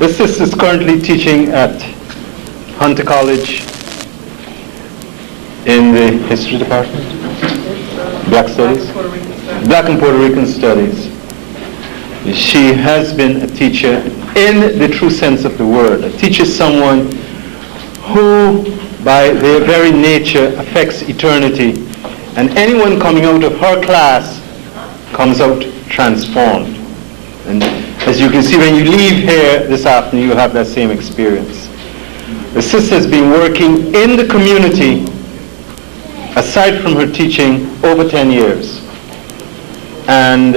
This sister is currently teaching at Hunter College in the history department, Black Studies, Black and Puerto Rican Studies. She has been a teacher in the true sense of the word. A teacher is someone who, by their very nature, affects eternity. And anyone coming out of her class comes out transformed. And as you can see, when you leave here this afternoon, you'll have that same experience. The sister has been working in the community, aside from her teaching, over 10 years. And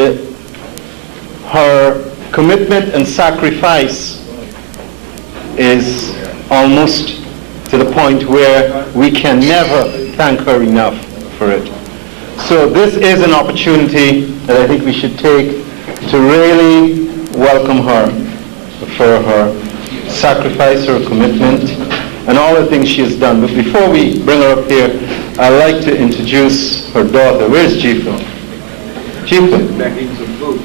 her commitment and sacrifice is almost to the point where we can never thank her enough for it. So this is an opportunity that I think we should take to really welcome her for her sacrifice, her commitment, and all the things she has done. But before we bring her up here, I'd like to introduce her daughter. Where's Jifa? Jifa? Back eating some food.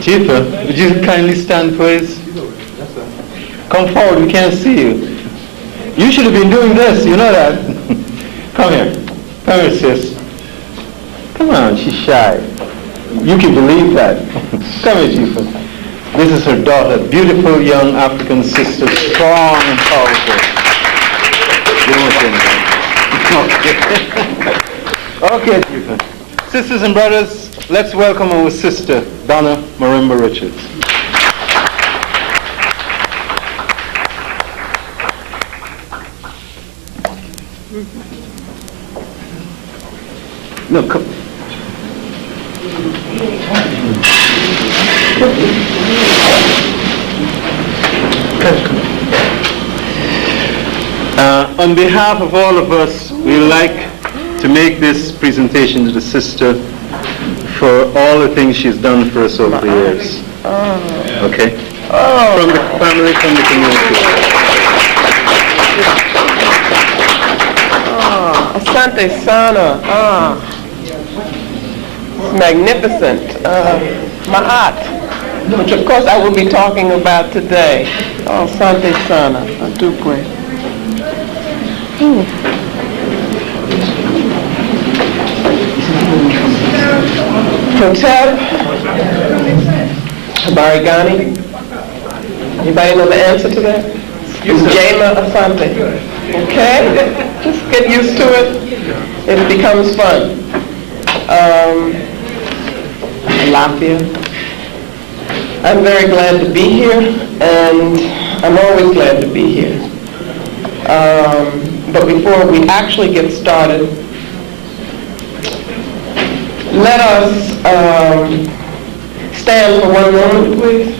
Jifa, would you kindly stand, please? Come forward, we can't see you. You should have been doing this, you know that. Come here. Come here, sis. Come on, she's shy. You can believe that. Come here, Jifa. This is her daughter, beautiful young African sister, strong and powerful. You don't say anything. Okay, Jifa. Sisters and brothers, let's welcome our sister, Donna Marimba Richards. No, come. On behalf of all of us, we would like to make this presentation to the sister for all the things she's done for us over the years. Okay? From the family, from the community. Asante Sana. Magnificent. Ma'at, which of course I will be talking about today. Oh, Asante Sana. Adukwe. Hotep, Habarigani. Anybody know the answer to that? Jama Asante. Okay? Just get used to it. It becomes fun. Lafia. I'm very glad to be here, and I'm always glad to be here. But before we actually get started, let us stand for one moment, please.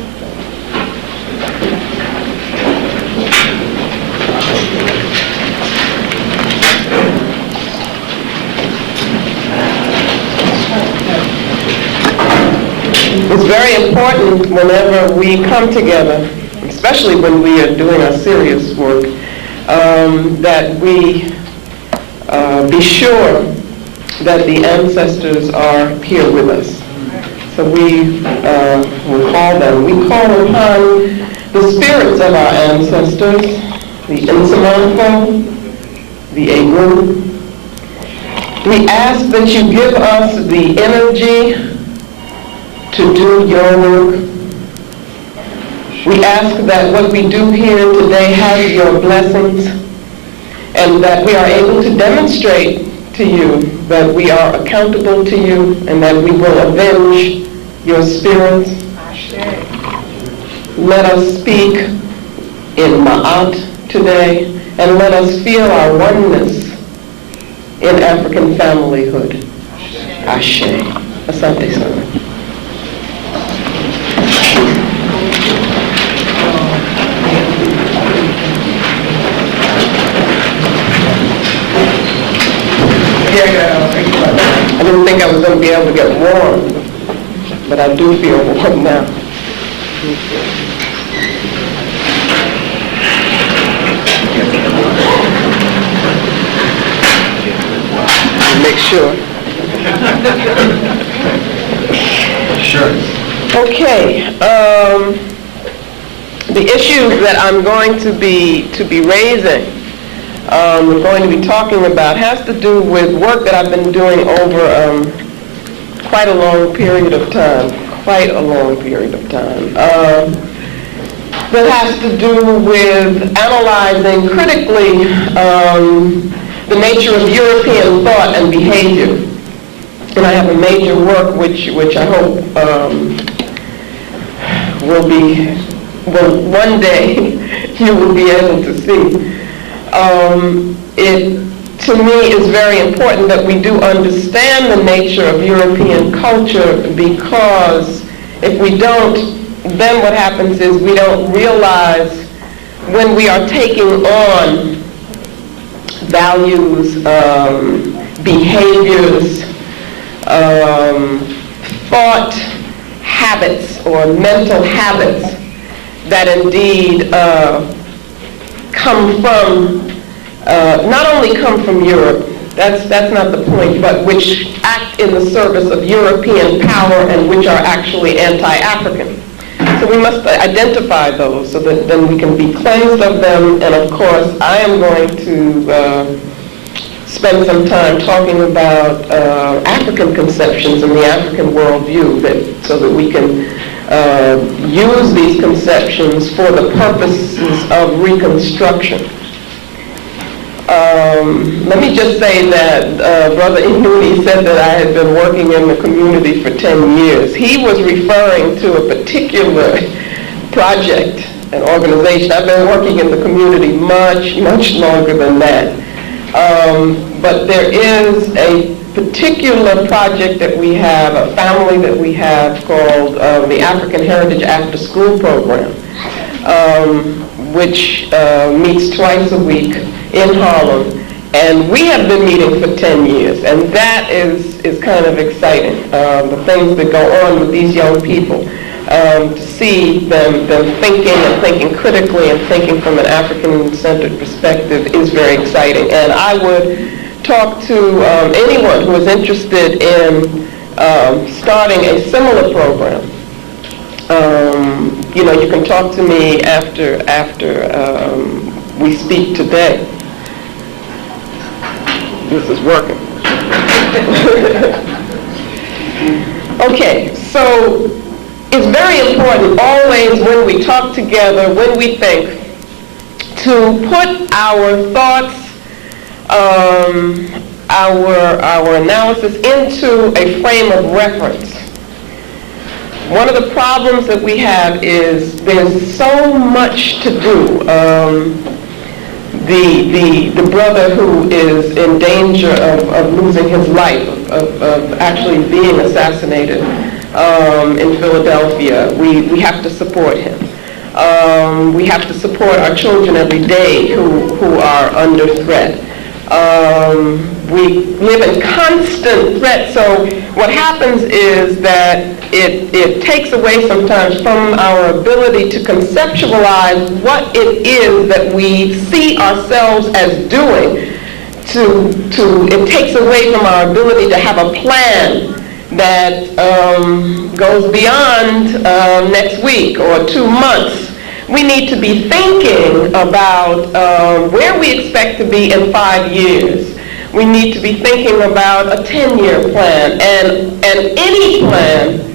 It's very important whenever we come together, especially when we are doing our serious work, that we be sure that the ancestors are here with us. So we call them. We call upon the spirits of our ancestors, the Insamanfo, the Egun. We ask that you give us the energy to do your work. We ask that what we do here today has your blessings, and that we are able to demonstrate to you that we are accountable to you, and that we will avenge your spirits. Let us speak in Ma'at today, and let us feel our oneness in African familyhood. Ashe. Asante Sana. I didn't think I was going to be able to get warm, but I do feel warm now. Make sure. Sure. Okay. The issues that I'm going to be raising, we're going to be talking about, has to do with work that I've been doing over quite a long period of time. That has to do with analyzing critically the nature of European thought and behavior. And I have a major work which I hope will one day you will be able to see. It, to me, is very important that we do understand the nature of European culture, because if we don't, then what happens is we don't realize when we are taking on values, behaviors, thought habits or mental habits that indeed come from, not only come from Europe, that's not the point, but which act in the service of European power and which are actually anti-African. So we must identify those so that then we can be cleansed of them. And of course, I am going to spend some time talking about African conceptions and the African worldview, so that we can use these conceptions for the purposes of reconstruction. Let me just say that Brother Inuni said that I had been working in the community for 10 years. He was referring to a particular project, an organization. I've been working in the community much, much longer than that. But there is a particular project that we have, a family that we have called the African Heritage After School Program, which meets twice a week in Harlem. And we have been meeting for 10 years, and that is kind of exciting, the things that go on with these young people. To see them thinking critically and thinking from an African-centered perspective is very exciting. And I would talk to anyone who is interested in starting a similar program. You can talk to me after we speak today. This is working. Okay, so it's very important always when we talk together, when we think, to put our thoughts, our analysis into a frame of reference. One of the problems that we have is there's so much to do. The brother who is in danger of losing his life, of actually being assassinated in Philadelphia, we have to support him. We have to support our children every day who are under threat. We live in constant threat, so what happens is that it takes away sometimes from our ability to conceptualize what it is that we see ourselves as doing. It takes away from our ability to have a plan that goes beyond next week or 2 months. We need to be thinking about where we expect to be in 5 years. We need to be thinking about a 10-year plan, and any plan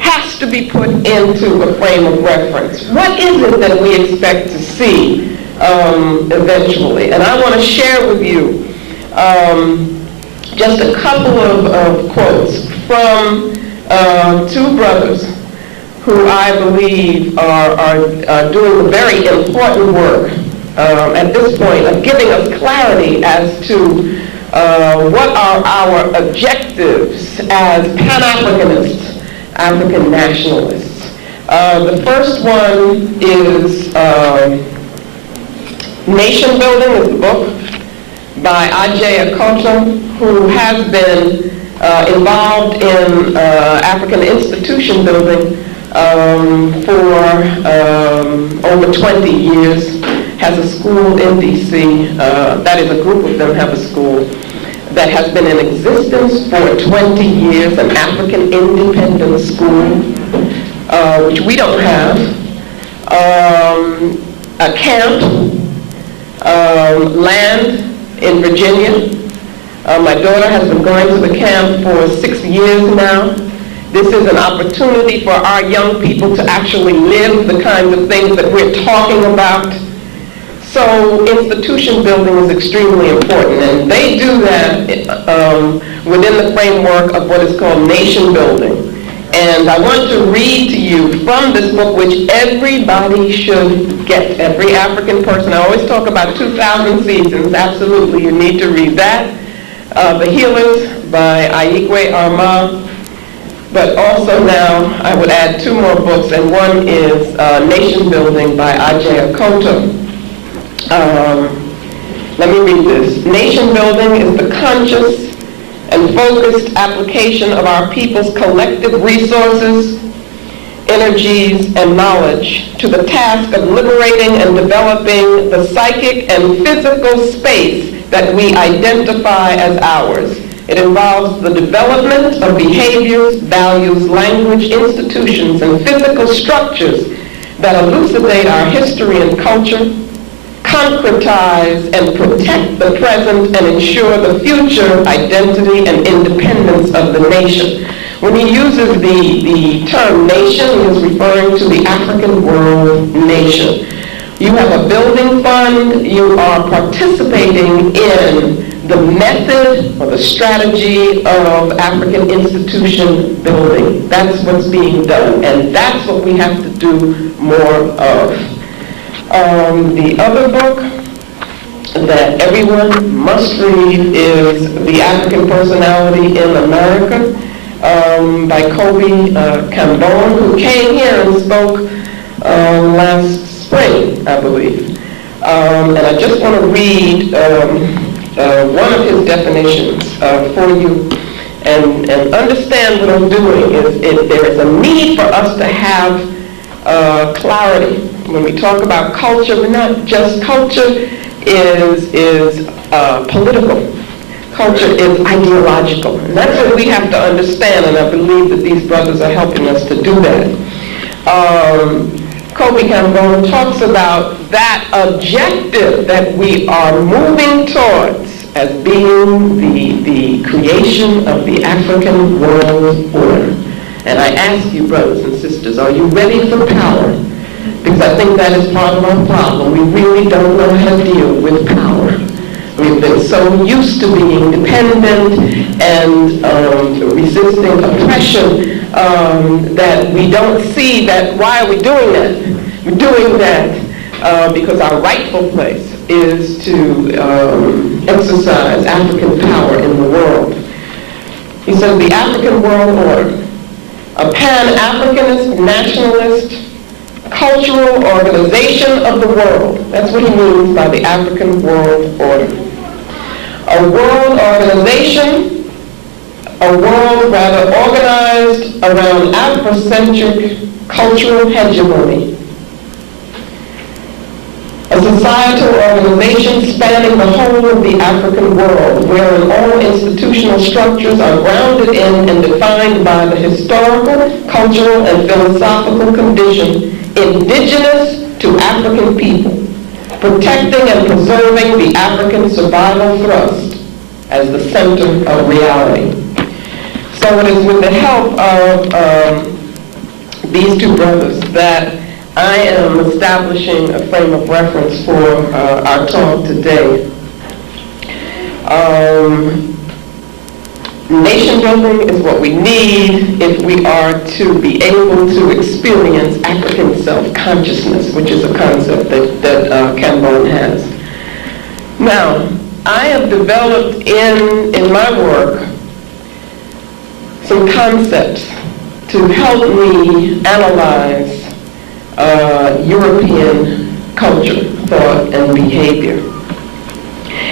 has to be put into a frame of reference. What is it that we expect to see eventually? And I want to share with you just a couple of quotes from 2 brothers who I believe are doing a very important work at this point of giving us clarity as to what are our objectives as Pan-Africanists, African nationalists. The first one is Nation Building, is the book by Ajay Akoto, who has been involved in African institution building for over 20 years, has a school in D.C., that is a group of them have a school that has been in existence for 20 years, an African independent school, which we don't have. a camp, land in Virginia. My daughter has been going to the camp for 6 years now. This is an opportunity for our young people to actually live the kinds of things that we're talking about. So institution building is extremely important, and they do that within the framework of what is called nation building. And I want to read to you from this book, which everybody should get, every African person. I always talk about 2,000 Seasons. Absolutely, you need to read that. The Healers by Aikwe Armah. But also now, I would add 2 more books, and one is Nation Building by Ajay Akoto. Let me read this. Nation building is the conscious and focused application of our people's collective resources, energies, and knowledge to the task of liberating and developing the psychic and physical space that we identify as ours. It involves the development of behaviors, values, language, institutions, and physical structures that elucidate our history and culture, concretize and protect the present, and ensure the future identity and independence of the nation. When he uses the term nation, he is referring to the African world nation. You have a building fund, you are participating in the method or the strategy of African institution building. That's what's being done, and that's what we have to do more of. The other book that everyone must read is The African Personality in America by Kobe Cambone, who came here and spoke last spring, I believe. And I just want to read one of his definitions for you and understand what I'm doing. There is a need for us to have clarity. When we talk about culture, we're not just, culture is political. Culture is ideological. And that's what we have to understand, and I believe that these brothers are helping us to do that. Kobe Cambone talks about that objective that we are moving towards as being the creation of the African world order. And I ask you, brothers and sisters, are you ready for power? Because I think that is part of our problem. We really don't know how to deal with power. We've been so used to being dependent and resisting oppression that we don't see that. Why are we doing that? We're doing that because our rightful place is to exercise African power in the world. He says the African world order, a pan-Africanist, nationalist, cultural organization of the world. That's what he means by the African world order. A world organization, a world rather organized around Afrocentric cultural hegemony. A societal organization spanning the whole of the African world, wherein all institutional structures are grounded in and defined by the historical, cultural, and philosophical condition indigenous to African people, protecting and preserving the African survival thrust as the center of reality. So it is with the help of these 2 brothers that I am establishing a frame of reference for our talk today. Nation building is what we need if we are to be able to experience African self-consciousness, which is a concept that Cambone has. Now, I have developed in my work some concepts to help me analyze European culture, thought, and behavior.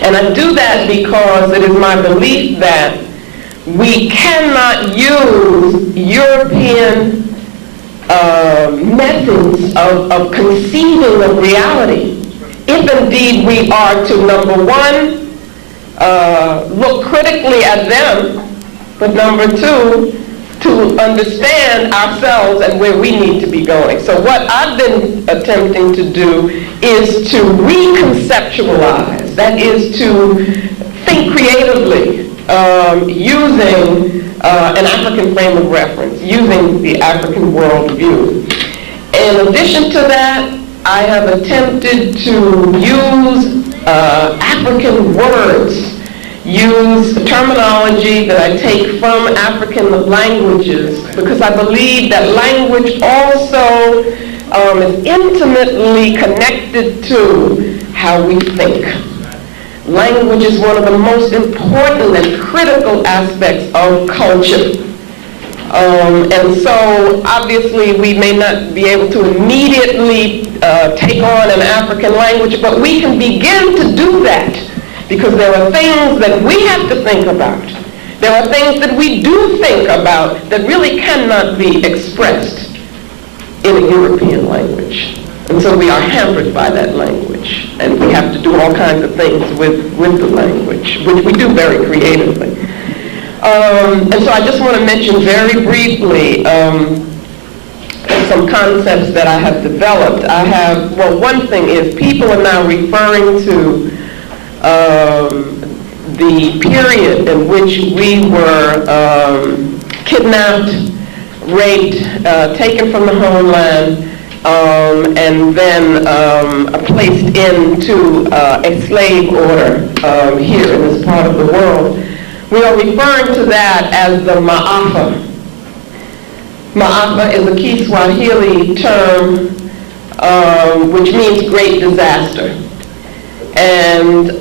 And I do that because it is my belief that we cannot use European methods of conceiving of reality if indeed we are to, number 1, look critically at them, but number 2, to understand ourselves and where we need to be going. So what I've been attempting to do is to reconceptualize, that is to think creatively, using an African frame of reference, using the African worldview. In addition to that, I have attempted to use African words, use terminology that I take from African languages, because I believe that language also is intimately connected to how we think. Language is one of the most important and critical aspects of culture. And so obviously we may not be able to immediately take on an African language, but we can begin to do that, because there are things that we have to think about. There are things that we do think about that really cannot be expressed in a European language. And so we are hampered by that language, and we have to do all kinds of things with the language, which we do very creatively. And so I just want to mention very briefly some concepts that I have developed. Well, one thing is people are now referring to the period in which we were kidnapped, raped, taken from the homeland, and then placed into a slave order here in this part of the world. We are referring to that as the Maafa. Maafa is a Kiswahili term which means great disaster. And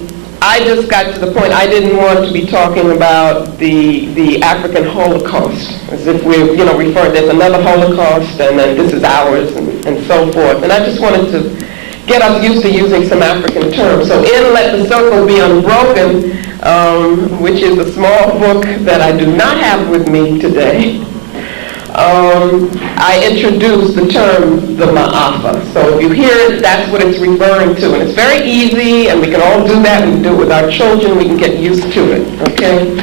I just got to the point, I didn't want to be talking about the African Holocaust, as if we're, referring, there's another Holocaust, and then this is ours, and so forth. And I just wanted to get us used to using some African terms. So in Let the Circle Be Unbroken, which is a small book that I do not have with me today, I introduced the term the Maafa. So if you hear it, that's what it's referring to. And it's very easy, and we can all do that. We can do it with our children. We can get used to it, okay?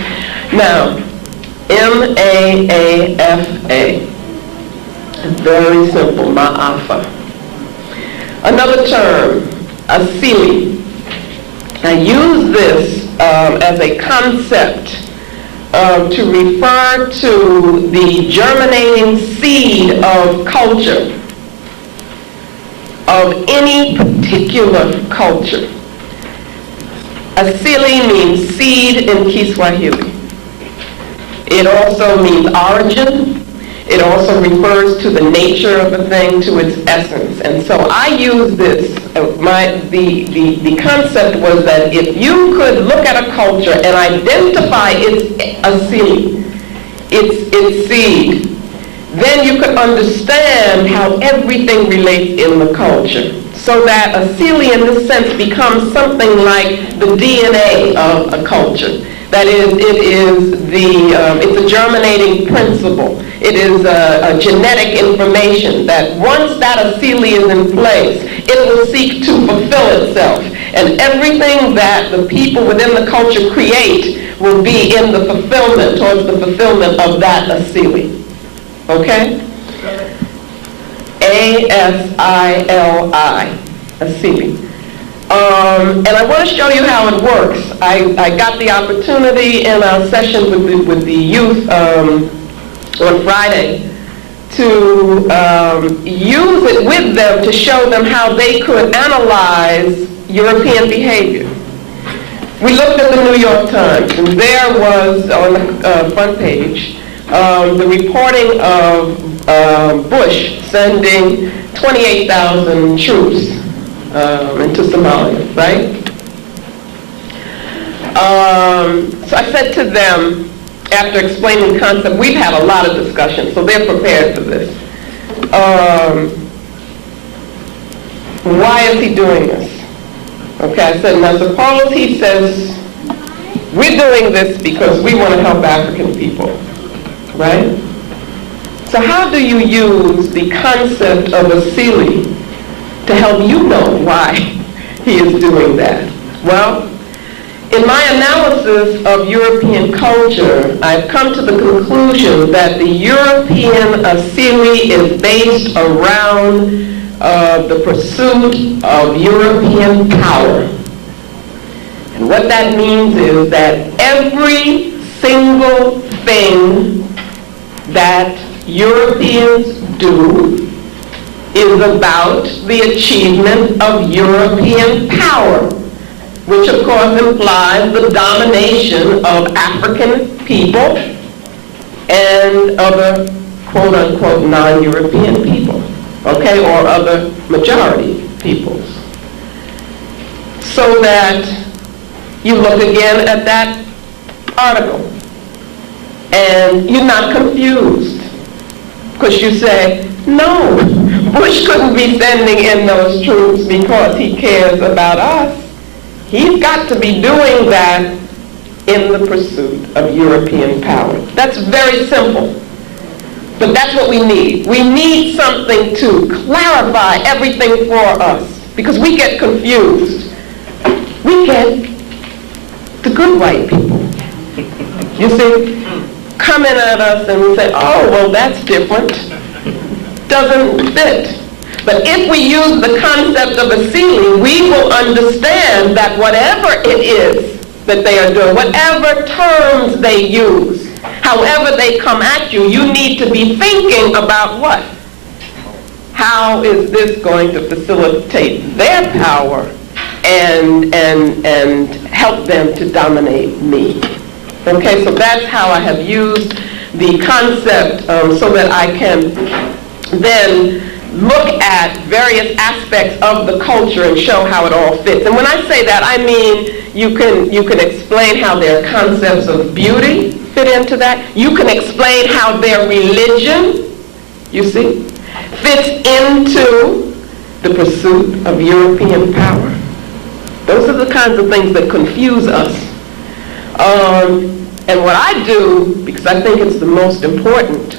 Now, M-A-A-F-A. Very simple, Maafa. Another term, asili. I use this as a concept to refer to the germinating seed of culture, of any particular culture. Asili means seed in Kiswahili. It also means origin. It also refers to the nature of a thing, to its essence. And so I use this, the concept was that if you could look at a culture and identify its asili, its seed, then you could understand how everything relates in the culture. So that asili in this sense becomes something like the DNA of a culture. That is, it's a germinating principle. It is a genetic information that once that asili is in place, it will seek to fulfill itself. And everything that the people within the culture create will be in the fulfillment, towards the fulfillment of that asili. Okay? A-S-I-L-I, asili. And I want to show you how it works. I got the opportunity in our session with the youth on Friday to use it with them to show them how they could analyze European behavior. We looked at the New York Times, and there was on the front page the reporting of Bush sending 28,000 troops into Somalia, right? So I said to them, after explaining the concept, we've had a lot of discussion, so they're prepared for this. Why is he doing this? Okay, I said, now suppose he says, we're doing this because we want to help African people, right? So how do you use the concept of asili to help you know why he is doing that? Well, In my analysis of European culture, I've come to the conclusion that the European Asili is based around the pursuit of European power. And what that means is that every single thing that Europeans do is about the achievement of European power, which of course implies the domination of African people and other quote-unquote non-European people, okay, or other majority peoples. So that you look again at that article and you're not confused, because you say, no, Bush couldn't be sending in those troops because he cares about us. He's got to be doing that in the pursuit of European power. That's very simple. But that's what we need. We need something to clarify everything for us, because we get confused. We get the good white people, you see, coming at us and we say, oh, well, that's different. Doesn't fit. But if we use the concept of Asili, we will understand that whatever it is that they are doing, whatever terms they use, however they come at you, you need to be thinking about what? How is this going to facilitate their power and help them to dominate me? Okay, so that's how I have used the concept so that I can then look at various aspects of the culture and show how it all fits. And when I say that, I mean you can explain how their concepts of beauty fit into that. You can explain how their religion, you see, fits into the pursuit of European power. Those are the kinds of things that confuse us. And what I do, because I think it's the most important,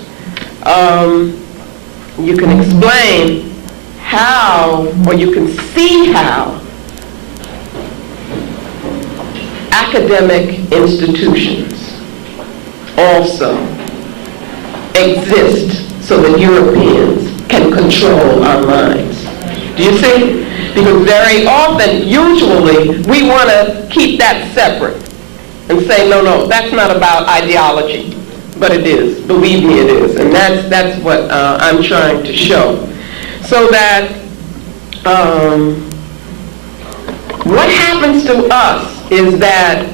you can explain how, or you can see how, academic institutions also exist so that Europeans can control our minds. Do you see? Because very often, usually, we want to keep that separate and say, no, no, that's not about ideology. But it is. Believe me, it is. And that's what I'm trying to show. So that what happens to us is that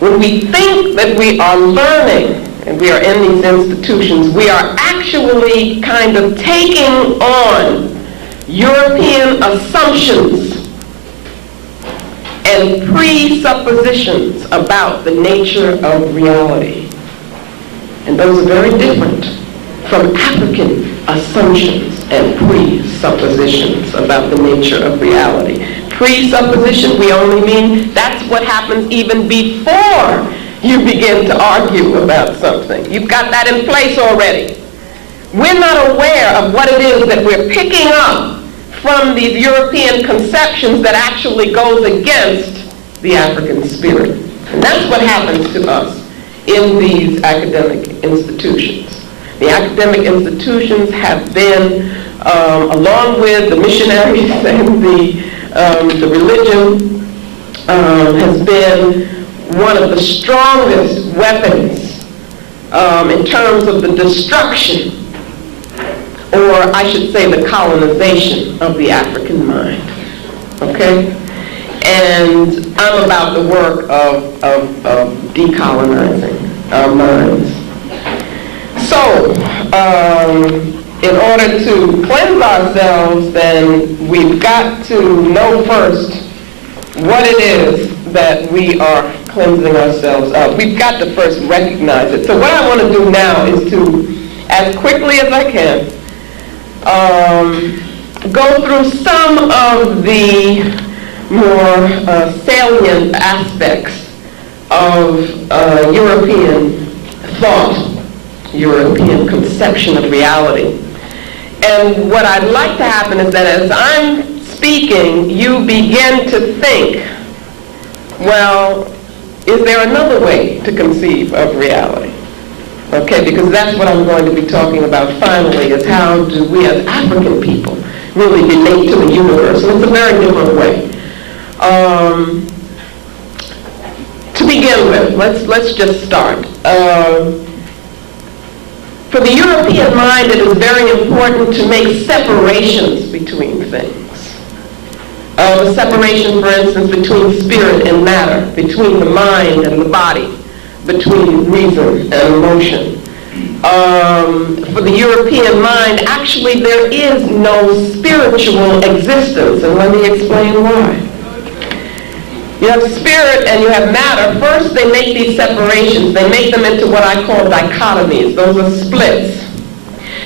when we think that we are learning and we are in these institutions, we are actually kind of taking on European assumptions and presuppositions about the nature of reality. And those are very different from African assumptions and presuppositions about the nature of reality. Presupposition, we only mean that's what happens even before you begin to argue about something. You've got that in place already. We're not aware of what it is that we're picking up from these European conceptions that actually goes against the African spirit. And that's what happens to us in these academic institutions. The academic institutions have been, along with the missionaries and the religion, has been one of the strongest weapons in terms of the destruction, or I should say the colonization of the African mind, okay? And I'm about the work of decolonizing our minds. So, in order to cleanse ourselves, then we've got to know first what it is that we are cleansing ourselves of. We've got to first recognize it. So what I want to do now is to, as quickly as I can, go through some of the more salient aspects of European thought, European conception of reality. And what I'd like to happen is that as I'm speaking, you begin to think Well, is there another way to conceive of reality? Okay, because that's what I'm going to be talking about finally, is how do we as African people really relate to the universe? And it's a very different way. To begin with, let's just start. For the European mind, it is very important to make separations between things. A separation, for instance, between spirit and matter, between the mind and the body, between reason and emotion. For the European mind, actually there is no spiritual existence, and let me explain why. You have spirit and you have matter. First, they make these separations. They make them into what I call dichotomies. Those are splits.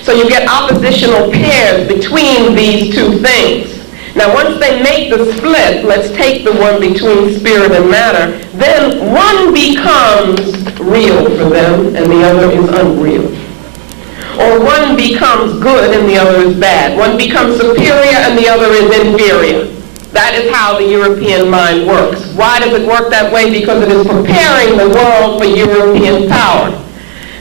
So you get oppositional pairs between these two things. Now, once they make the split, let's take the one between spirit and matter, then one becomes real for them and the other is unreal. Or one becomes good and the other is bad. One becomes superior and the other is inferior. That is how the European mind works. Why does it work that way? Because it is preparing the world for European power.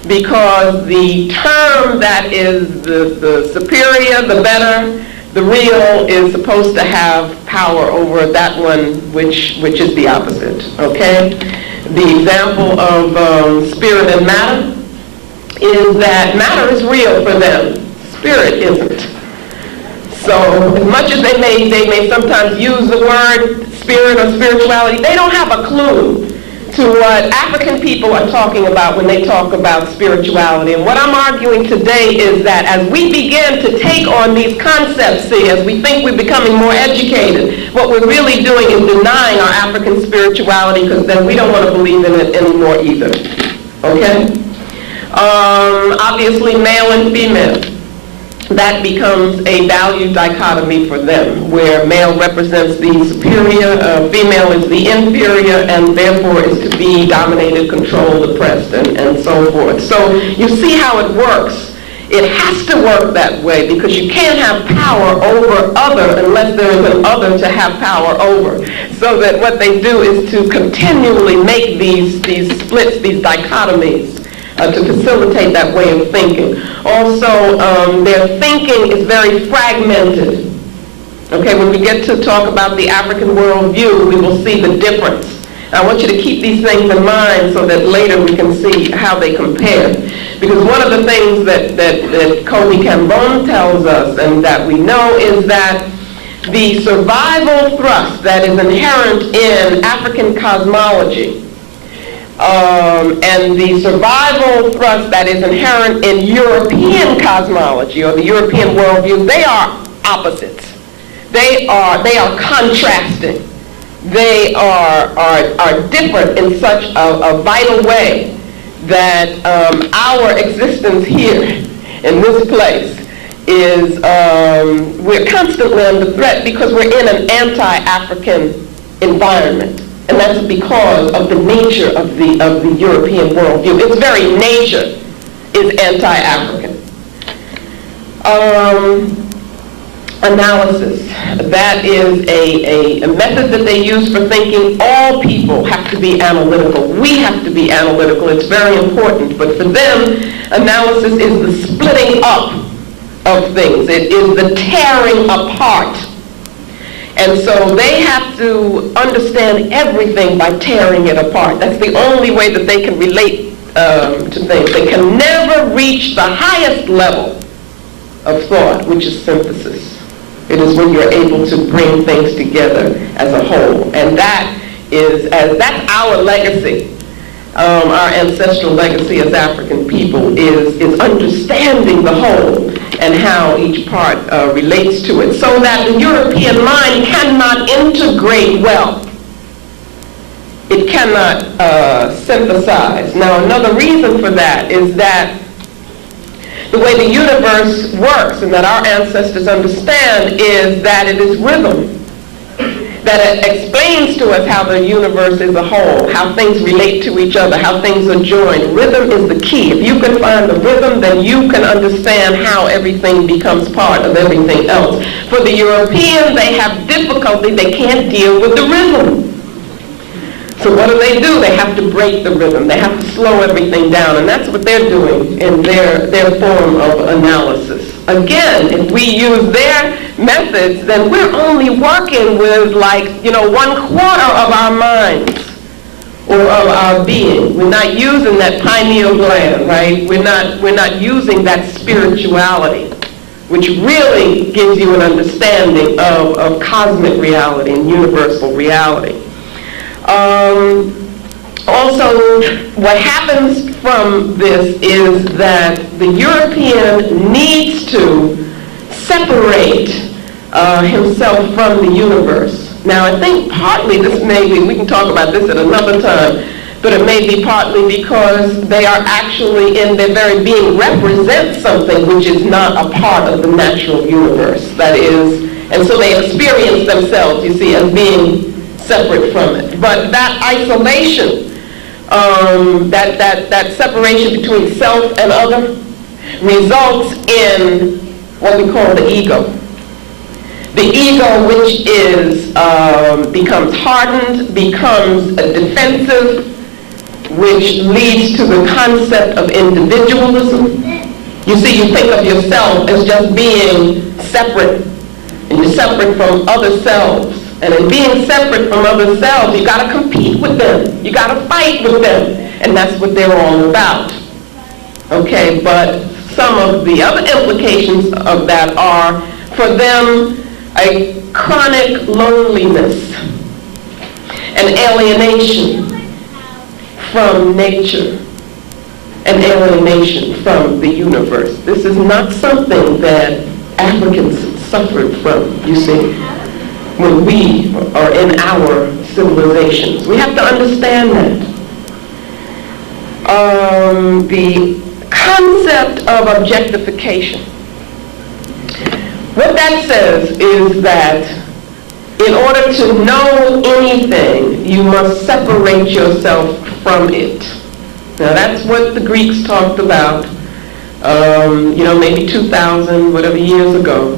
Because the term that is the superior, the better, the real is supposed to have power over that one which is the opposite, okay? The example of spirit and matter is that matter is real for them. Spirit isn't. So as much as they may sometimes use the word spirit or spirituality, they don't have a clue to what African people are talking about when they talk about spirituality. And what I'm arguing today is that as we begin to take on these concepts, as we think we're becoming more educated, what we're really doing is denying our African spirituality, because then we don't want to believe in it anymore either. Okay? Obviously, male and female. That becomes a value dichotomy for them, where male represents the superior, female is the inferior, and therefore is to be dominated, controlled, oppressed, and so forth. So you see how it works. It has to work that way, because you can't have power over other unless there is an other to have power over. So that what they do is to continually make these splits, these dichotomies, to facilitate that way of thinking. Also, their thinking is very fragmented. Okay, when we get to talk about the African worldview, we will see the difference. I want you to keep these things in mind so that later we can see how they compare. Because one of the things that Kobe Cambone tells us, and that we know, is that the survival thrust that is inherent in African cosmology and the survival thrust that is inherent in European cosmology or the European worldview, they are opposites. They are contrasting. They are different in such a vital way that our existence here in this place is, we're constantly under threat because we're in an anti-African environment. And that's because of the nature of the European worldview. Its very nature is anti-African. Analysis. That is a method that they use for thinking. All people have to be analytical. We have to be analytical. It's very important. But for them, analysis is the splitting up of things. It is the tearing apart. And so they have to understand everything by tearing it apart. That's the only way that they can relate to things. They can never reach the highest level of thought, which is synthesis. It is when you're able to bring things together as a whole. And that's our legacy. Our ancestral legacy as African people is understanding the whole and how each part relates to it, so that the European mind cannot integrate well. It cannot synthesize. Now, another reason for that is that the way the universe works and that our ancestors understand is that it is rhythm. That it explains to us how the universe is a whole, how things relate to each other, how things are joined. Rhythm is the key. If you can find the rhythm, then you can understand how everything becomes part of everything else. For the Europeans, they have difficulty. They can't deal with the rhythm. So what do? They have to break the rhythm. They have to slow everything down, and that's what they're doing in their form of analysis. Again, if we use their methods, then we're only working with 1/4 of our minds or of our being. We're not using that pineal gland, right? We're not using that spirituality, which really gives you an understanding of cosmic reality and universal reality. Also, what happens from this is that the European needs to separate himself from the universe. Now, I think partly this may be, we can talk about this at another time, but it may be partly because they are actually, in their very being, represent something which is not a part of the natural universe. That is, and so they experience themselves, you see, as being separate from it. But that isolation, that separation between self and other, results in what we call the ego. The ego, which is becomes hardened, becomes defensive, which leads to the concept of individualism. You see, you think of yourself as just being separate, and you're separate from other selves. And in being separate from other selves, you got to compete with them. You got to fight with them. And that's what they're all about. Okay, but some of the other implications of that are, for them, a chronic loneliness and alienation from nature and alienation from the universe. This is not something that Africans suffered from, you see, when we are in our civilizations. We have to understand that. The concept of objectification. What that says is that in order to know anything, you must separate yourself from it. Now that's what the Greeks talked about, maybe 2,000, whatever years ago.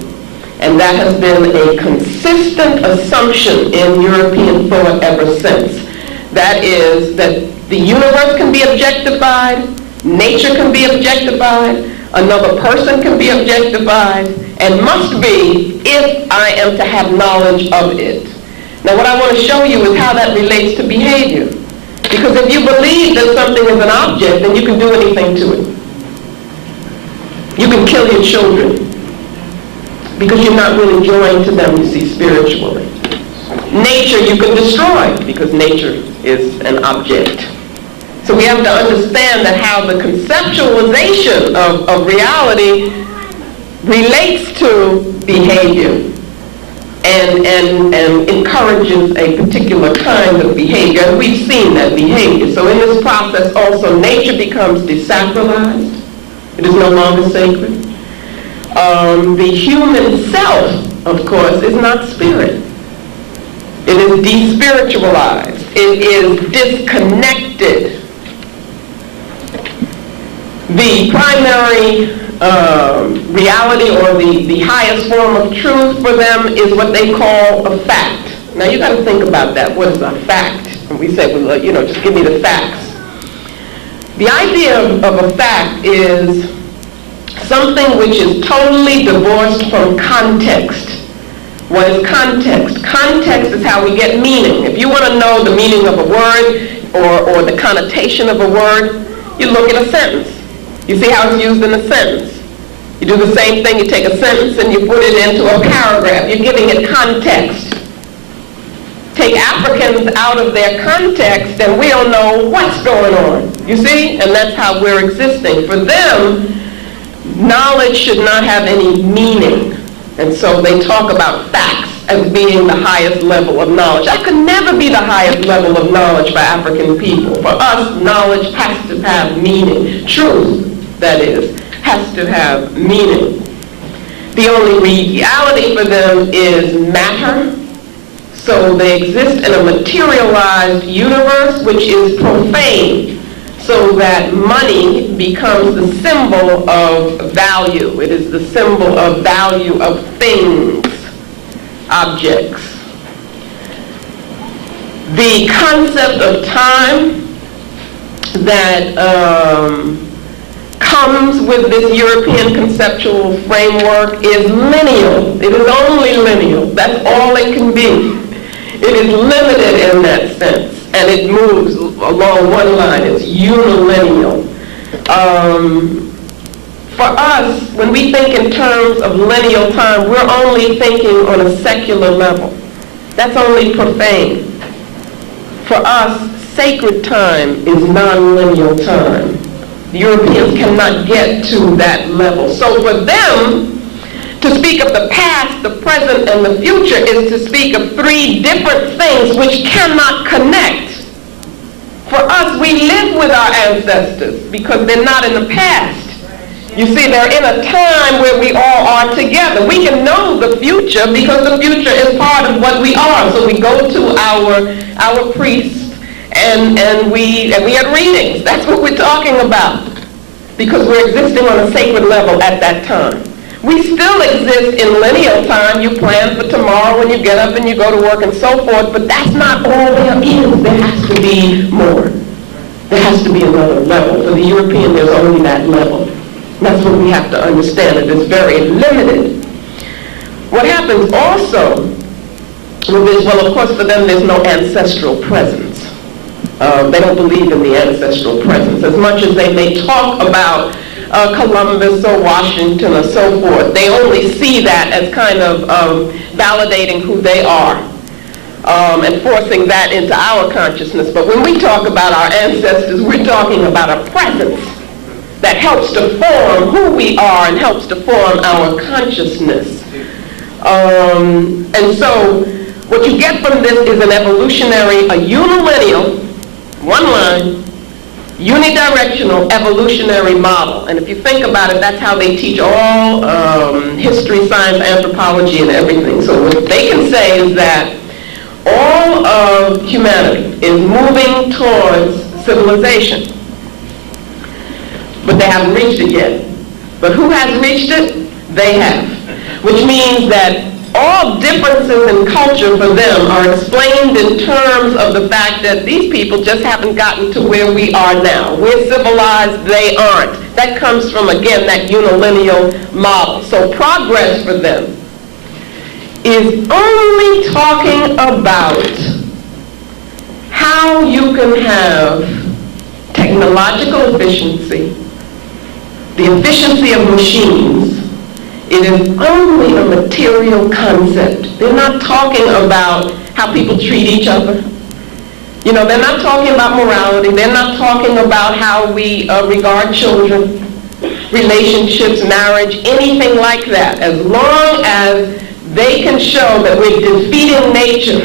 And that has been a consistent assumption in European thought ever since. That is, that the universe can be objectified, nature can be objectified, another person can be objectified, and must be if I am to have knowledge of it. Now what I want to show you is how that relates to behavior. Because if you believe that something is an object, then you can do anything to it. You can kill your children, because you're not really joined to them, you see, spiritually. Nature you can destroy, because nature is an object. So we have to understand that how the conceptualization of reality relates to behavior and encourages a particular kind of behavior. And we've seen that behavior. So in this process also, nature becomes desacralized. It is no longer sacred. The human self, of course, is not spirit. It is despiritualized. It is disconnected. The primary reality, or the highest form of truth for them, is what they call a fact. Now you got to think about that. What is a fact? And we say, well, just give me the facts. The idea of a fact is something which is totally divorced from context. What is context? Context is how we get meaning. If you want to know the meaning of a word or the connotation of a word, you look at a sentence. You see how it's used in a sentence. You do the same thing. You take a sentence and you put it into a paragraph. You're giving it context. Take Africans out of their context and we don't know what's going on. You see? And that's how we're existing. For them, knowledge should not have any meaning. And so they talk about facts as being the highest level of knowledge. That could never be the highest level of knowledge for African people. For us, knowledge has to have meaning. Truth, that is, has to have meaning. The only reality for them is matter. So they exist in a materialized universe which is profane, so that money becomes the symbol of value. It is the symbol of value of things, objects. The concept of time that comes with this European conceptual framework is lineal. It is only lineal. That's all it can be. It is limited in that sense, and it moves along one line. It's unilineal. For us, when we think in terms of lineal time, we're only thinking on a secular level. That's only profane. For us, sacred time is non-lineal time. The Europeans cannot get to that level. So for them, to speak of the past, the present, and the future is to speak of three different things which cannot connect. For us, we live with our ancestors because they're not in the past. You see, they're in a time where we all are together. We can know the future because the future is part of what we are. So we go to our priests and we had readings. That's what we're talking about because we're existing on a sacred level at that time. We still exist in lineal time. You plan for tomorrow when you get up and you go to work and so forth, but that's not all there is. There has to be more. There has to be another level. For the European, there's only that level. That's what we have to understand. It is very limited. What happens also with this, well, of course, for them, there's no ancestral presence. They don't believe in the ancestral presence. As much as they may talk about Columbus or Washington or so forth, they only see that as kind of validating who they are and forcing that into our consciousness. But when we talk about our ancestors, we're talking about a presence that helps to form who we are and helps to form our consciousness. And so what you get from this is an evolutionary, a unilineal, one line, unidirectional evolutionary model. And if you think about it, that's how they teach all history, science, anthropology, and everything. So what they can say is that all of humanity is moving towards civilization. But they haven't reached it yet. But who has reached it? They have. Which means that all differences in culture for them are explained in terms of the fact that these people just haven't gotten to where we are now. We're civilized, they aren't. That comes from, again, that unilineal model. So progress for them is only talking about how you can have technological efficiency, the efficiency of machines. It is only a material concept. They're not talking about how people treat each other. You know, they're not talking about morality. They're not talking about how we regard children, relationships, marriage, anything like that. As long as they can show that we're defeating nature,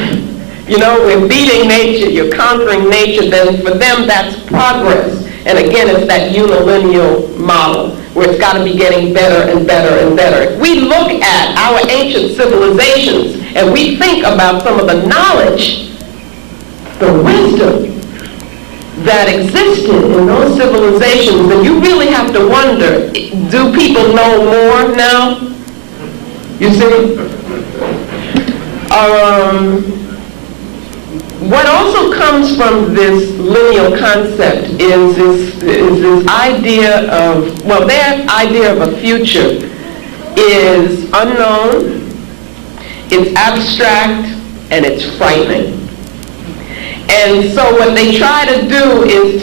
you know, we're beating nature, you're conquering nature, then for them that's progress. And again, it's that unilineal model where it's got to be getting better and better and better. If we look at our ancient civilizations and we think about some of the knowledge, the wisdom that existed in those civilizations, then you really have to wonder, do people know more now? You see? What also comes from this lineal concept is this idea of, well, their idea of a future is unknown, it's abstract, and it's frightening. And so what they try to do is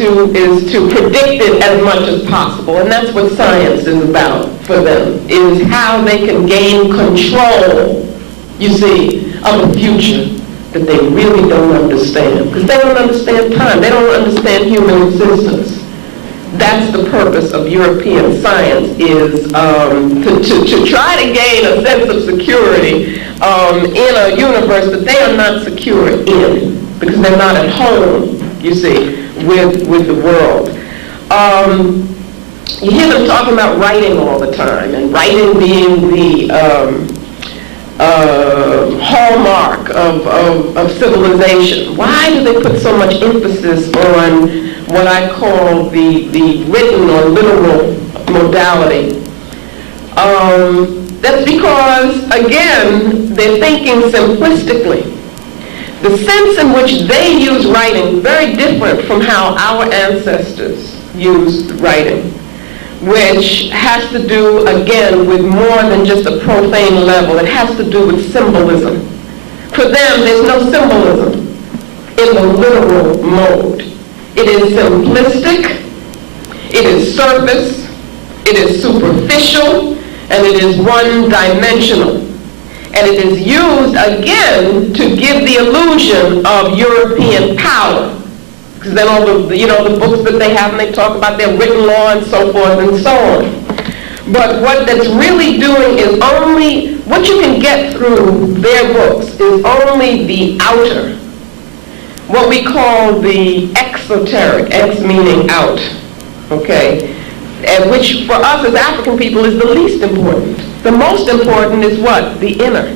to predict it as much as possible, and that's what science is about for them, is how they can gain control, you see, of a future that they really don't understand. Because they don't understand time. They don't understand human existence. That's the purpose of European science, is to try to gain a sense of security in a universe that they are not secure in, because they're not at home, you see, with the world. You hear them talking about writing all the time, and writing being the hallmark of civilization. Why do they put so much emphasis on what I call the written or literal modality? That's because, again, they're thinking simplistically. The sense in which they use writing is very different from how our ancestors used writing, which has to do, again, with more than just a profane level. It has to do with symbolism. For them, there's no symbolism in the literal mode. It is simplistic, it is surface, it is superficial, and it is one-dimensional. And it is used, again, to give the illusion of European power. Because then all the books that they have, and they talk about their written law and so forth and so on. But what that's really doing is only, what you can get through their books is only the outer, what we call the exoteric, ex meaning out, okay? And which for us as African people is the least important. The most important is what? The inner.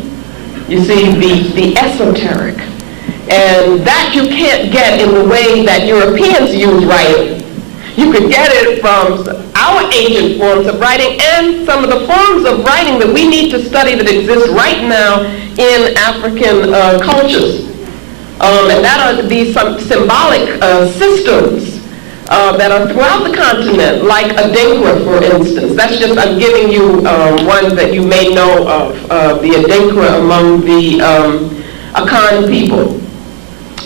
You see, the esoteric. And that you can't get in the way that Europeans use writing. You could get it from our ancient forms of writing and some of the forms of writing that we need to study that exist right now in African cultures. And that are these some symbolic systems that are throughout the continent, like Adinkra, for instance. That's just, I'm giving you one that you may know of, the Adinkra among the Akan people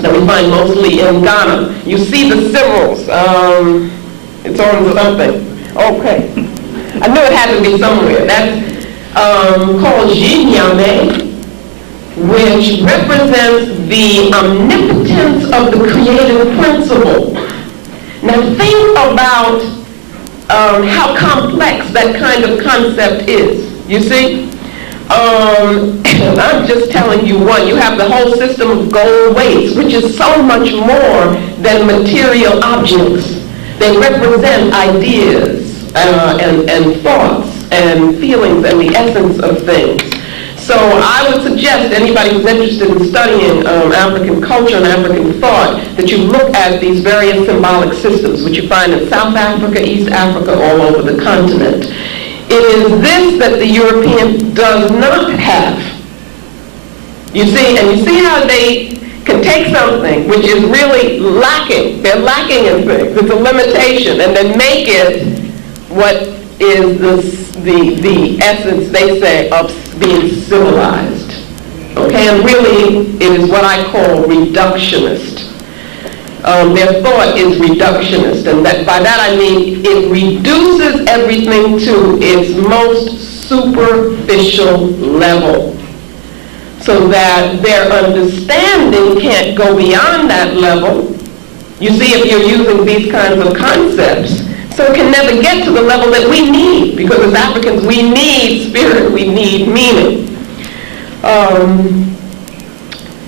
that we find mostly in Ghana. You see the symbols. It's on something. Okay. I knew it had to be somewhere. That's called Jinyame, which represents the omnipotence of the creative principle. Now think about how complex that kind of concept is, you see? And I'm just telling you one. You have the whole system of gold weights, which is so much more than material objects. They represent ideas and thoughts and feelings and the essence of things. So I would suggest anybody who's interested in studying African culture and African thought that you look at these various symbolic systems, which you find in South Africa, East Africa, all over the continent. It is this that the European does not have. You see, and you see how they can take something which is really lacking. They're lacking in things. It's a limitation, and then make it what is the essence, they say, of being civilized. Okay, and really it is what I call reductionist. Their thought is reductionist, and by that I mean it reduces everything to its most superficial level, so that their understanding can't go beyond that level. You see, if you're using these kinds of concepts, so it can never get to the level that we need, because as Africans we need spirit, we need meaning.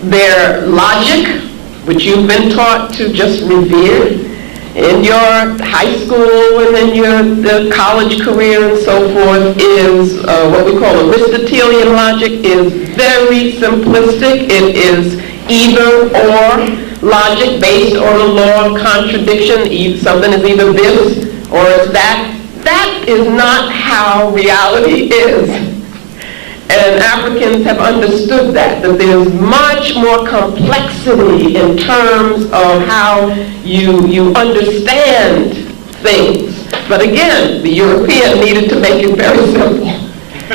Their logic, which you've been taught to just revere in your high school and in your college career and so forth, is what we call Aristotelian logic, is very simplistic. It is either or logic based on a law of contradiction. Something is either this or it's that. That is not how reality is. And Africans have understood that there's much more complexity in terms of how you understand things. But again, the European needed to make it very simple,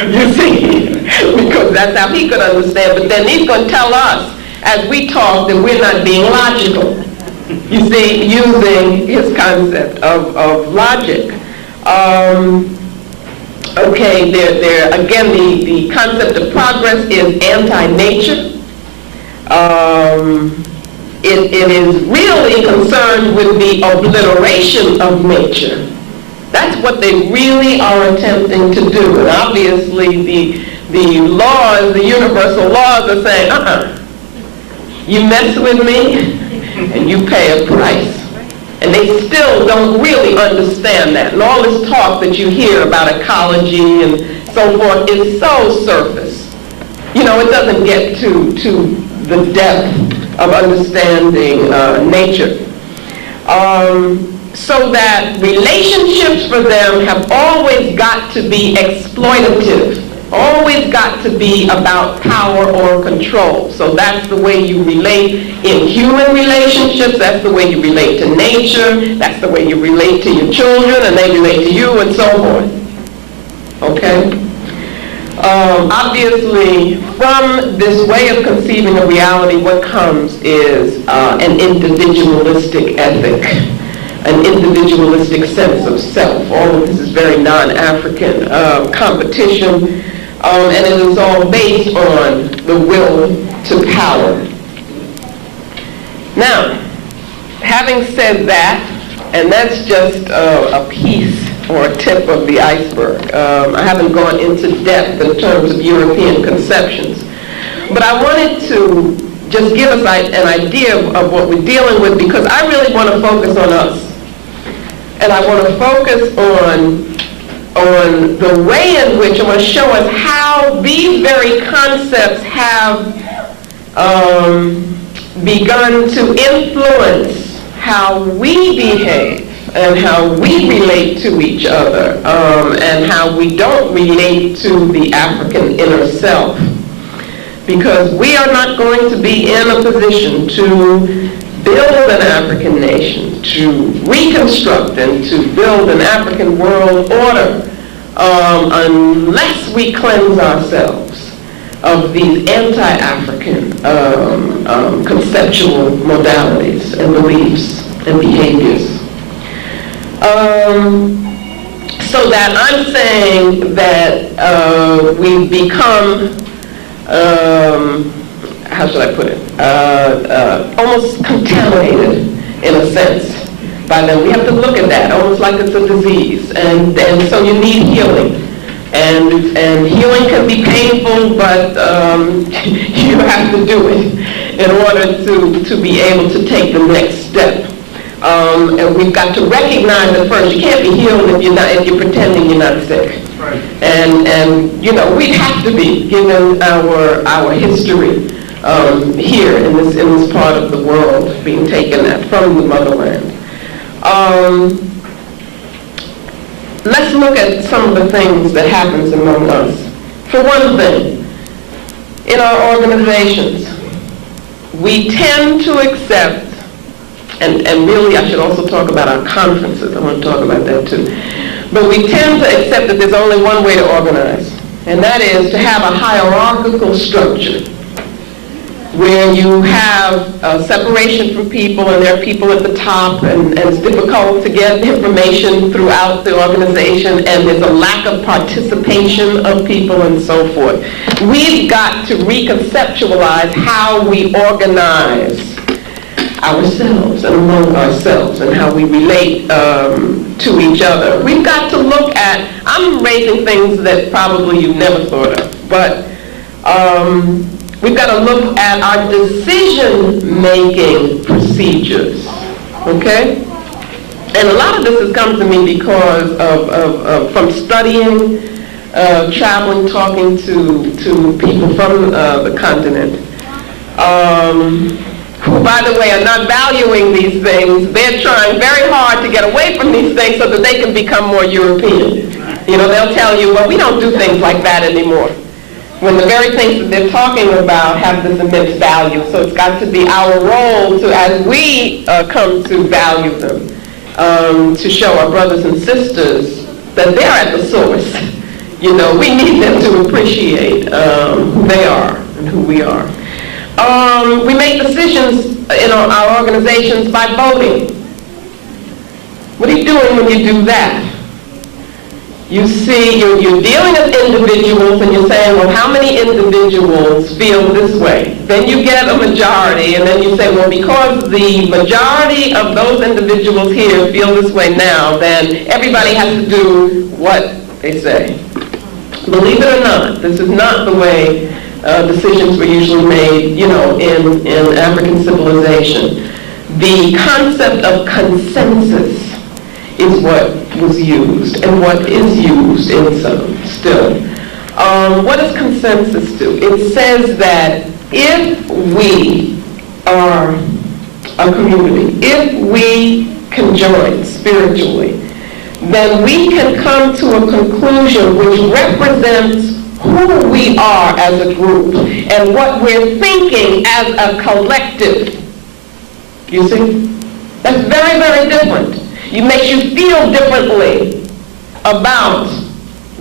you see, because that's how he could understand. But then he's going to tell us, as we talk, that we're not being logical, you see, using his concept of logic. Okay, again, the concept of progress is anti-nature. It is really concerned with the obliteration of nature. That's what they really are attempting to do. And obviously the laws, the universal laws are saying, you mess with me and you pay a price. And they still don't really understand that. And all this talk that you hear about ecology and so forth is so surface. You know, it doesn't get to the depth of understanding nature. So that relationships for them have always got to be exploitative. always got to be about power or control. So that's the way you relate in human relationships, that's the way you relate to nature, that's the way you relate to your children, and they relate to you, and so forth. Okay? Obviously, from this way of conceiving of reality, what comes is an individualistic ethic, an individualistic sense of self. All of this is very non-African competition, and it is all based on the will to power. Now, having said that, and that's just a piece or a tip of the iceberg. I haven't gone into depth in terms of European conceptions, but I wanted to just give us an idea of what we're dealing with, because I really want to focus on us. And I want to focus on the way in which I want to show us how these very concepts have begun to influence how we behave and how we relate to each other, and how we don't relate to the African inner self. Because we are not going to be in a position to build an African nation, to reconstruct and to build an African world order, unless we cleanse ourselves of these anti-African conceptual modalities and beliefs and behaviors. So that I'm saying that we've become, how should I put it, almost contaminated in a sense by them. We have to look at that almost like it's a disease, and so you need healing. And healing can be painful, but you have to do it in order to be able to take the next step. And we've got to recognize that first. You can't be healed if you're pretending you're not sick. Right. And you know, we have to be, given our history here in this part of the world, being taken from the motherland. Let's look at some of the things that happens among us. For one thing, in our organizations, we tend to accept, and really I should also talk about our conferences, I want to talk about that too, but we tend to accept that there's only one way to organize, and that is to have a hierarchical structure where you have a separation from people, and there are people at the top, and it's difficult to get information throughout the organization, and there's a lack of participation of people and so forth. We've got to reconceptualize how we organize ourselves and among ourselves and how we relate to each other. We've got to look at, I'm raising things that probably you've never thought of, but we've got to look at our decision-making procedures, okay? And a lot of this has come to me because of from studying, traveling, talking to people from the continent, who, by the way, are not valuing these things. They're trying very hard to get away from these things so that they can become more European. You know, they'll tell you, well, we don't do things like that anymore, when the very things that they're talking about have this immense value. So it's got to be our role to, as we come to value them, to show our brothers and sisters that they're at the source. You know, we need them to appreciate who they are and who we are. We make decisions in our organizations by voting. What are you doing when you do that? You see, you're dealing with individuals, and you're saying, well, how many individuals feel this way? Then you get a majority, and then you say, well, because the majority of those individuals here feel this way now, then everybody has to do what they say. Believe it or not, this is not the way decisions were usually made, you know, in African civilization. The concept of consensus is what was used and what is used in some still. What does consensus do? It says that if we are a community, if we conjoin spiritually, then we can come to a conclusion which represents who we are as a group and what we're thinking as a collective. You see? That's very, very different. It makes you feel differently about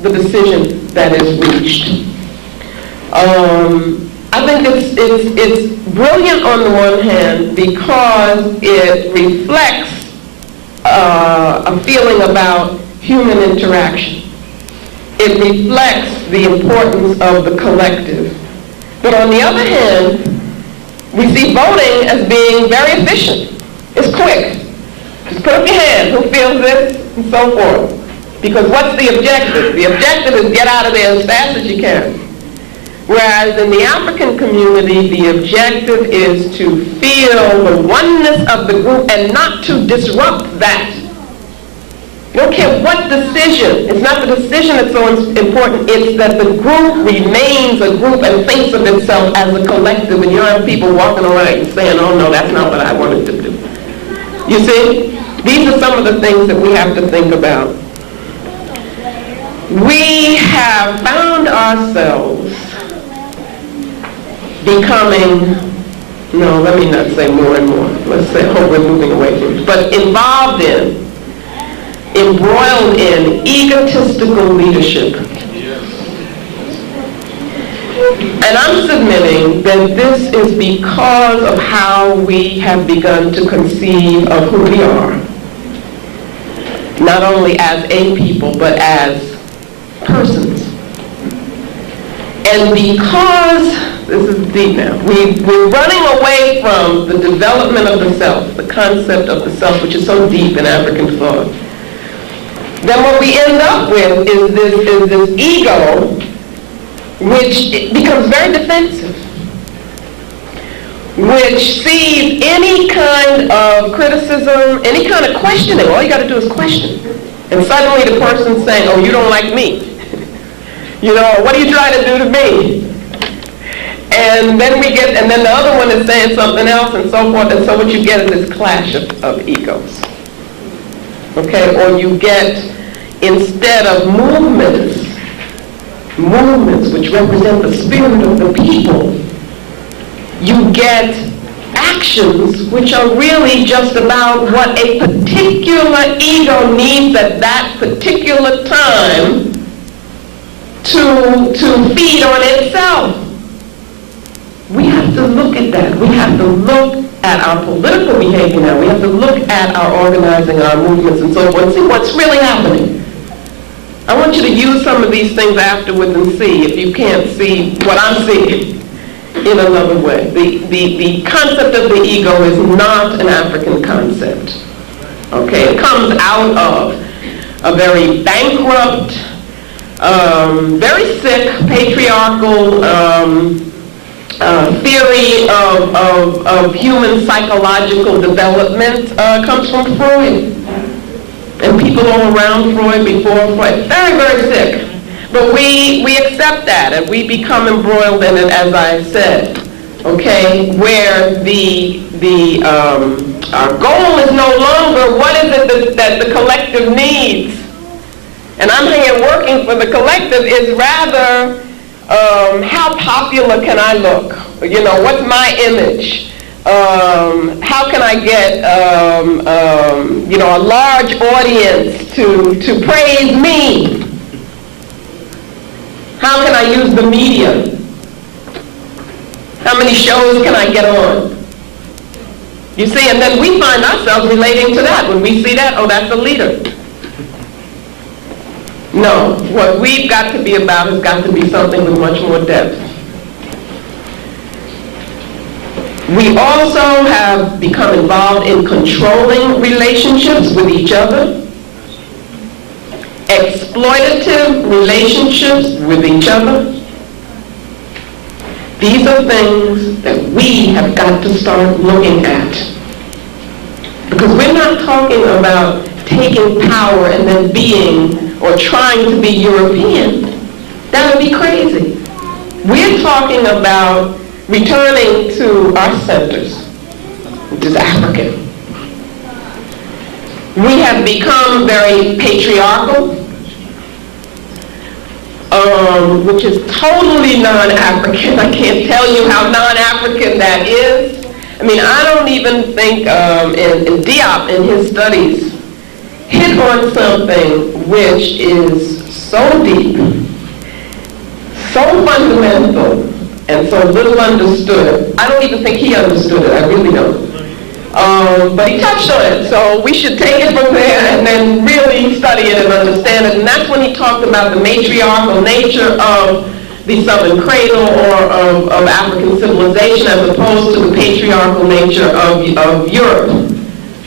the decision that is reached. I think it's brilliant on the one hand because it reflects a feeling about human interaction. It reflects the importance of the collective. But on the other hand, we see voting as being very efficient. It's quick. Just put up your hand, who feels this, and so forth. Because what's the objective? The objective is get out of there as fast as you can. Whereas in the African community, the objective is to feel the oneness of the group and not to disrupt that. You don't care what decision. It's not the decision that's so important. It's that the group remains a group and thinks of itself as a collective. And you have people walking around and saying, oh no, that's not what I wanted to do. You see? These are some of the things that we have to think about. We have found ourselves becoming, no, let me not say more and more. Let's say, hope we're moving away from it. But involved in, embroiled in egotistical leadership. And I'm submitting that this is because of how we have begun to conceive of who we are. Not only as a people, but as persons. And because, this is deep now, we're running away from the development of the self, the concept of the self, which is so deep in African thought. Then what we end up with is this ego, which becomes very defensive, which sees any kind of criticism, any kind of questioning. All you got to do is question. And suddenly the person's saying, oh, you don't like me. You know, what are you trying to do to me? And then and then the other one is saying something else and so forth. And so what you get is this clash of egos. Okay, or you get, instead of movements which represent the spirit of the people, you get actions which are really just about what a particular ego needs at that particular time to feed on itself. We have to look at that. We have to look at our political behavior now. We have to look at our organizing, our movements, and so forth, and see what's really happening. I want you to use some of these things afterwards and see if you can't see what I'm seeing in another way. The concept of the ego is not an African concept. Okay, it comes out of a very bankrupt, very sick, patriarchal theory of human psychological development. Comes from Freud. And people all around Freud, before Freud, very, very sick. But we accept that, and we become embroiled in it, as I said, okay, where our goal is no longer what is it that the collective needs. And I'm here working for the collective is rather how popular can I look? You know, what's my image? How can I get you know, a large audience to praise me? How can I use the media? How many shows can I get on? You see, and then we find ourselves relating to that. When we see that, oh, that's a leader. No, what we've got to be about has got to be something with much more depth. We also have become involved in controlling relationships with each other, exploitative relationships with each other. These are things that we have got to start looking at. Because we're not talking about taking power and then being or trying to be European. That would be crazy. We're talking about returning to our centers, which is African. We have become very patriarchal. which is totally non-African. I can't tell you how non-African that is. I mean, I don't even think, in Diop, in his studies, hit on something which is so deep, so fundamental, and so little understood. I don't even think he understood it. I really don't. But he touched on it, so we should take it from there and then really study it and understand it. And that's when he talked about the matriarchal nature of the Southern Cradle or of African civilization as opposed to the patriarchal nature of Europe.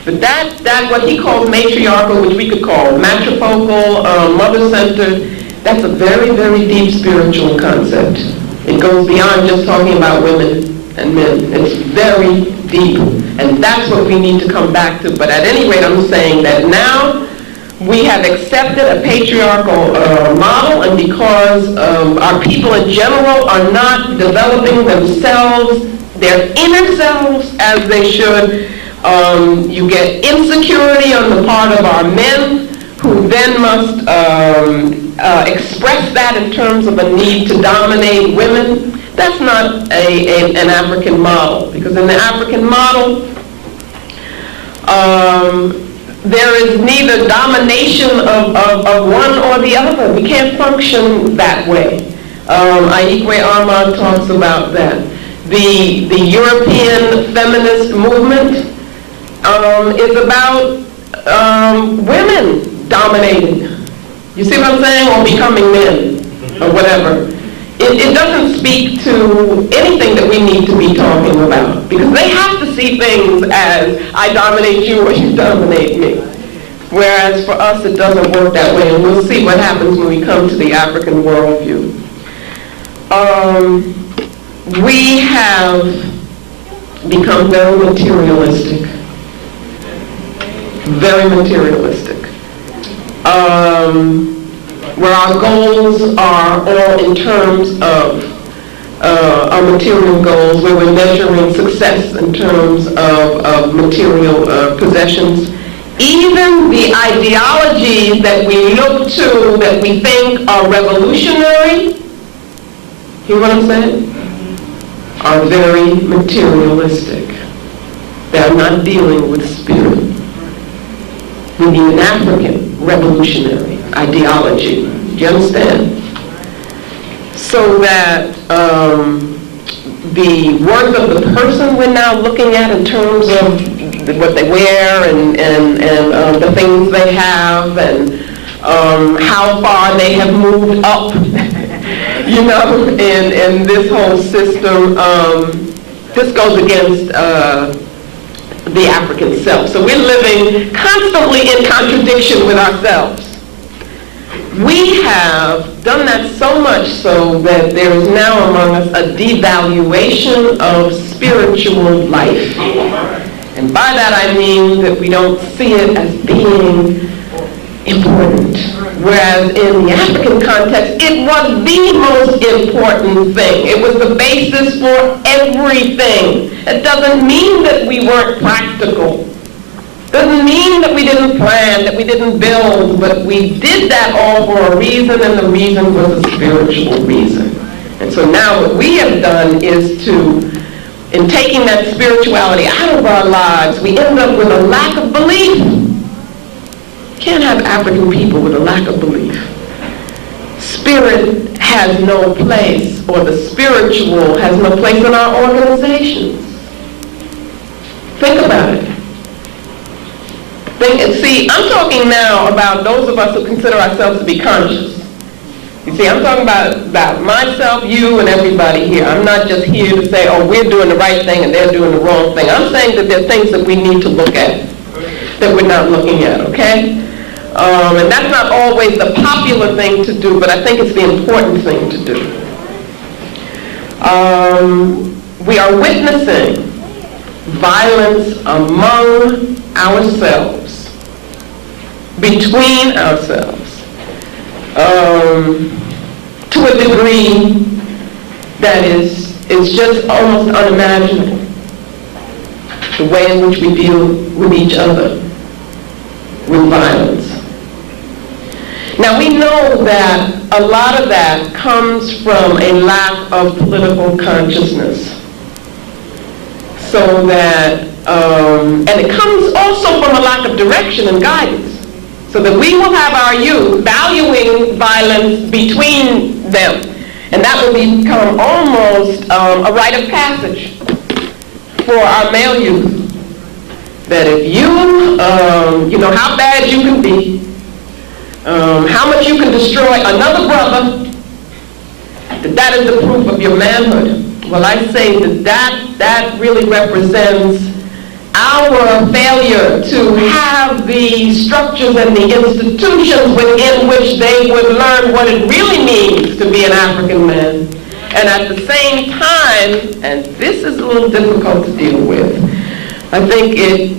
But that what he calls matriarchal, which we could call matrifocal, mother-centered, that's a very, very deep spiritual concept. It goes beyond just talking about women and men. It's very deep, and that's what we need to come back to. But at any rate, I'm saying that now we have accepted a patriarchal model, and because our people in general are not developing themselves, their inner selves, as they should, you get insecurity on the part of our men, who then must express that in terms of a need to dominate women. That's not an African model, because in the African model, there is neither domination of one or the other. We can't function that way. Aikwe Armand talks about that. The European feminist movement is about women dominating. You see what I'm saying? Or becoming men, or whatever. It doesn't speak to anything that we need to be talking about, because they have to see things as I dominate you or you dominate me. Whereas for us it doesn't work that way, and we'll see what happens when we come to the African worldview. We have become very materialistic. Very materialistic. Where our goals are all in terms of our material goals, where we're measuring success in terms of material possessions. Even the ideologies that we look to, that we think are revolutionary, hear what I'm saying? Are very materialistic. They're not dealing with spirit. We need an African revolutionary ideology. Do you understand? So that the worth of the person we're now looking at in terms of what they wear and the things they have and how far they have moved up, you know, in this whole system, this goes against the African self. So we're living constantly in contradiction with ourselves. We have done that so much so that there is now among us a devaluation of spiritual life. And by that I mean that we don't see it as being important. Whereas in the African context, it was the most important thing. It was the basis for everything. It doesn't mean that we weren't practical. Doesn't mean that we didn't plan, that we didn't build, but we did that all for a reason, and the reason was a spiritual reason. And so now what we have done is to, in taking that spirituality out of our lives, we end up with a lack of belief. Can't have African people with a lack of belief. Spirit has no place, or the spiritual has no place in our organizations. Think about it. See, I'm talking now about those of us who consider ourselves to be conscious. You see, I'm talking about myself, you, and everybody here. I'm not just here to say, oh, we're doing the right thing and they're doing the wrong thing. I'm saying that there are things that we need to look at that we're not looking at, okay? And that's not always the popular thing to do, but I think it's the important thing to do. We are witnessing violence among ourselves, between ourselves, to a degree that is just almost unimaginable. The way in which we deal with each other with violence. Now we know that a lot of that comes from a lack of political consciousness. So that, and it comes also from a lack of direction and guidance. So that we will have our youth valuing violence between them. And that will become almost a rite of passage for our male youth. That if you know how bad you can be, how much you can destroy another brother, that is the proof of your manhood. Well, I say that really represents our failure to have the structures and the institutions within which they would learn what it really means to be an African man. And at the same time, and this is a little difficult to deal with, I think it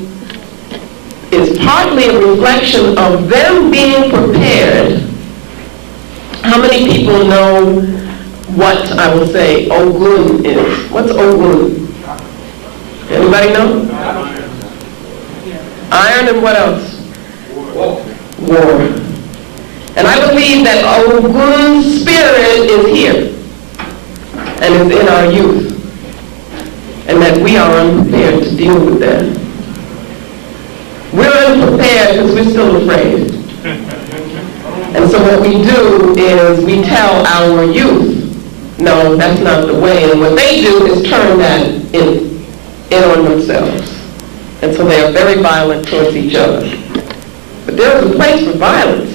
is partly a reflection of them being prepared. How many people know what, I will say, Ogun is? What's Ogun? Anybody know? Iron and what else? War. And I believe that Ogun's spirit is here and is in our youth, and that we are unprepared to deal with that. We're unprepared because we're still afraid. And so what we do is we tell our youth, no, that's not the way. And what they do is turn that in on themselves. And so they are very violent towards each other. But there's a place for violence.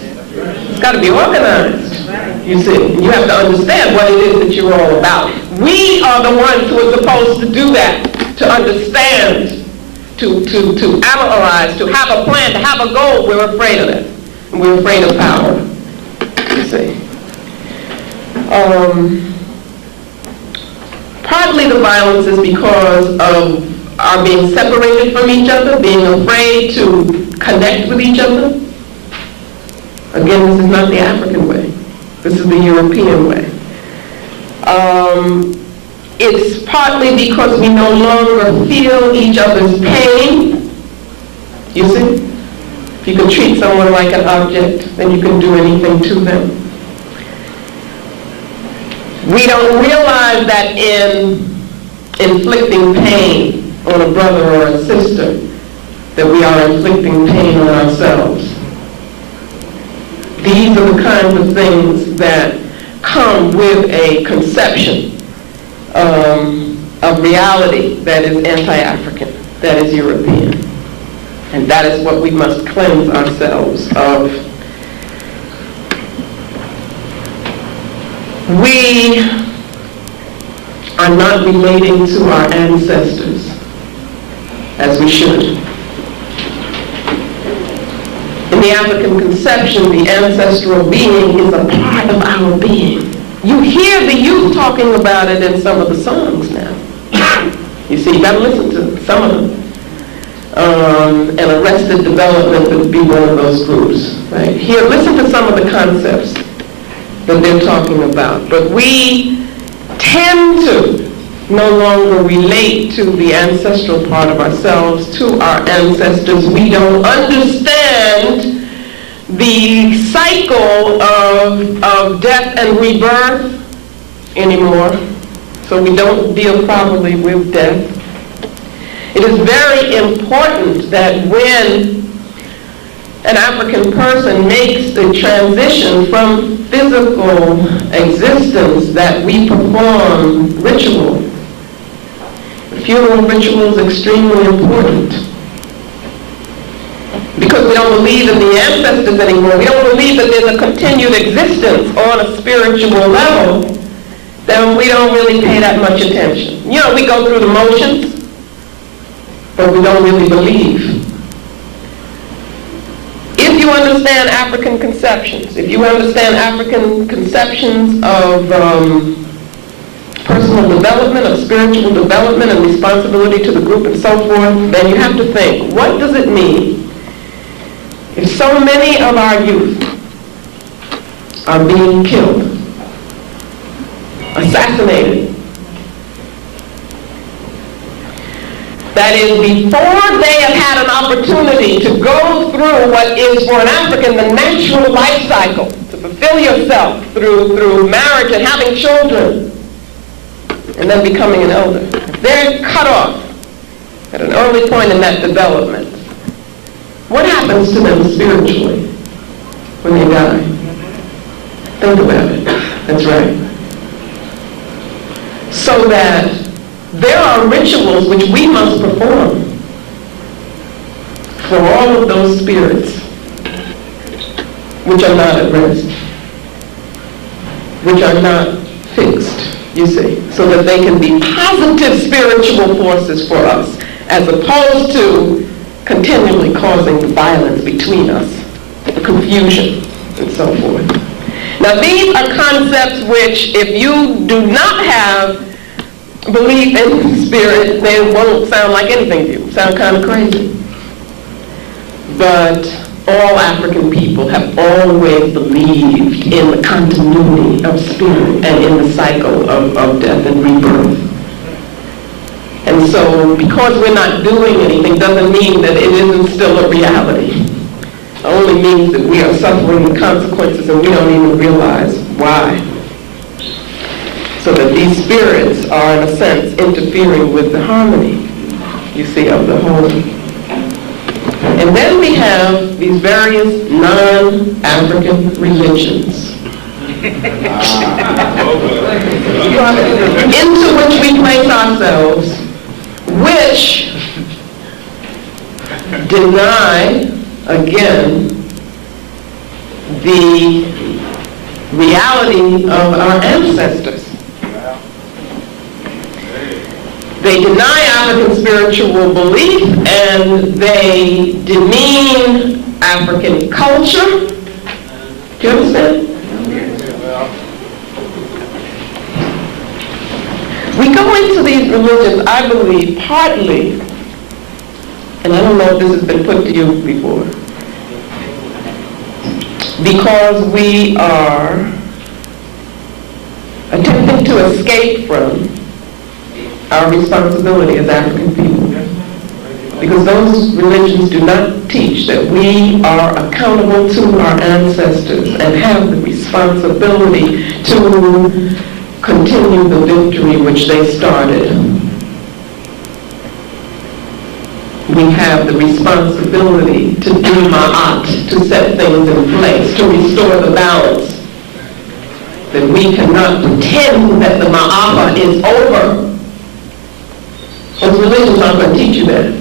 It's got to be organized, you see. You have to understand what it is that you're all about. We are the ones who are supposed to do that, to understand, to analyze, to have a plan, to have a goal. We're afraid of it. And we're afraid of power, you see. Partly the violence is because of our being separated from each other, being afraid to connect with each other. Again, this is not the African way. This is the European way. It's partly because we no longer feel each other's pain. You see? If you can treat someone like an object, then you can do anything to them. We don't realize that in inflicting pain on a brother or a sister, that we are inflicting pain on ourselves. These are the kinds of things that come with a conception of reality that is anti-African, that is European. And that is what we must cleanse ourselves of. We are not relating to our ancestors as we should. In the African conception, the ancestral being is a part of our being. You hear the youth talking about it in some of the songs now. You see, you got to listen to some of them. And Arrested Development would be one of those groups. Right? Here, listen to some of the concepts that they're talking about. But we tend to no longer relate to the ancestral part of ourselves, to our ancestors. We don't understand the cycle of death and rebirth anymore. So we don't deal properly with death. It is very important that when an African person makes the transition from physical existence, that we perform ritual. The funeral ritual is extremely important. Because we don't believe in the ancestors anymore, we don't believe that there's a continued existence on a spiritual level, then we don't really pay that much attention. You know, we go through the motions, but we don't really believe. If you understand African conceptions, if you understand African conceptions of personal development, of spiritual development and responsibility to the group and so forth, then you have to think, what does it mean if so many of our youth are being killed, assassinated? That is, before they have had an opportunity to go through what is for an African the natural life cycle, to fulfill yourself through marriage and having children, and then becoming an elder. They're cut off at an early point in that development. What happens to them spiritually when they die? Think about it. That's right. So that there are rituals which we must perform for all of those spirits which are not at rest, which are not fixed, you see, so that they can be positive spiritual forces for us, as opposed to continually causing the violence between us, the confusion, and so forth. Now, these are concepts which, if you do not have belief in spirit, they won't sound like anything to you. Sound kind of crazy. But all African people have always believed in the continuity of spirit and in the cycle of death and rebirth. And so, because we're not doing anything doesn't mean that it isn't still a reality. It only means that we are suffering the consequences and we don't even realize why. So that these spirits are, in a sense, interfering with the harmony, you see, of the whole. And then we have these various non-African religions into which we place ourselves, which deny, again, the reality of our ancestors. They deny African spiritual belief, and they demean African culture. Do you understand? We go into these religions, I believe, partly, and I don't know if this has been put to you before, because we are attempting to escape from our responsibility as African people. Because those religions do not teach that we are accountable to our ancestors and have the responsibility to continue the victory which they started. We have the responsibility to do ma'at, to set things in place, to restore the balance. That we cannot pretend that the Maafa is over. Those religions aren't going to teach you that.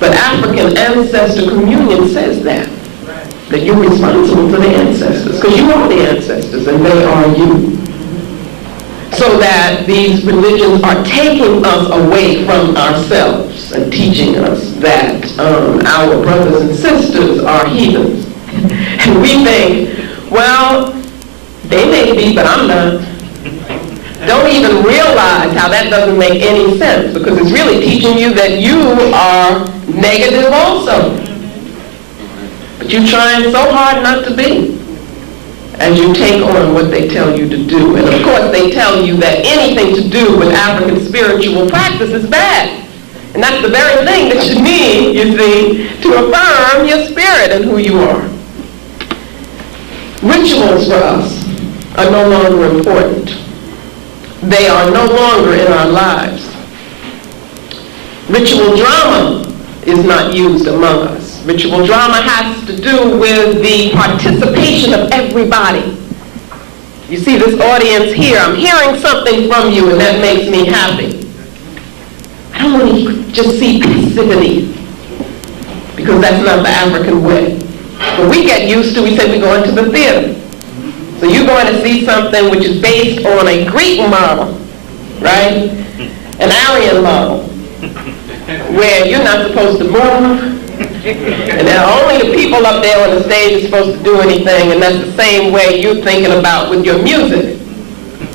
But African ancestor communion says that you're responsible to the ancestors, because you are the ancestors and they are you. So that these religions are taking us away from ourselves and teaching us that our brothers and sisters are heathens. And we think, well, they may be, but I'm not. Don't even realize how that doesn't make any sense, because it's really teaching you that you are negative also. But you're trying so hard not to be as you take on what they tell you to do. And of course they tell you that anything to do with African spiritual practice is bad. And that's the very thing that you need, you see, to affirm your spirit and who you are. Rituals for us are no longer important. They are no longer in our lives. Ritual drama is not used among us. Ritual drama has to do with the participation of everybody. You see this audience here, I'm hearing something from you and that makes me happy. I don't want to just see passivity, because that's not the African way. But we get used to, we say we go into the theater. So you're going to see something which is based on a Greek model, right? An Aryan model, where you're not supposed to move, and only the people up there on the stage are supposed to do anything, and that's the same way you're thinking about with your music.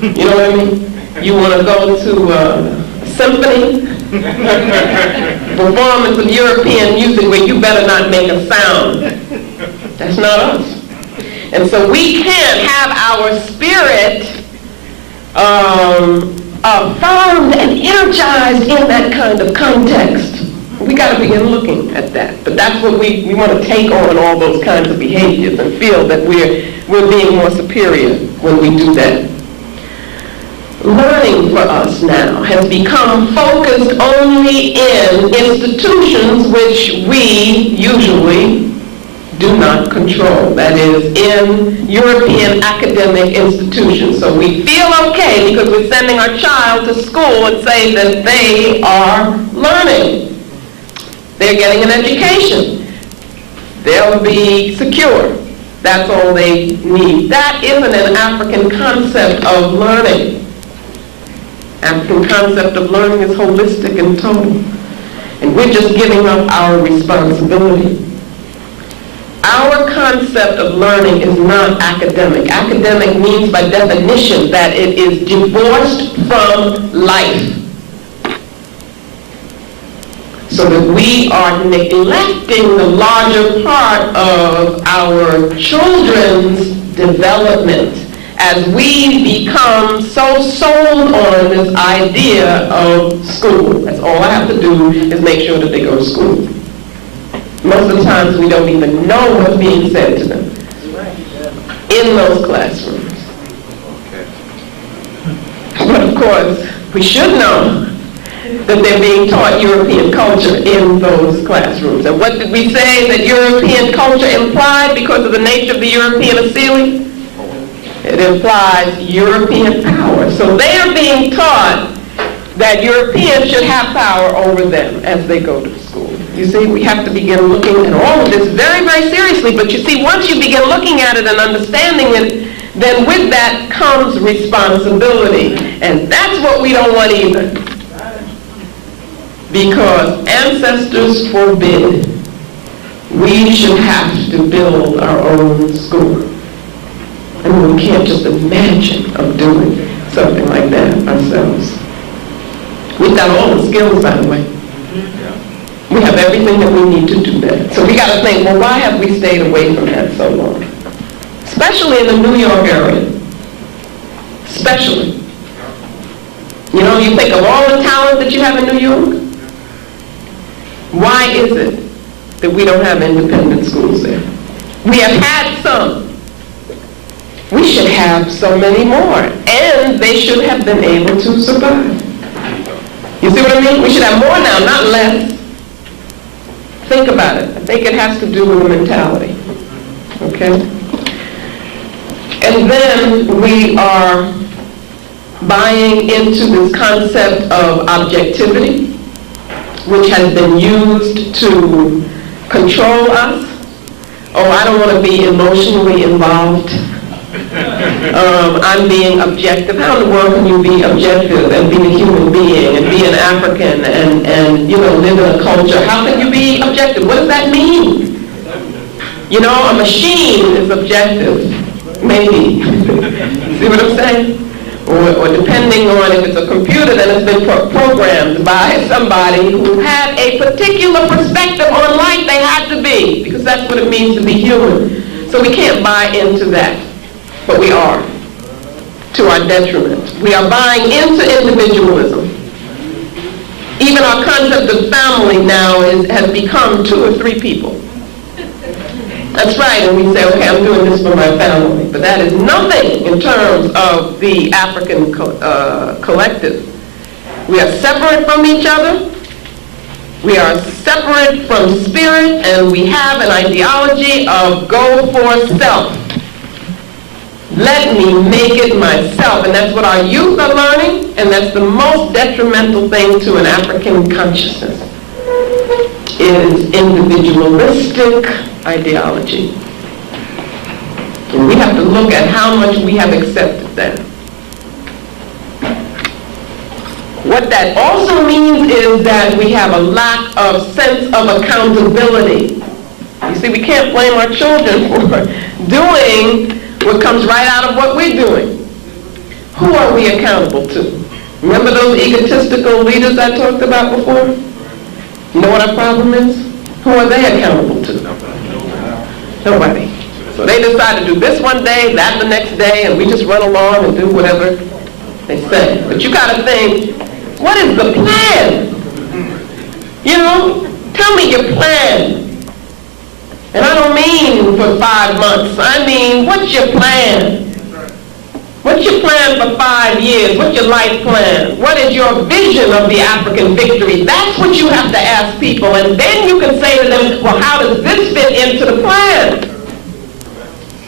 You know what I mean? You want to go to a symphony, performance of European music where you better not make a sound. That's not us. And so we can't have our spirit affirmed and energized in that kind of context. We got to begin looking at that. But that's what we want to take on all those kinds of behaviors and feel that we're being more superior when we do that. Learning for us now has become focused only in institutions which we usually do not control. That is, in European academic institutions. So we feel okay because we're sending our child to school and say that they are learning. They're getting an education. They'll be secure. That's all they need. That isn't an African concept of learning. African concept of learning is holistic and total. And we're just giving up our responsibility. Our concept of learning is not academic. Academic means by definition that it is divorced from life. So that we are neglecting the larger part of our children's development as we become so sold on this idea of school. That's all I have to do is make sure that they go to school. Most of the times we don't even know what's being said to them in those classrooms. But of course, we should know that they're being taught European culture in those classrooms. And what did we say that European culture implied because of the nature of the European assembly? It implies European power. So they are being taught that Europeans should have power over them as they go to school. You see, we have to begin looking at all of this very, very seriously. But you see, once you begin looking at it and understanding it, then with that comes responsibility. And that's what we don't want either. Because ancestors forbid we should have to build our own school. And we can't just imagine of doing something like that ourselves. We've got all the skills, by the way. We have everything that we need to do that. So we got to think, well, why have we stayed away from that so long? Especially in the New York area. Especially. You know, you think of all the talent that you have in New York. Why is it that we don't have independent schools there? We have had some. We should have so many more. And they should have been able to survive. You see what I mean? We should have more now, not less. Think about it. I think it has to do with the mentality. Okay? And then we are buying into this concept of objectivity, which has been used to control us. Oh, I don't want to be emotionally involved. I'm being objective. How in the world can you be objective and be a human being and be an African and you know, live in a culture? How can you be objective? What does that mean? You know, a machine is objective. Maybe. See what I'm saying? Or depending on if it's a computer, then it's been programmed by somebody who had a particular perspective on life they had to be, because that's what it means to be human. So we can't buy into that, but we are, to our detriment. We are buying into individualism. Even our concept of family now has become 2 or 3 people. That's right, and we say, okay, I'm doing this for my family. But that is nothing in terms of the African collective. We are separate from each other. We are separate from spirit, and we have an ideology of go for self. Let me make it myself. And that's what our youth are learning, and that's the most detrimental thing to an African consciousness. Is individualistic ideology. And we have to look at how much we have accepted that. What that also means is that we have a lack of sense of accountability. You see, we can't blame our children for doing what comes right out of what we're doing. Who are we accountable to? Remember those egotistical leaders I talked about before? You know what our problem is? Who are they accountable to? Nobody. So they decide to do this one day, that the next day, and we just run along and do whatever they say. But you got to think, what is the plan? You know, tell me your plan. And I don't mean for 5 months. I mean, what's your plan? What's your plan for 5 years? What's your life plan? What is your vision of the African victory? That's what you have to ask people. And then you can say to them, well, how does this fit into the plan?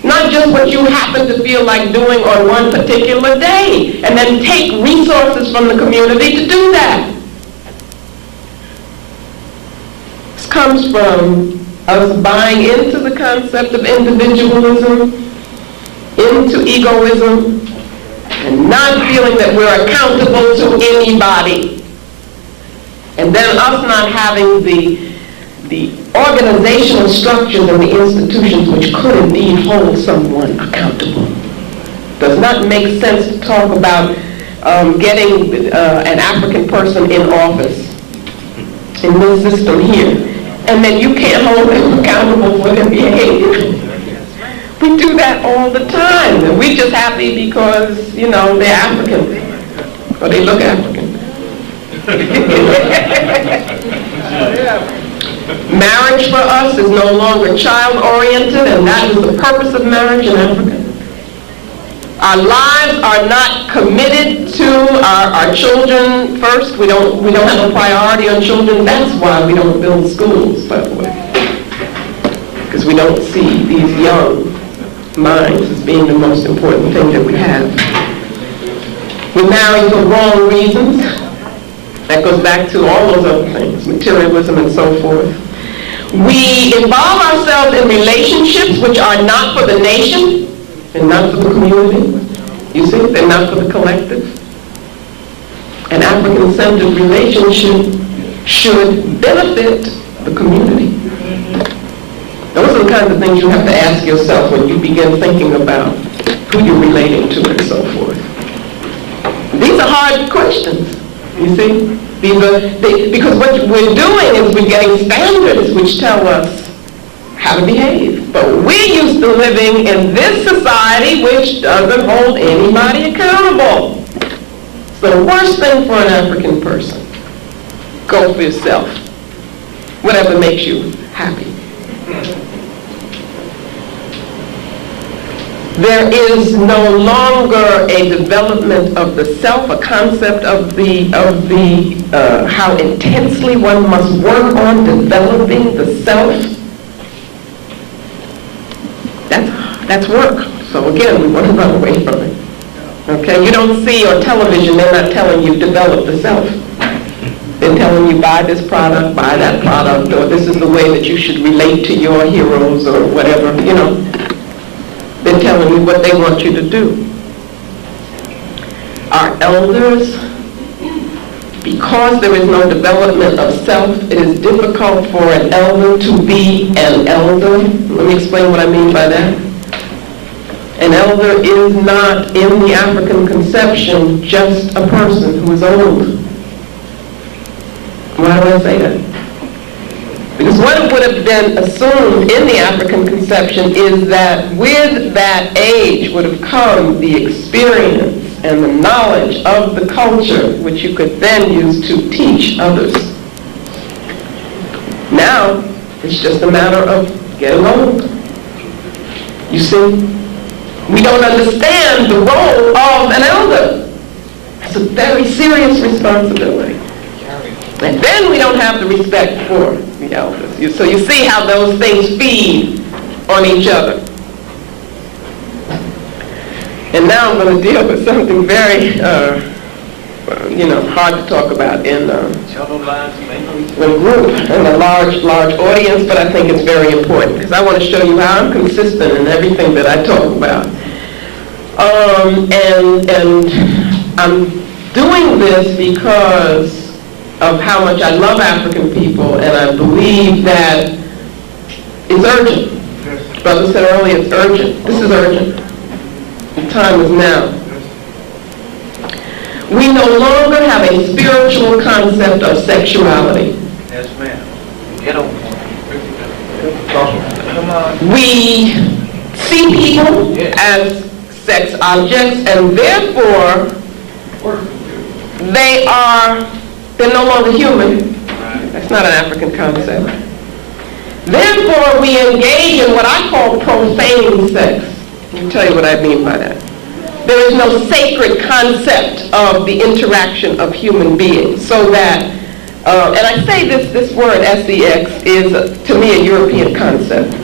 Not just what you happen to feel like doing on one particular day. And then take resources from the community to do that. This comes from us buying into the concept of individualism, into egoism, and not feeling that we're accountable to anybody. And then us not having the organizational structures and the institutions which could indeed hold someone accountable. Does not make sense to talk about getting an African person in office in this system here, and then you can't hold them accountable for their behavior. We do that all the time, and we're just happy because, you know, they're African, or they look African. Marriage for us is no longer child-oriented, and that is the purpose of marriage in Africa. Our lives are not committed to our children first. We don't have a priority on children. That's why we don't build schools, by the way. Because we don't see these young minds as being the most important thing that we have. We marry for wrong reasons. That goes back to all those other things, materialism and so forth. We involve ourselves in relationships which are not for the nation and not for the community. You see, they're not for the collective. An African-centered relationship should benefit the community. Those are the kinds of things you have to ask yourself when you begin thinking about who you're relating to and so forth. These are hard questions, you see? Because what we're doing is we're getting standards which tell us how to behave. But we're used to living in this society which doesn't hold anybody accountable. It's the worst thing for an African person. Go for yourself. Whatever makes you happy. There is no longer a development of the self, a concept of how intensely one must work on developing the self. That's work. So again, we want to run away from it. Okay, you don't see on television, they're not telling you develop the self. They're telling you buy this product, buy that product, or this is the way that you should relate to your heroes or whatever, you know. They're telling you what they want you to do. Our elders, because there is no development of self, it is difficult for an elder to be an elder. Let me explain what I mean by that. An elder is not, in the African conception, just a person who is old. Why do I say that? Because what would have been assumed in the African conception is that with that age would have come the experience and the knowledge of the culture which you could then use to teach others. Now, it's just a matter of getting old. You see? We don't understand the role of an elder. It's a very serious responsibility. And then we don't have the respect for the elders. So you see how those things feed on each other. And now I'm going to deal with something very, hard to talk about in a group and a large audience, but I think it's very important because I want to show you how I'm consistent in everything that I talk about. And I'm doing this because of how much I love African people, and I believe that it's urgent. Brother said earlier, it's urgent. This is urgent. The time is now. We no longer have a spiritual concept of sexuality. Yes, ma'am. Get on. We see people as sex objects, and therefore they're no longer human. That's not an African concept. Therefore, we engage in what I call profane sex. Let me tell you what I mean by that. There is no sacred concept of the interaction of human beings, so that, and I say this word sex is, to me, a European concept.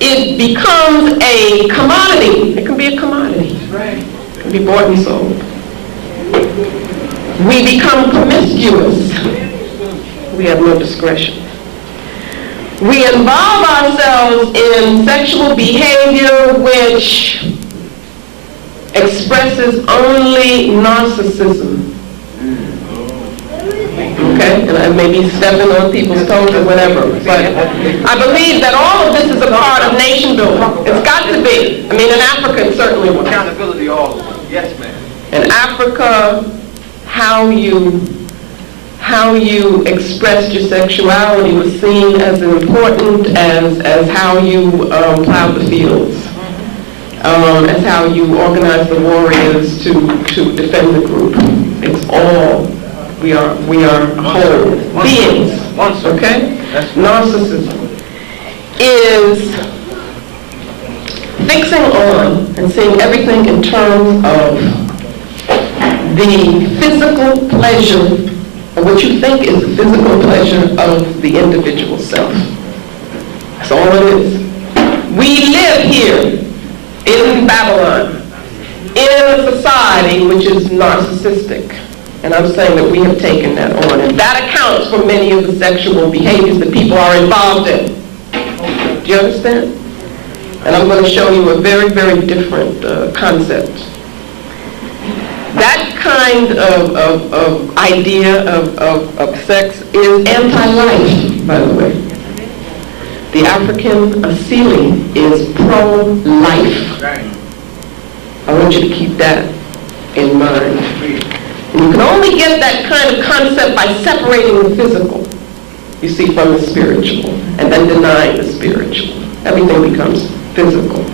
It becomes a commodity. It can be a commodity. It can be bought and sold. We become promiscuous. We have no discretion. We involve ourselves in sexual behavior which expresses only narcissism. Okay? And I may be stepping on people's toes or whatever, but I believe that all of this is a part of nation building. It's got to be. I mean, in Africa, it certainly was. Accountability all. Yes, ma'am. In Africa, how you expressed your sexuality was seen as important as how you plowed the fields, as how you organized the warriors to defend the group. It's all, we are whole beings, okay? Narcissism is fixing on and seeing everything in terms of the physical pleasure, or what you think is the physical pleasure of the individual self. That's all it is. We live here in Babylon, in a society which is narcissistic. And I'm saying that we have taken that on. And that accounts for many of the sexual behaviors that people are involved in. Do you understand? And I'm going to show you a very, very different concept. That kind of idea of sex is anti-life, by the way. The African Asili is pro-life. I want you to keep that in mind. And you can only get that kind of concept by separating the physical, you see, from the spiritual, and then denying the spiritual. Everything becomes physical.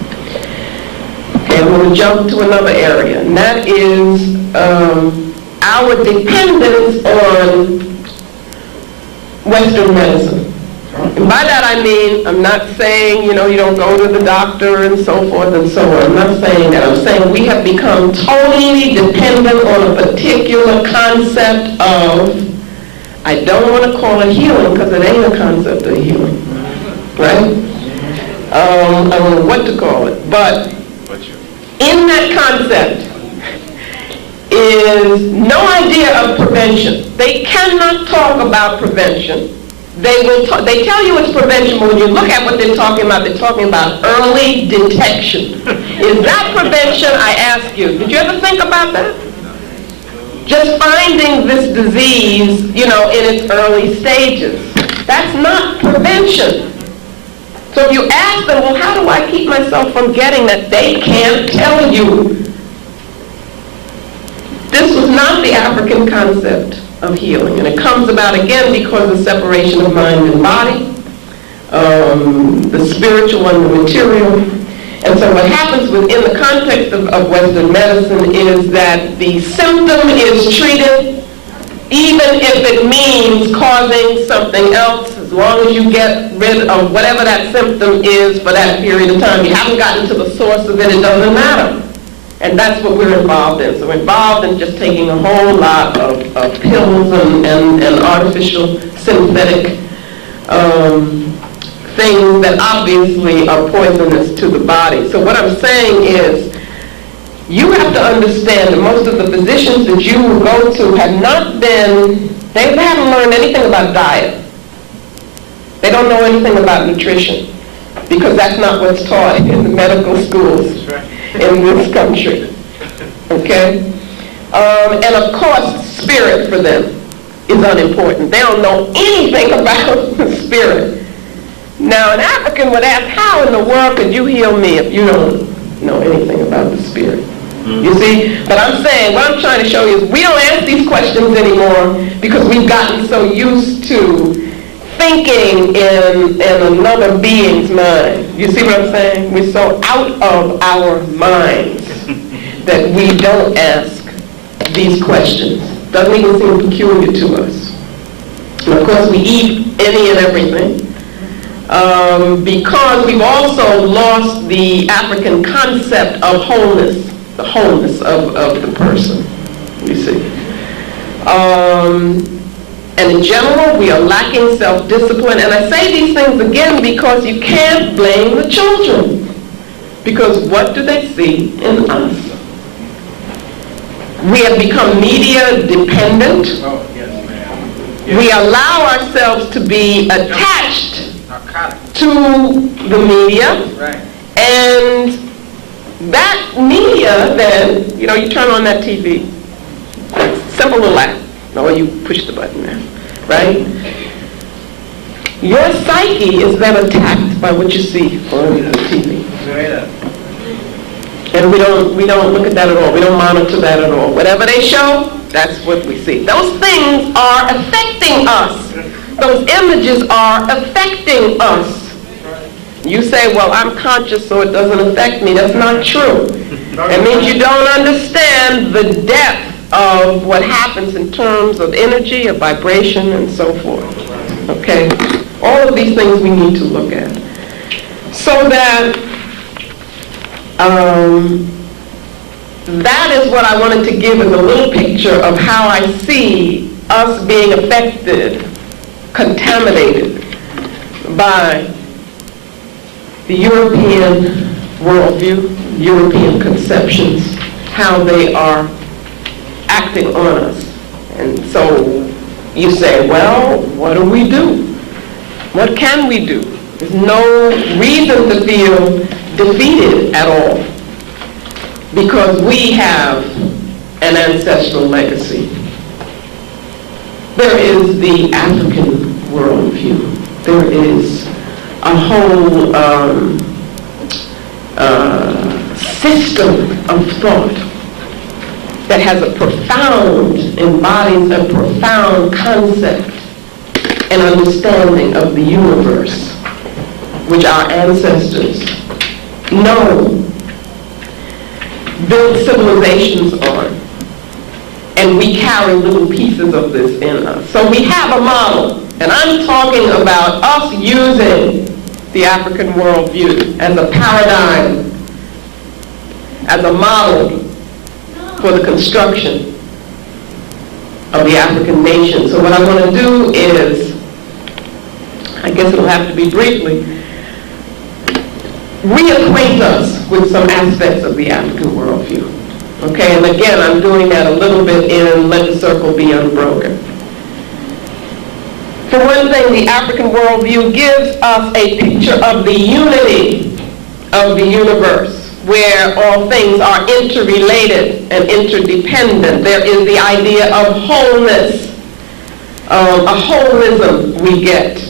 Okay, I'm going to jump to another area, and that is our dependence on Western medicine. And by that I mean, I'm not saying, you don't go to the doctor and so forth and so on. I'm not saying that. I'm saying we have become totally dependent on a particular concept of, I don't want to call it healing because it ain't a concept of healing, right? I don't know what to call it, but in that concept is no idea of prevention. They cannot talk about prevention. They tell you it's prevention, but when you look at what they're talking about early detection. Is that prevention, I ask you? Did you ever think about that? Just finding this disease, in its early stages. That's not prevention. So if you ask them, well, how do I keep myself from getting that? They can't tell you. This was not the African concept of healing. And it comes about again because of separation of mind and body, the spiritual and the material. And so what happens within the context of Western medicine is that the symptom is treated even if it means causing something else, as long as you get rid of whatever that symptom is for that period of time. You haven't gotten to the source of it, it doesn't matter. And that's what we're involved in. So we're involved in just taking a whole lot of pills and artificial synthetic things that obviously are poisonous to the body. So what I'm saying is, you have to understand that most of the physicians that you will go to have they haven't learned anything about diet. They don't know anything about nutrition, because that's not what's taught in the medical schools in this country. Okay? And of course, spirit for them is unimportant. They don't know anything about the spirit. Now, an African would ask, how in the world could you heal me if you don't know anything about the spirit? You see? But I'm saying, what I'm trying to show you is we don't ask these questions anymore because we've gotten so used to thinking in another being's mind. You see what I'm saying? We're so out of our minds that we don't ask these questions. Doesn't even seem peculiar to us. And of course, we eat any and everything because we've also lost the African concept of wholeness, the wholeness of the person, you see. And in general, we are lacking self-discipline. And I say these things again because you can't blame the children. Because what do they see in us? We have become media dependent. Oh, yes, ma'am. Yes. We allow ourselves to be attached to the media. Right. And that media then, you know, you turn on that TV. Simple little app. Or you push the button there, right? Your psyche is then attacked by what you see on the TV. And we don't look at that at all. We don't monitor that at all. Whatever they show, that's what we see. Those things are affecting us. Those images are affecting us. You say, well, I'm conscious, so it doesn't affect me. That's not true. It means you don't understand the depth of what happens in terms of energy, of vibration, and so forth. Okay? All of these things we need to look at. So that that is what I wanted to give as a little picture of how I see us being affected, contaminated by the European worldview, European conceptions, how they are acting on us. And so you say, well, what do we do? What can we do? There's no reason to feel defeated at all because we have an ancestral legacy. There is the African worldview. There is a whole system of thought that has a profound, embodies a profound concept and understanding of the universe, which our ancestors know, built civilizations on. And we carry little pieces of this in us. So we have a model, and I'm talking about us using the African worldview as a paradigm, as a model for the construction of the African nation. So what I want to do is, I guess it'll have to be briefly, reacquaint us with some aspects of the African worldview. Okay, and again, I'm doing that a little bit in Let the Circle Be Unbroken. For one thing, the African worldview gives us a picture of the unity of the universe, where all things are interrelated and interdependent. There is the idea of wholeness, a holism we get.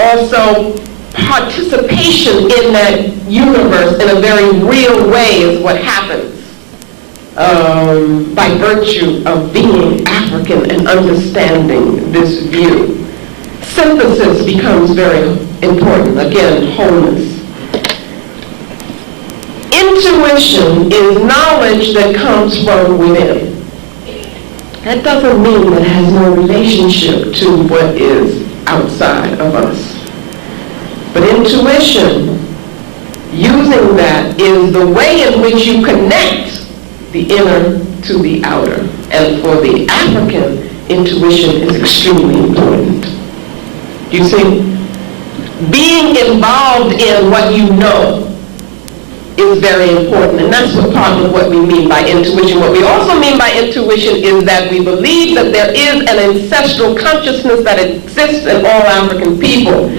Also, participation in that universe in a very real way is what happens by virtue of being African and understanding this view. Synthesis becomes very important. Again, wholeness. Intuition is knowledge that comes from within. That doesn't mean that it has no relationship to what is outside of us. But intuition, using that, is the way in which you connect the inner to the outer. And for the African, intuition is extremely important. You see, being involved in what you know is very important, and that's what part of what we mean by intuition. What we also mean by intuition is that we believe that there is an ancestral consciousness that exists in all African people,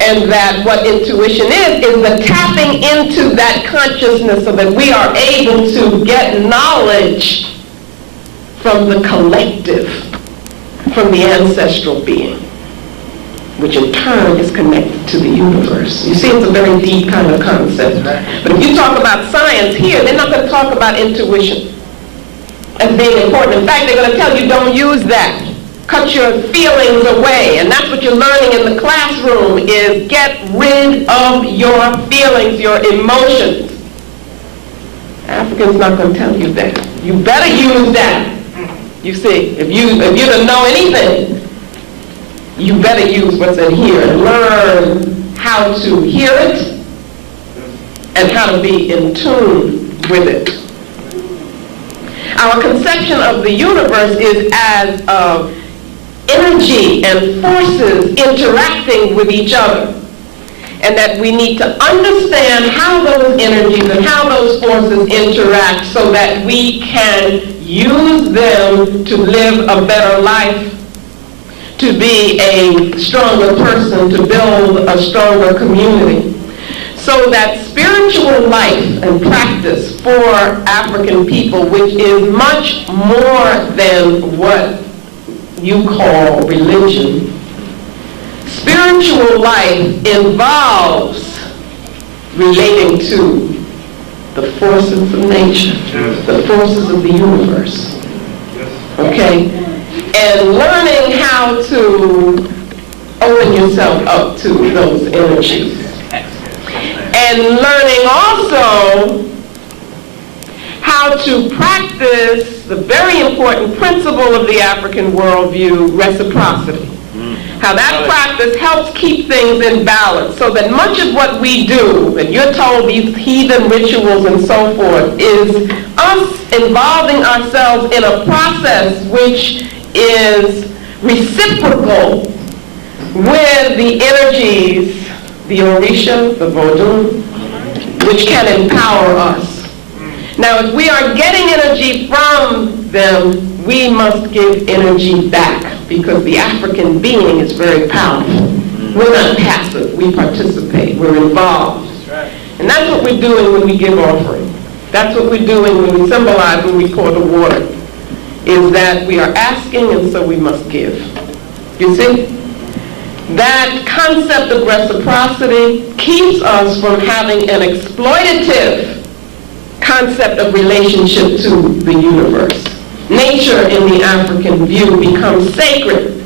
and that what intuition is the tapping into that consciousness so that we are able to get knowledge from the collective, from the ancestral being, which in turn is connected to the universe. You see, it's a very deep kind of concept. But if you talk about science here, they're not going to talk about intuition as being important. In fact, they're going to tell you don't use that. Cut your feelings away. And that's what you're learning in the classroom, is get rid of your feelings, your emotions. African's not going to tell you that. You better use that. You see, if you don't know anything, you better use what's in here and learn how to hear it and how to be in tune with it. Our conception of the universe is as energy and forces interacting with each other, and that we need to understand how those energies and how those forces interact so that we can use them to live a better life, to be a stronger person, to build a stronger community. So that spiritual life and practice for African people, which is much more than what you call religion. Spiritual life involves relating to the forces of nature, the forces of the universe. Okay? And learning how to open yourself up to those energies. And learning also how to practice the very important principle of the African worldview, reciprocity. How that practice helps keep things in balance, so that much of what we do, and you're told these heathen rituals and so forth, is us involving ourselves in a process which is reciprocal with the energies, the Orisha, the Vodun, which can empower us. Now, if we are getting energy from them, we must give energy back, because the African being is very powerful. We're not passive, we participate, we're involved. And that's what we're doing when we give offering. That's what we're doing when we symbolize, when we pour the water, is that we are asking and so we must give. You see? That concept of reciprocity keeps us from having an exploitative concept of relationship to the universe. Nature in the African view becomes sacred.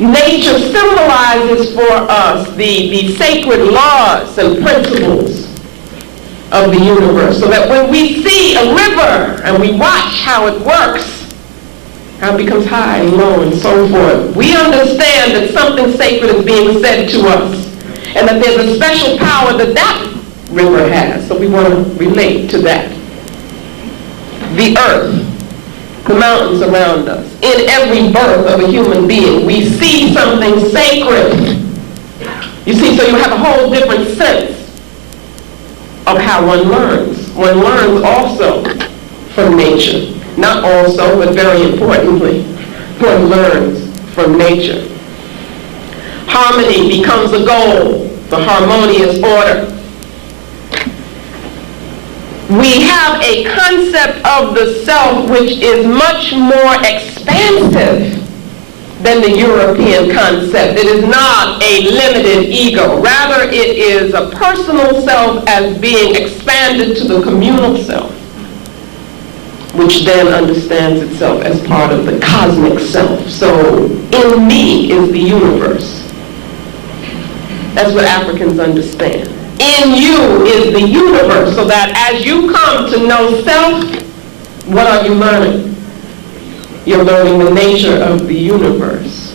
Nature symbolizes for us the sacred laws and principles of the universe, so that when we see a river and we watch how it works, how it becomes high and low and so forth, we understand that something sacred is being said to us, and that there's a special power that that river has, so we want to relate to that. The earth, the mountains around us, in every birth of a human being, we see something sacred. You see, so you have a whole different sense of how one learns. One learns also from nature. Not also, but very importantly, one learns from nature. Harmony becomes a goal, the harmonious order. We have a concept of the self which is much more expansive than the European concept. It is not a limited ego. Rather, it is a personal self as being expanded to the communal self, which then understands itself as part of the cosmic self. So, in me is the universe. That's what Africans understand. In you is the universe, so that as you come to know self, what are you learning? You're learning the nature of the universe.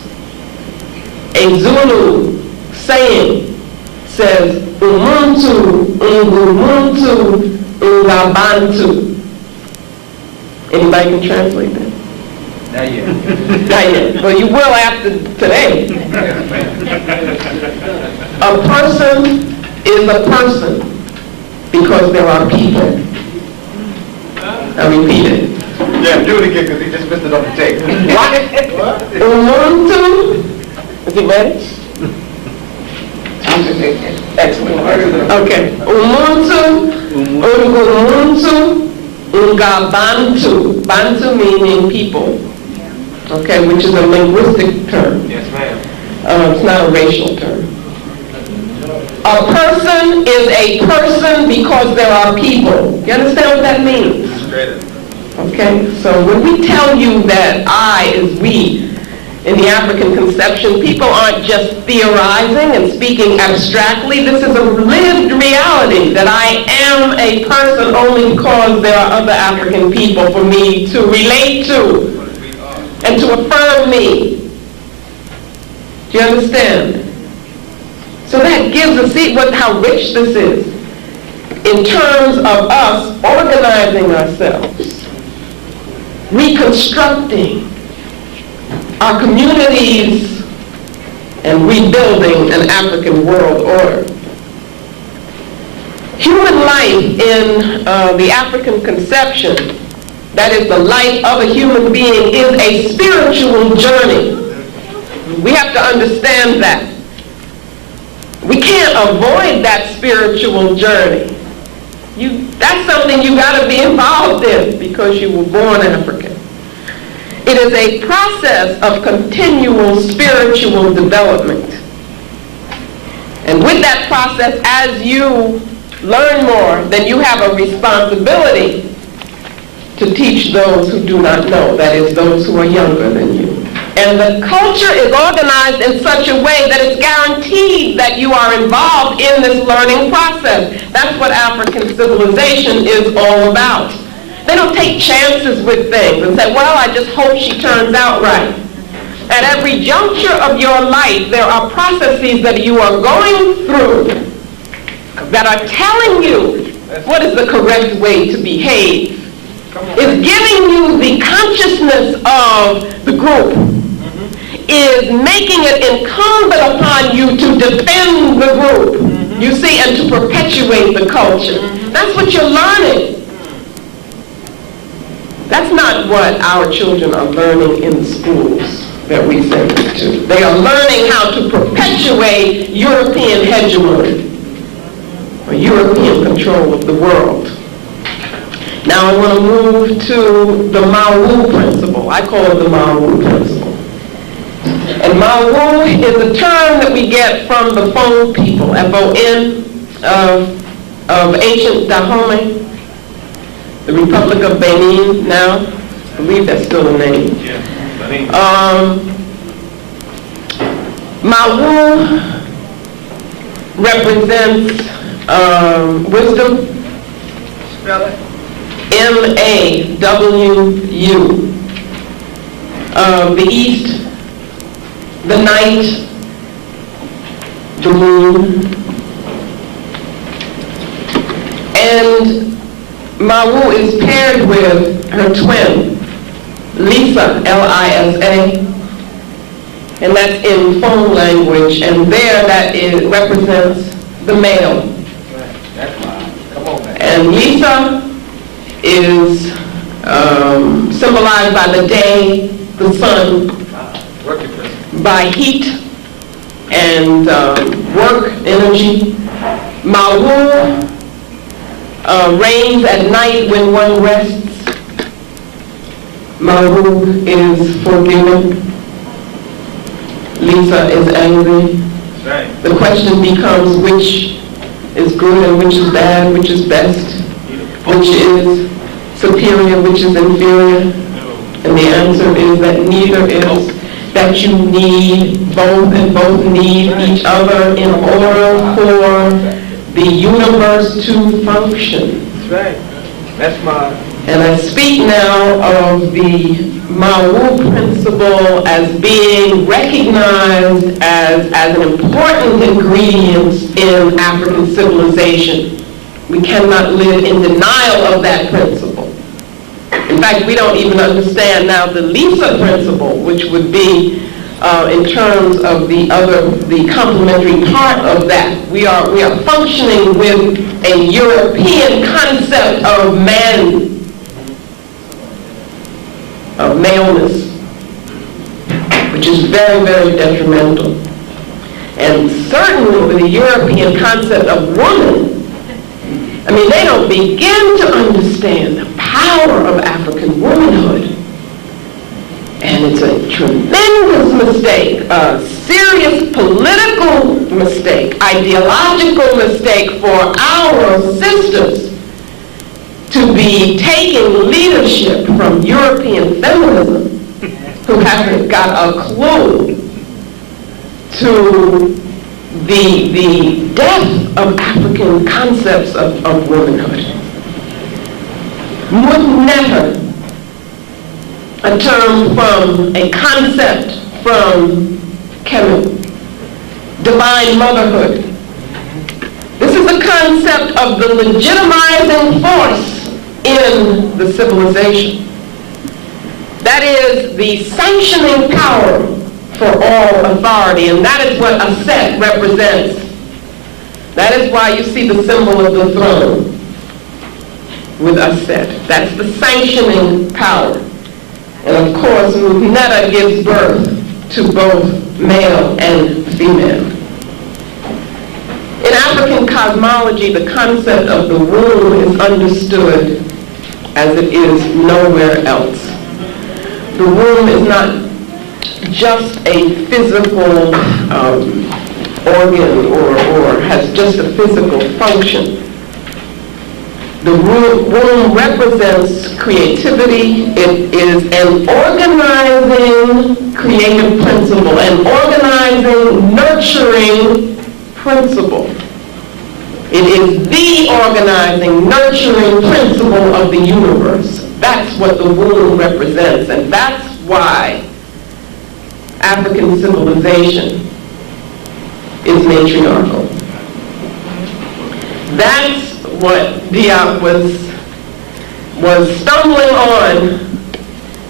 A Zulu saying says, Umuntu, Ungumuntu, Ungabantu. Anybody can translate that? Not yet. Not yet. Well, you will after today. A person is a person because there are people. I repeat it. Yeah, do it again because he just missed it on the tape. What? Umuntu. Is he ready? Excellent. Okay. Umuntu, Ungumuntu, Ungabantu. Bantu meaning people. Okay, which is a linguistic term. Yes, ma'am. It's not a racial term. A person is a person because there are people. You understand what that means? Okay, so when we tell you that I is we in the African conception, people aren't just theorizing and speaking abstractly. This is a lived reality, that I am a person only because there are other African people for me to relate to and to affirm me. Do you understand? So that gives us, see how rich this is in terms of us organizing ourselves, reconstructing our communities, and rebuilding an African world order. Human life in the African conception, that is the life of a human being, is a spiritual journey. We have to understand that. We can't avoid that spiritual journey. That's something you got to be involved in because you were born African. It is a process of continual spiritual development. And with that process, as you learn more, then you have a responsibility to teach those who do not know, that is, those who are younger than you. And the culture is organized in such a way that it's guaranteed that you are involved in this learning process. That's what African civilization is all about. They don't take chances with things and say, well, I just hope she turns out right. At every juncture of your life, there are processes that you are going through that are telling you what is the correct way to behave. It's giving you the consciousness of the group. Is making it incumbent upon you to defend the group, you see, and to perpetuate the culture. That's what you're learning. That's not what our children are learning in the schools that we send them to. They are learning how to perpetuate European hegemony, or European control of the world. Now I want to move to the Mawu principle. I call it the Mawu principle. And Mawu is a term that we get from the Fon people, F-O-N, of ancient Dahomey, the Republic of Benin now. I believe that's still the name. Mawu represents wisdom. Spell it. M-A-W-U. The East, the night, the moon. And Mawu is paired with her twin, Lisa, L-I-S-A. And that's in Fon language. And there that represents the male. That's fine. Come on, man. And Lisa is symbolized by the day, the sun, by heat and work, energy. Mawu reigns at night when one rests. Mawu is forgiving. Lisa is angry. Right. The question becomes which is good and which is bad, which is best, which is superior, which is inferior. And the answer is that neither is, that you need both, and both need each other in order for the universe to function. That's right. That's my... And I speak now of the Mawu principle as being recognized as an important ingredient in African civilization. We cannot live in denial of that principle. In fact, we don't even understand now the Lisa principle, which would be in terms of the complementary part of that. We are functioning with a European concept of man, of maleness, which is very, very detrimental. And certainly with the European concept of woman, I mean, they don't begin to understand the power of African womanhood. And it's a tremendous mistake, a serious political mistake, ideological mistake for our sisters to be taking leadership from European feminism who haven't got a clue to the depth of African concepts of womanhood. Mutneta, a term from a concept from Kemet, divine motherhood. This is a concept of the legitimizing force in the civilization. That is the sanctioning power for all authority, and that is what a set represents. That is why you see the symbol of the throne with a set. That's the sanctioning power. And of course, Mutneta gives birth to both male and female. In African cosmology, the concept of the womb is understood as it is nowhere else. The womb is not just a physical organ or has just a physical function. The womb represents creativity. It is an organizing creative principle, an organizing, nurturing principle. It is the organizing, nurturing principle of the universe. That's what the womb represents, and that's why African civilization is matriarchal. That's what Diop was stumbling on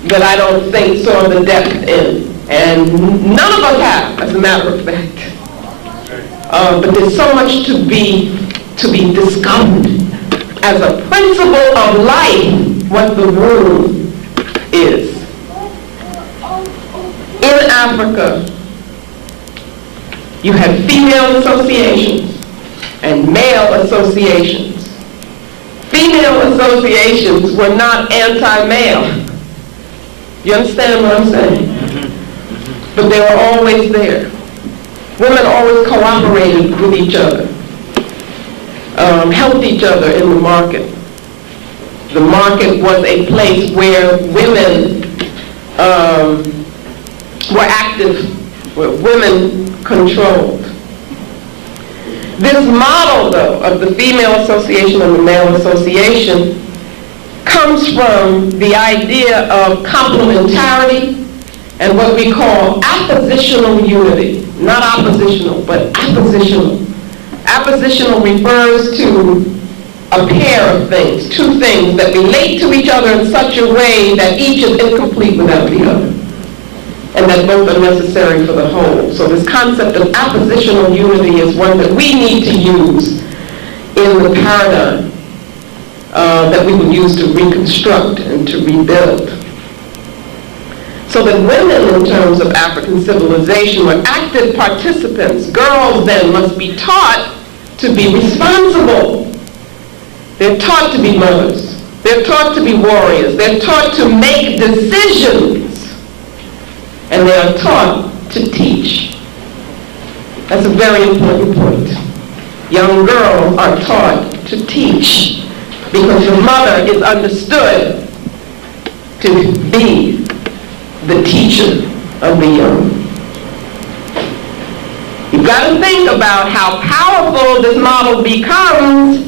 that I don't think saw the depth in. And none of us have, as a matter of fact. But there's so much to be discovered as a principle of life, what the womb is. In Africa, you had female associations and male associations. Female associations were not anti-male. You understand what I'm saying? But they were always there. Women always cooperated with each other, helped each other in the market. The market was a place where women were active, where women controlled. This model, though, of the female association and the male association comes from the idea of complementarity and what we call appositional unity. Not oppositional, but appositional. Appositional refers to a pair of things, two things that relate to each other in such a way that each is incomplete without the other, and that both are necessary for the whole. So this concept of appositional unity is one that we need to use in the paradigm that we would use to reconstruct and to rebuild. So that women, in terms of African civilization, were active participants. Girls then must be taught to be responsible. They're taught to be mothers. They're taught to be warriors. They're taught to make decisions. And they are taught to teach. That's a very important point. Young girls are taught to teach because the mother is understood to be the teacher of the young. You've got to think about how powerful this model becomes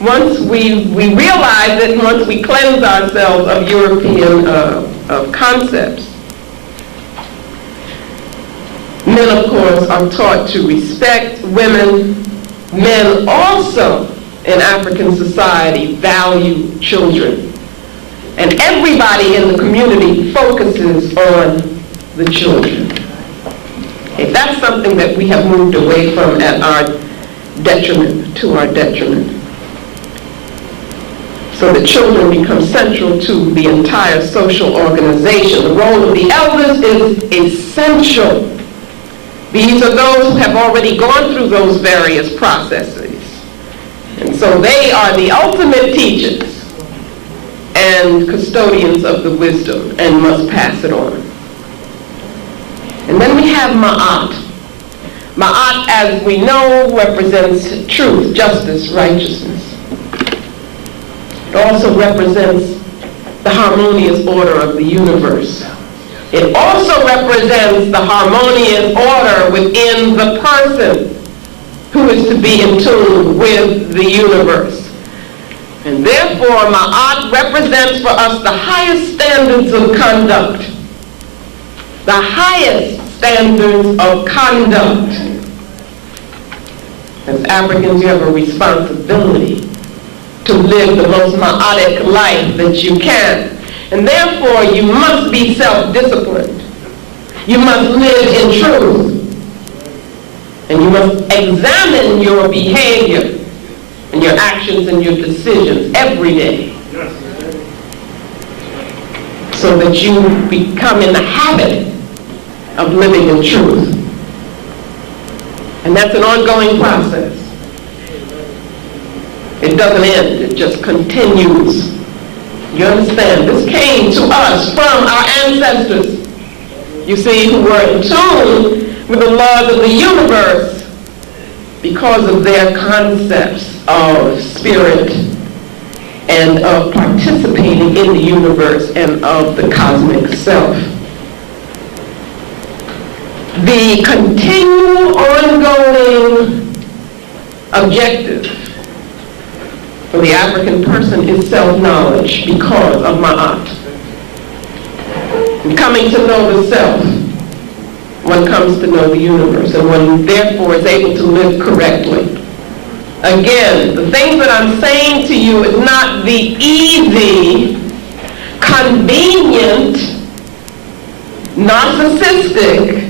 once we realize it, once we cleanse ourselves of European of concepts. Men, of course, are taught to respect women. Men also, in African society, value children. And everybody in the community focuses on the children. Okay, that's something that we have moved away from at our detriment, to our detriment. So the children become central to the entire social organization. The role of the elders is essential. These are those who have already gone through those various processes. And so they are the ultimate teachers and custodians of the wisdom and must pass it on. And then we have Ma'at. Ma'at, as we know, represents truth, justice, righteousness. It also represents the harmonious order of the universe. It also represents the harmonious order within the person who is to be in tune with the universe. And therefore, Ma'at represents for us the highest standards of conduct. The highest standards of conduct. As Africans, you have a responsibility to live the most Ma'atic life that you can. And therefore, you must be self-disciplined. You must live in truth. And you must examine your behavior and your actions and your decisions every day, so that you become in the habit of living in truth. And that's an ongoing process. It doesn't end, it just continues. You understand? This came to us from our ancestors, you see, who were in tune with the laws of the universe because of their concepts of spirit and of participating in the universe and of the cosmic self. The continual, ongoing objective for the African person is self-knowledge because of Ma'at. And coming to know the self, one comes to know the universe, and one therefore is able to live correctly. Again, the things that I'm saying to you is not the easy, convenient, narcissistic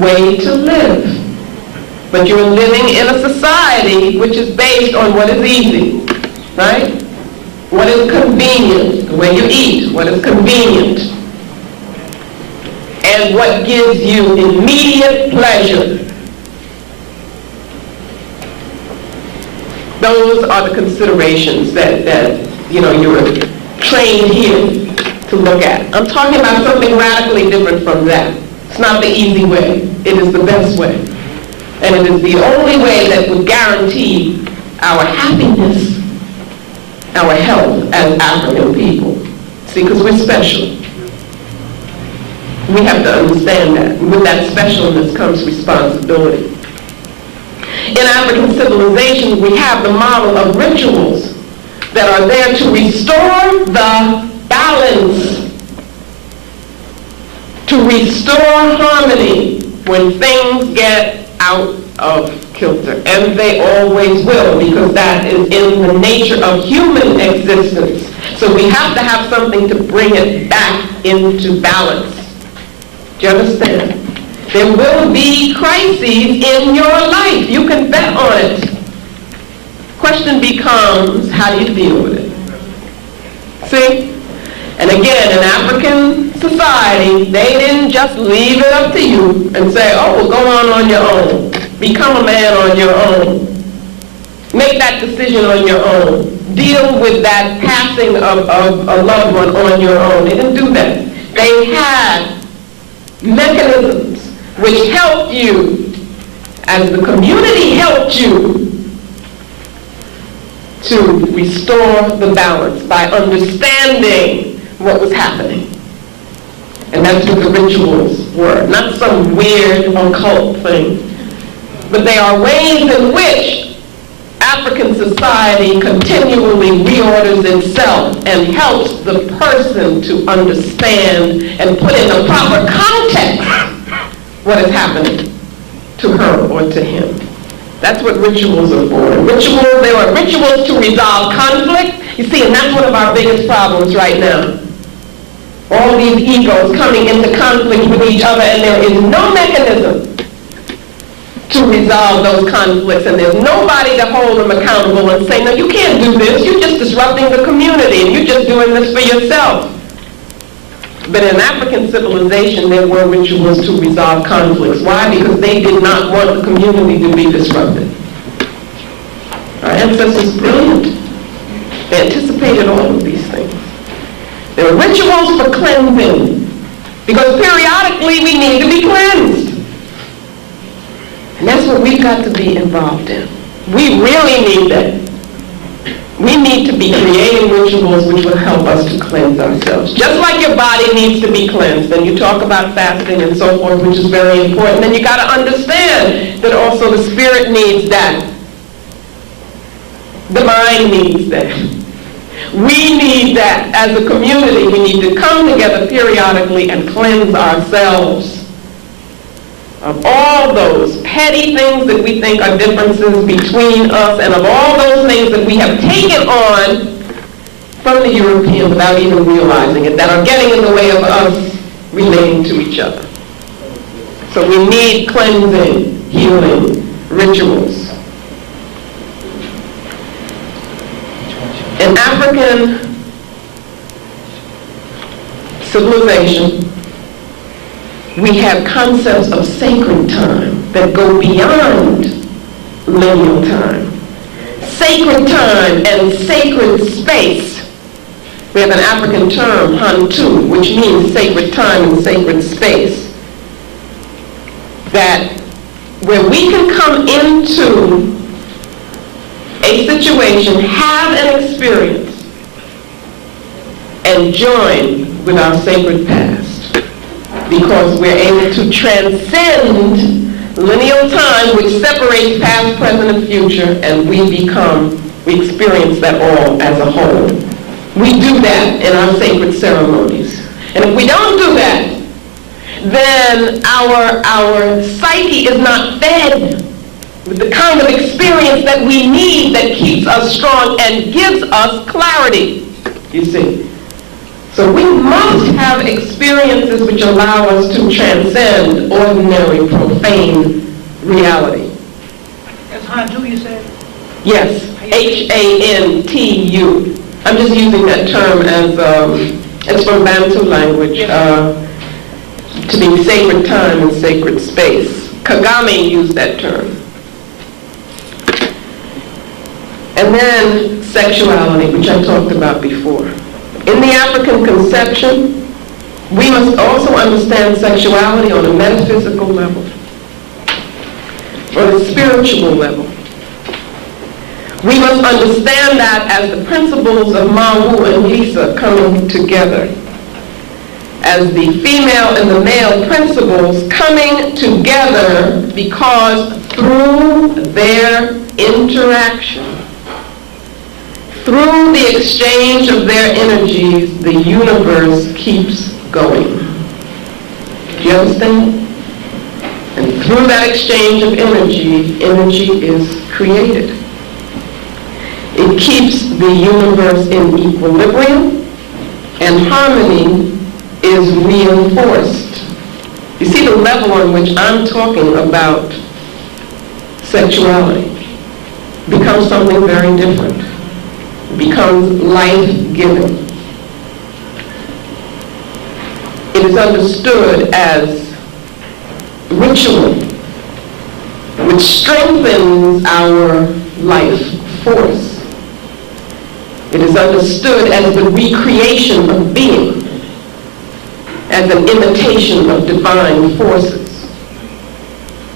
way to live. But you're living in a society which is based on what is easy, right? What is convenient, the way you eat, what is convenient, and what gives you immediate pleasure. Those are the considerations that you're trained here to look at. I'm talking about something radically different from that. It's not the easy way. It is the best way. And it is the only way that would guarantee our happiness, our health as African people. See, because we're special. We have to understand that. With that specialness comes responsibility. In African civilization, we have the model of rituals that are there to restore the balance, to restore harmony when things get out of kilter. And they always will, because that is in the nature of human existence. So we have to have something to bring it back into balance. Do you understand? There will be crises in your life. You can bet on it. Question becomes, how do you deal with it? See? And again, in African society, they didn't just leave it up to you and say, oh, well, go on your own. Become a man on your own. Make that decision on your own. Deal with that passing of a loved one on your own. They didn't do that. They had mechanisms which helped you, as the community helped you, to restore the balance by understanding what was happening. And that's what the rituals were. Not some weird occult thing, but they are ways in which African society continually reorders itself and helps the person to understand and put in the proper context what is happening to her or to him. That's what rituals are for. There are rituals to resolve conflict. You see, and that's one of our biggest problems right now. All these egos coming into conflict with each other, and there is no mechanism to resolve those conflicts, and there's nobody to hold them accountable and say, no, you can't do this. You're just disrupting the community, and you're just doing this for yourself. But in African civilization, there were rituals to resolve conflicts. Why? Because they did not want the community to be disrupted. Our ancestors were brilliant. They anticipated all of these things. There are rituals for cleansing, because periodically we need to be cleansed. And that's what we've got to be involved in. We really need that. We need to be creating rituals which will help us to cleanse ourselves. Just like your body needs to be cleansed, and you talk about fasting and so forth, which is very important, then you got to understand that also the spirit needs that. The mind needs that. We need that. As a community, we need to come together periodically and cleanse ourselves of all those petty things that we think are differences between us, and of all those things that we have taken on from the Europeans without even realizing it, that are getting in the way of us relating to each other. So we need cleansing, healing, rituals. In African civilization, we have concepts of sacred time that go beyond lineal time. Sacred time and sacred space. We have an African term, Hantu, which means sacred time and sacred space. That where we can come into a situation, have an experience, and join with our sacred past. Because we're able to transcend lineal time, which separates past, present, and future, and we experience that all as a whole. We do that in our sacred ceremonies. And if we don't do that, then our psyche is not fed with the kind of experience that we need that keeps us strong and gives us clarity, you see. So we must have experiences which allow us to transcend ordinary, profane reality. That's Hantu, you said? Yes, Hantu. I'm just using that term as, it's from Bantu language, to mean sacred time and sacred space. Kagame used that term. And then sexuality, which I talked about before. In the African conception, we must also understand sexuality on a metaphysical level, on a spiritual level. We must understand that as the principles of Mawu and Lisa coming together, as the female and the male principles coming together, because through their interaction, through the exchange of their energies, the universe keeps going. Do you understand? And through that exchange of energy, energy is created. It keeps the universe in equilibrium, and harmony is reinforced. You see the level on which I'm talking about sexuality becomes something very different. Becomes life-giving. It is understood as ritual, which strengthens our life force. It is understood as the recreation of being, as an imitation of divine forces.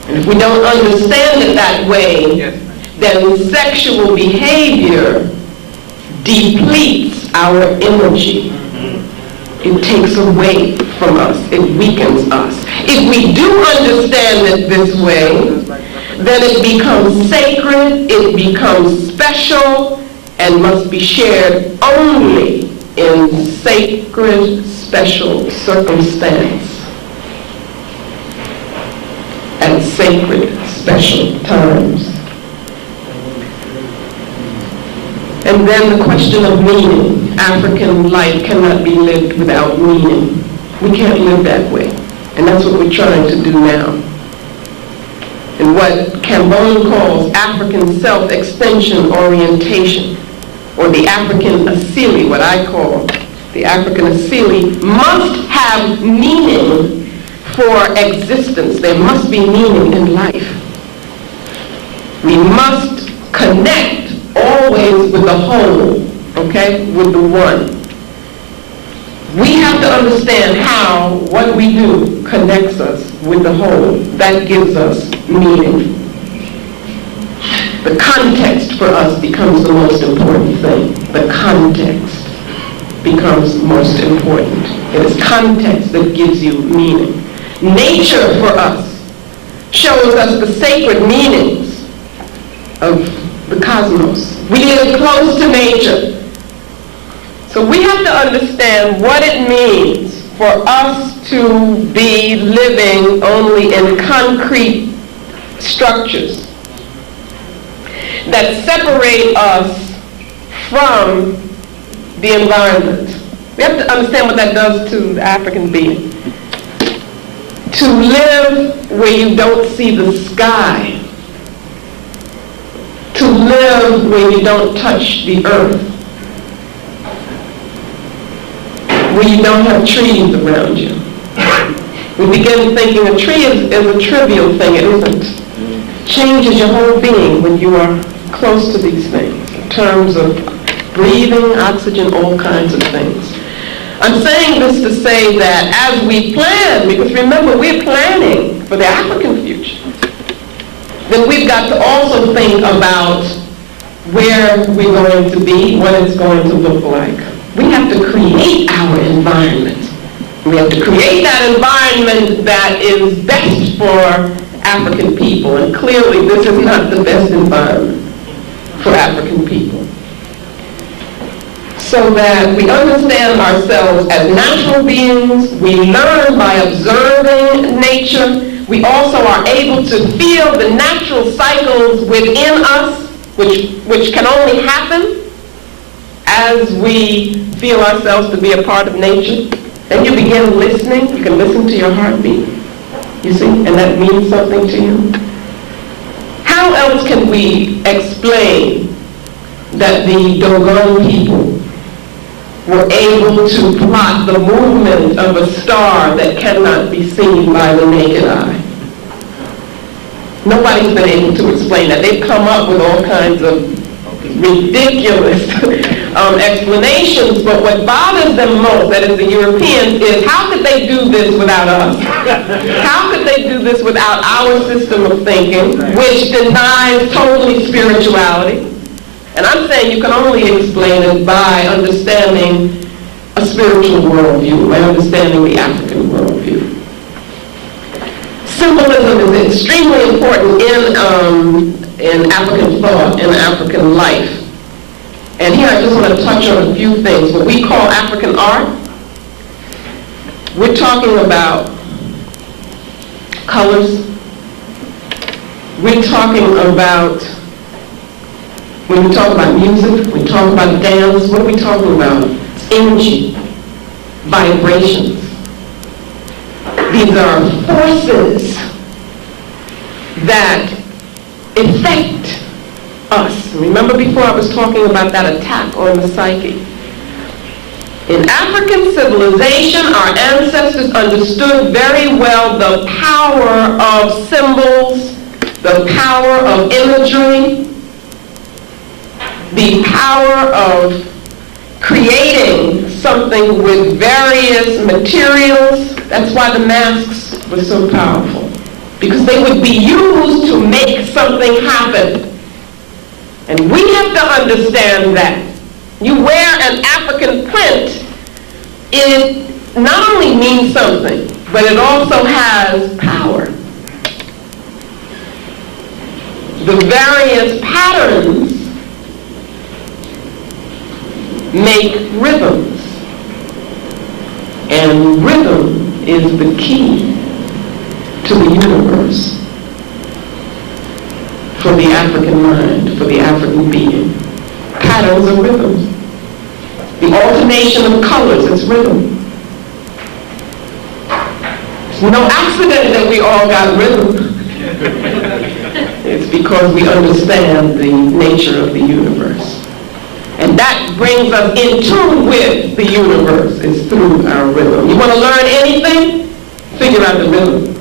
And if we don't understand it that way, then sexual behavior depletes our energy. It takes away from us. It weakens us. If we do understand it this way, then it becomes sacred, it becomes special, and must be shared only in sacred, special circumstance, at sacred, special times. And then the question of meaning. African life cannot be lived without meaning. We can't live that way. And that's what we're trying to do now. And what Cambone calls African self-extension orientation, or the African Asili, what I call the African Asili, must have meaning for existence. There must be meaning in life. We must connect always with the whole, okay, with the one. We have to understand how what we do connects us with the whole. That gives us meaning. the context for us becomes the most important thing. The context becomes most important. It is context that gives you meaning. Nature for us shows us the sacred meanings of the cosmos. We live close to nature. So we have to understand what it means for us to be living only in concrete structures that separate us from the environment. We have to understand what that does to the African being. To live where you don't see the sky. To live where you don't touch the earth. Where you don't have trees around you. We begin thinking a tree is a trivial thing. It isn't. Changes your whole being when you are close to these things in terms of breathing, oxygen, all kinds of things. I'm saying this to say that as we plan, because remember we're planning for the African future, then we've got to also think about where we're going to be, what it's going to look like. We have to create our environment. We have to create that environment that is best for African people, and clearly this is not the best environment for African people. So that we understand ourselves as natural beings, we learn by observing nature, we also are able to feel the natural cycles within us, which can only happen as we feel ourselves to be a part of nature. Then you begin listening, you can listen to your heartbeat, you see, and that means something to you. How else can we explain that the Dogon people were able to plot the movement of a star that cannot be seen by the naked eye? Nobody's been able to explain that. They've come up with all kinds of ridiculous explanations, but what bothers them most, that is the Europeans, is how could they do this without us? How could they do this without our system of thinking, which denies totally spirituality? And I'm saying you can only explain it by understanding a spiritual worldview, by understanding the African worldview. Symbolism is extremely important in African thought, in African life. And here I just want to touch on a few things. What we call African art, we're talking about colors. We're talking about, when we talk about music, we talk about dance, what are we talking about? It's energy, vibrations. These are forces that affect us. Remember before I was talking about that attack on the psyche. In African civilization, our ancestors understood very well the power of symbols, the power of imagery, the power of creating something with various materials. That's why the masks were so powerful, because they would be used to make something happen. And we have to understand that. You wear an African print, it not only means something, but it also has power. The various patterns make rhythms. And rhythm is the key to the universe for the African mind, for the African being. Patterns are rhythms. The alternation of colors is rhythm. It's no accident that we all got rhythm. It's because we understand the nature of the universe. And that brings us in tune with the universe, is through our rhythm. You want to learn anything? Figure out the rhythm.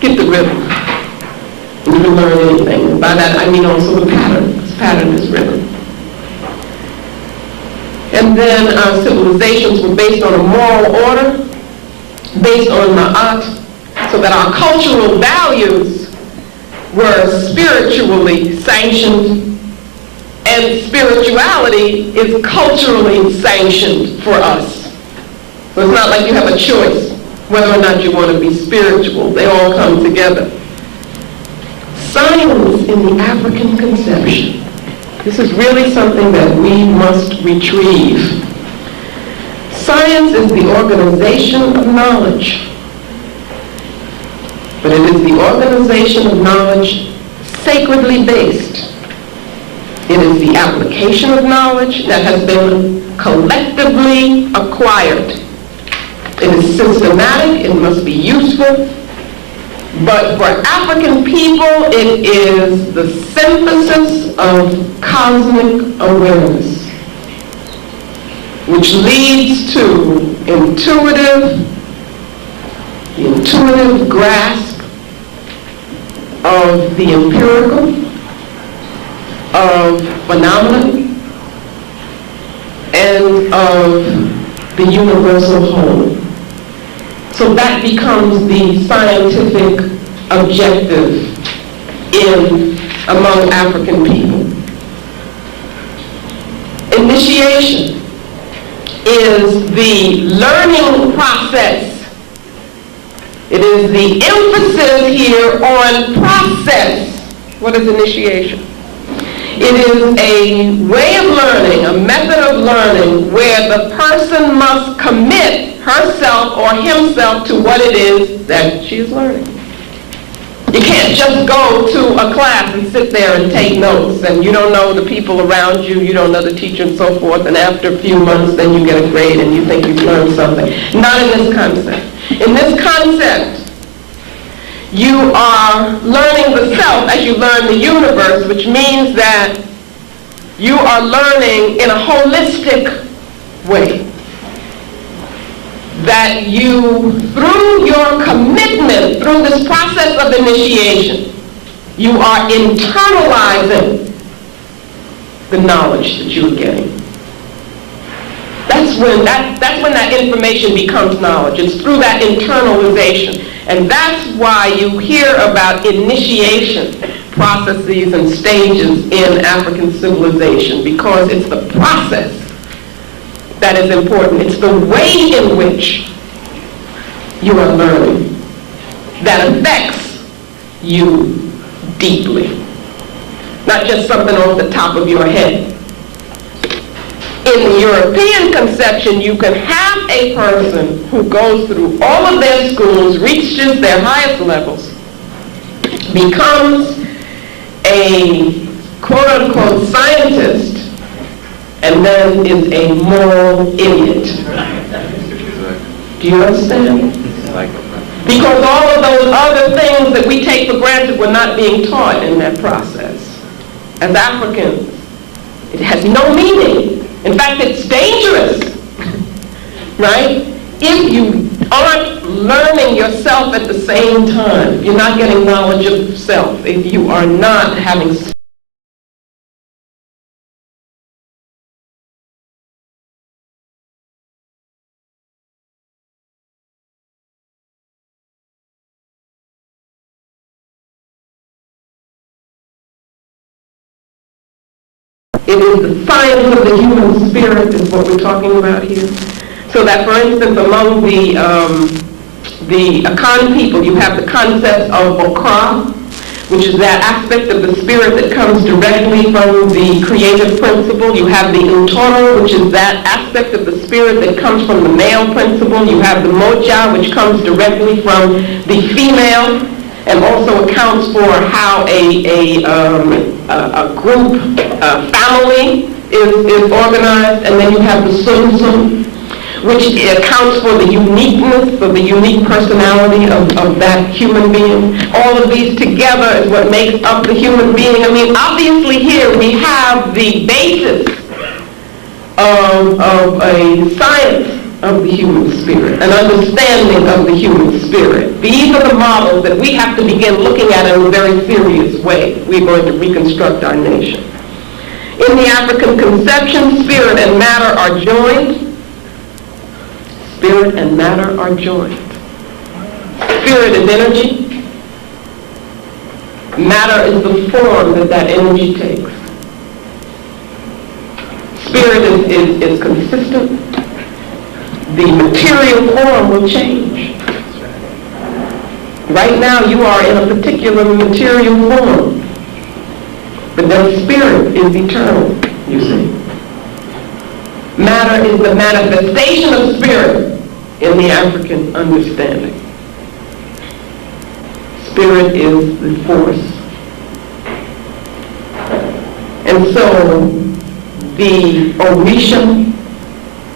Get the rhythm. And you can learn anything. And by that I mean also the pattern. This pattern is rhythm. And then our civilizations were based on a moral order, based on ma'at, so that our cultural values were spiritually sanctioned, and spirituality is culturally sanctioned for us. So it's not like you have a choice whether or not you want to be spiritual. They all come together. Science in the African conception. This is really something that we must retrieve. Science is the organization of knowledge, but it is the organization of knowledge sacredly based. It is the application of knowledge that has been collectively acquired. It is systematic, it must be useful, but for African people, it is the synthesis of cosmic awareness, which leads to intuitive grasp of the empirical, of phenomena, and of the universal whole. So that becomes the scientific objective among African people. Initiation is the learning process. It is the emphasis here on process. What is initiation? It is a way of learning, a method of learning, where the person must commit herself or himself to what it is that she is learning. You can't just go to a class and sit there and take notes, and you don't know the people around you, you don't know the teacher and so forth, and after a few months then you get a grade and you think you've learned something. Not in this concept. In this concept, you are learning the self as you learn the universe, which means that you are learning in a holistic way. That you, through your commitment, through this process of initiation, you are internalizing the knowledge that you are getting. That's when that information becomes knowledge. It's through that internalization. And that's why you hear about initiation processes and stages in African civilization, because it's the process that is important. It's the way in which you are learning that affects you deeply. Not just something off the top of your head. In the European conception, you can have a person who goes through all of their schools, reaches their highest levels, becomes a quote-unquote scientist, and then is a moral idiot. Do you understand? Because all of those other things that we take for granted were not being taught in that process. As Africans, it has no meaning. In fact, it's dangerous, right? If you aren't learning yourself at the same time, you're not getting knowledge of self. If you are not having it is the science of the human spirit is what we're talking about here. So that, for instance, among the Akan people, you have the concept of Okra, which is that aspect of the spirit that comes directly from the creative principle. You have the Utoro, which is that aspect of the spirit that comes from the male principle. You have the Moja, which comes directly from the female, and also accounts for how a group, a family is organized. And then you have the Sum Sum, which accounts for the uniqueness, for the unique personality of that human being. All of these together is what makes up the human being. I mean, obviously here we have the basis of a science of the human spirit, an understanding of the human spirit. These are the models that we have to begin looking at in a very serious way. We're going to reconstruct our nation. In the African conception, spirit and matter are joined. Spirit and matter are joined. Spirit is energy. Matter is the form that that energy takes. Spirit is consistent. The material form will change. Right now you are in a particular material form, but then spirit is eternal, you see. Matter is the manifestation of spirit in the African understanding. Spirit is the force. And so the Orisha,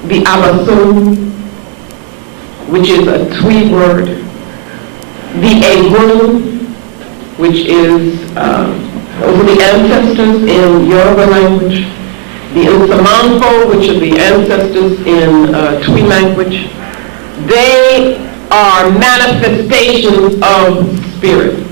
the Abasun, which is a Twi word, the Egun, which is, those are the ancestors in Yoruba language, the Nsamanfo, which are the ancestors in Twi language, they are manifestations of spirit.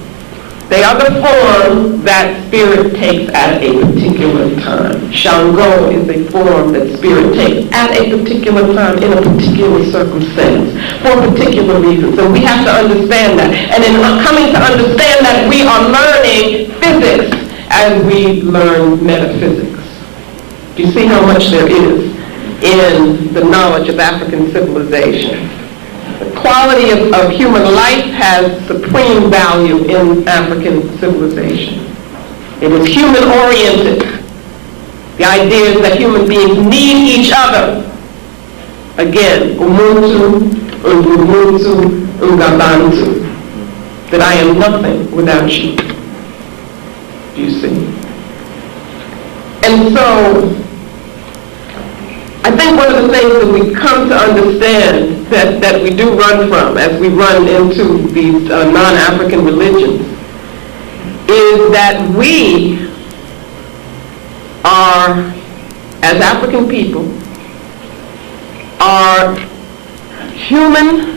They are the form that spirit takes at a particular time. Shango is a form that spirit takes at a particular time in a particular circumstance for a particular reason. So we have to understand that. And in coming to understand that, we are learning physics as we learn metaphysics. Do you see how much there is in the knowledge of African civilization? The quality of human life has supreme value in African civilization. It is human-oriented. The idea is that human beings need each other. Again, umuntu, ungumuntu, ungabantu. That I am nothing without you. Do you see? And so, I think one of the things that we come to understand that we do run from as we run into these non-African religions is that we are, as African people, are human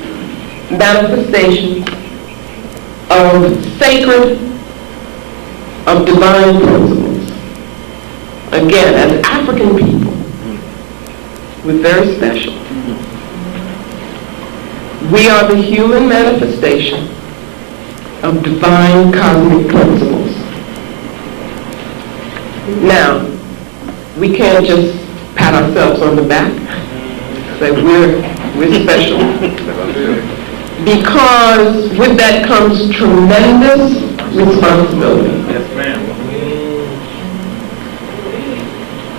manifestations of sacred, of divine principles. Again, as African people, we're very special. We are the human manifestation of divine cosmic principles. Now, we can't just pat ourselves on the back, say we're special, because with that comes tremendous responsibility. Yes, ma'am.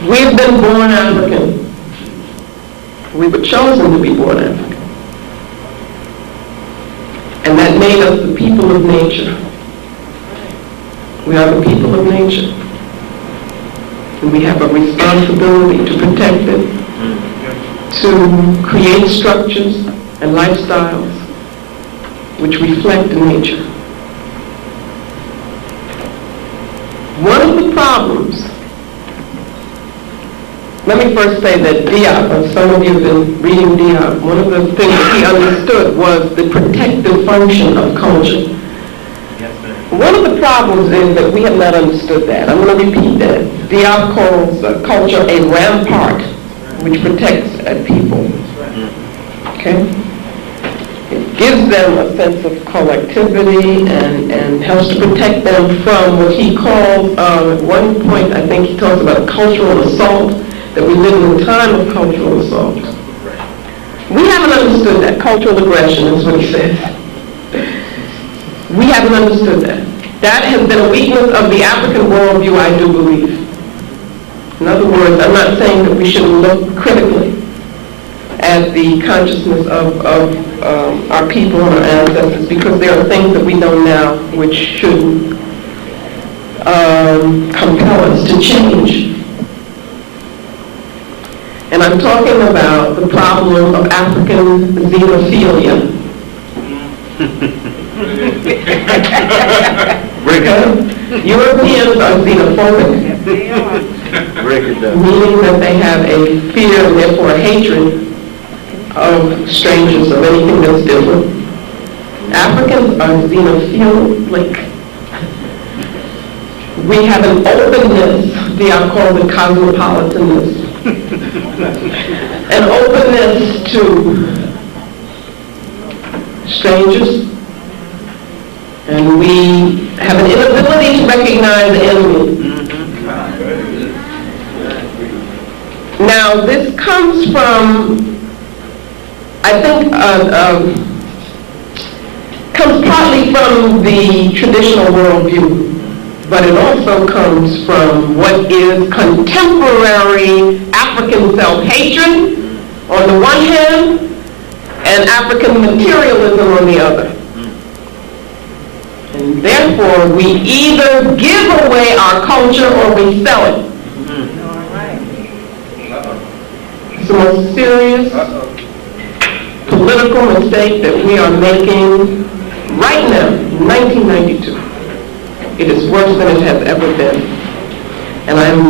We've been born African. We were chosen to be born African. And that made us the people of nature. We are the people of nature. And we have a responsibility to protect it, to create structures and lifestyles which reflect nature. One of the problems, let me first say that Diop, some of you have been reading Diop, one of the things that he understood was the protective function of culture. One of the problems is that we have not understood that. I'm going to repeat that. Diop calls culture a rampart which protects people. Okay? It gives them a sense of collectivity and helps to protect them from what he calls, at one point I think he talks about cultural assault, that we live in a time of cultural assault. We haven't understood that. Cultural aggression is what he says. We haven't understood that. That has been a weakness of the African worldview, I do believe. In other words, I'm not saying that we shouldn't look critically at the consciousness of our people and our ancestors, because there are things that we know now which should compel us to change. And I'm talking about the problem of African xenophilia. Europeans are xenophobic, meaning that they have a fear and therefore a hatred of strangers, of anything that's different. Africans are xenophilic. We have an openness, I call it cosmopolitanism, an openness to strangers, and we have an inability to recognize the enemy. Now, this comes from, I think, comes partly from the traditional worldview, but it also comes from what is contemporary African self-hatred on the one hand, and African materialism on the other. And therefore, we either give away our culture or we sell it. It's the most serious political mistake that we are making right now, in 1992. It is worse than it has ever been. And I'm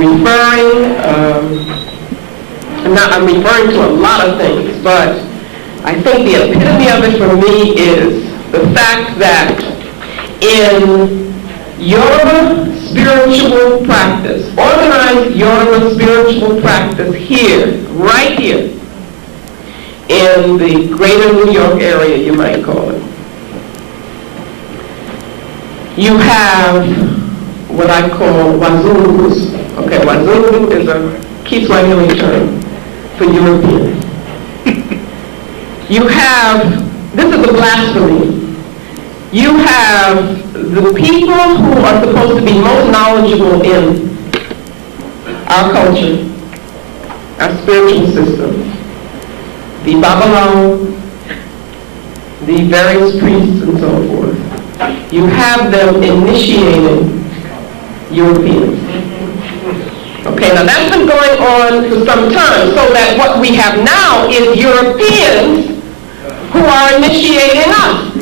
referring to a lot of things, but I think the epitome of it for me is the fact that in Yoruba spiritual practice, organized Yoruba spiritual practice here, right here, in the greater New York area, you might call it, you have what I call wazungus. Okay, wazungu is a Kiswahili term for European. You have, this is a blasphemy. You have the people who are supposed to be most knowledgeable in our culture, our spiritual system, the Babalawo, the various priests and so forth. You have them initiating Europeans. Okay, now that's been going on for some time, so that what we have now is Europeans who are initiating us.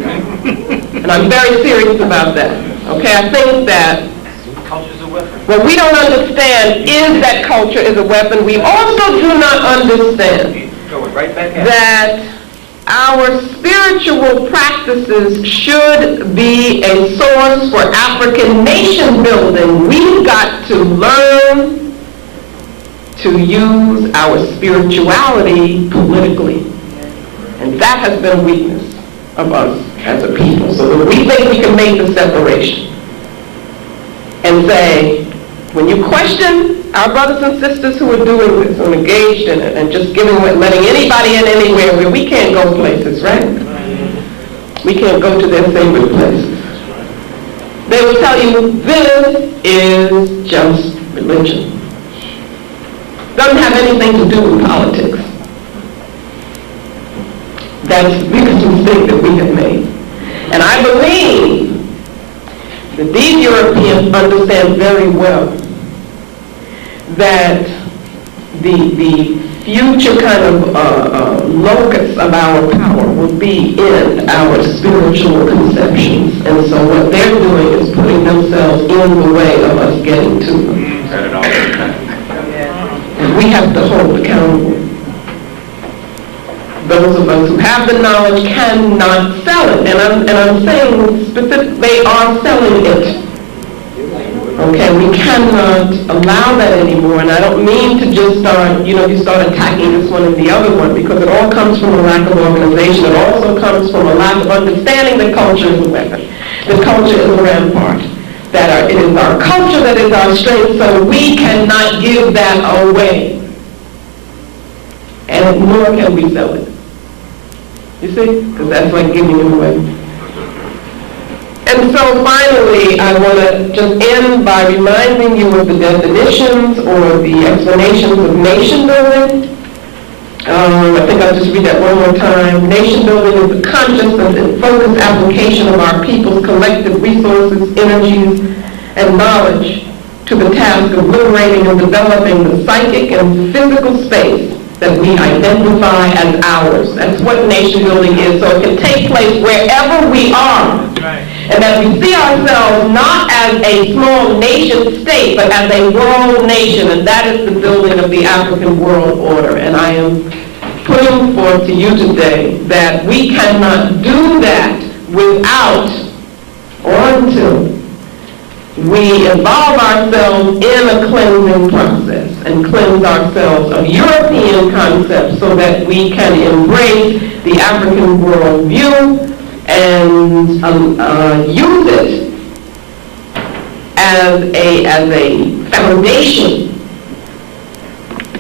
And I'm very serious about that. Okay, I think that what we don't understand is that culture is a weapon. We also do not understand that our spiritual practices should be a source for African nation building. We've got to learn to use our spirituality politically. And that has been a weakness of us as a people. So that we think we can make the separation and say, when you question our brothers and sisters who are doing this and engaged in it and just letting anybody in anywhere where we can't go places, right? We can't go to their favorite places. They will tell you this is just religion. Doesn't have anything to do with politics. That's the biggest mistake that we have made. And I believe that these Europeans understand very well that the future kind of locus of our power will be in our spiritual conceptions. And so what they're doing is putting themselves in the way of us getting to them. And we have to hold accountable. Those of us who have the knowledge cannot sell it. And I'm saying specifically, they are selling it. Okay, we cannot allow that anymore. And I don't mean to just start, you start attacking this one and the other one, because it all comes from a lack of organization. It also comes from a lack of understanding that culture is a weapon. That culture is a rampart. That it is our culture that is our strength, so we cannot give that away. And nor can we sell it. You see? Because that's like giving it away. And so finally, I want to just end by reminding you of the definitions or the explanations of nation building. I think I'll just read that one more time. Nation building is the conscious and focused application of our people's collective resources, energies, and knowledge to the task of liberating and developing the psychic and physical space that we identify as ours. That's what nation building is. So it can take place wherever we are. And that we see ourselves not as a small nation state, but as a world nation. And that is the building of the African world order. And I am putting forth to you today that we cannot do that without or until we involve ourselves in a cleansing process and cleanse ourselves of European concepts so that we can embrace the African worldview and use it as a foundation,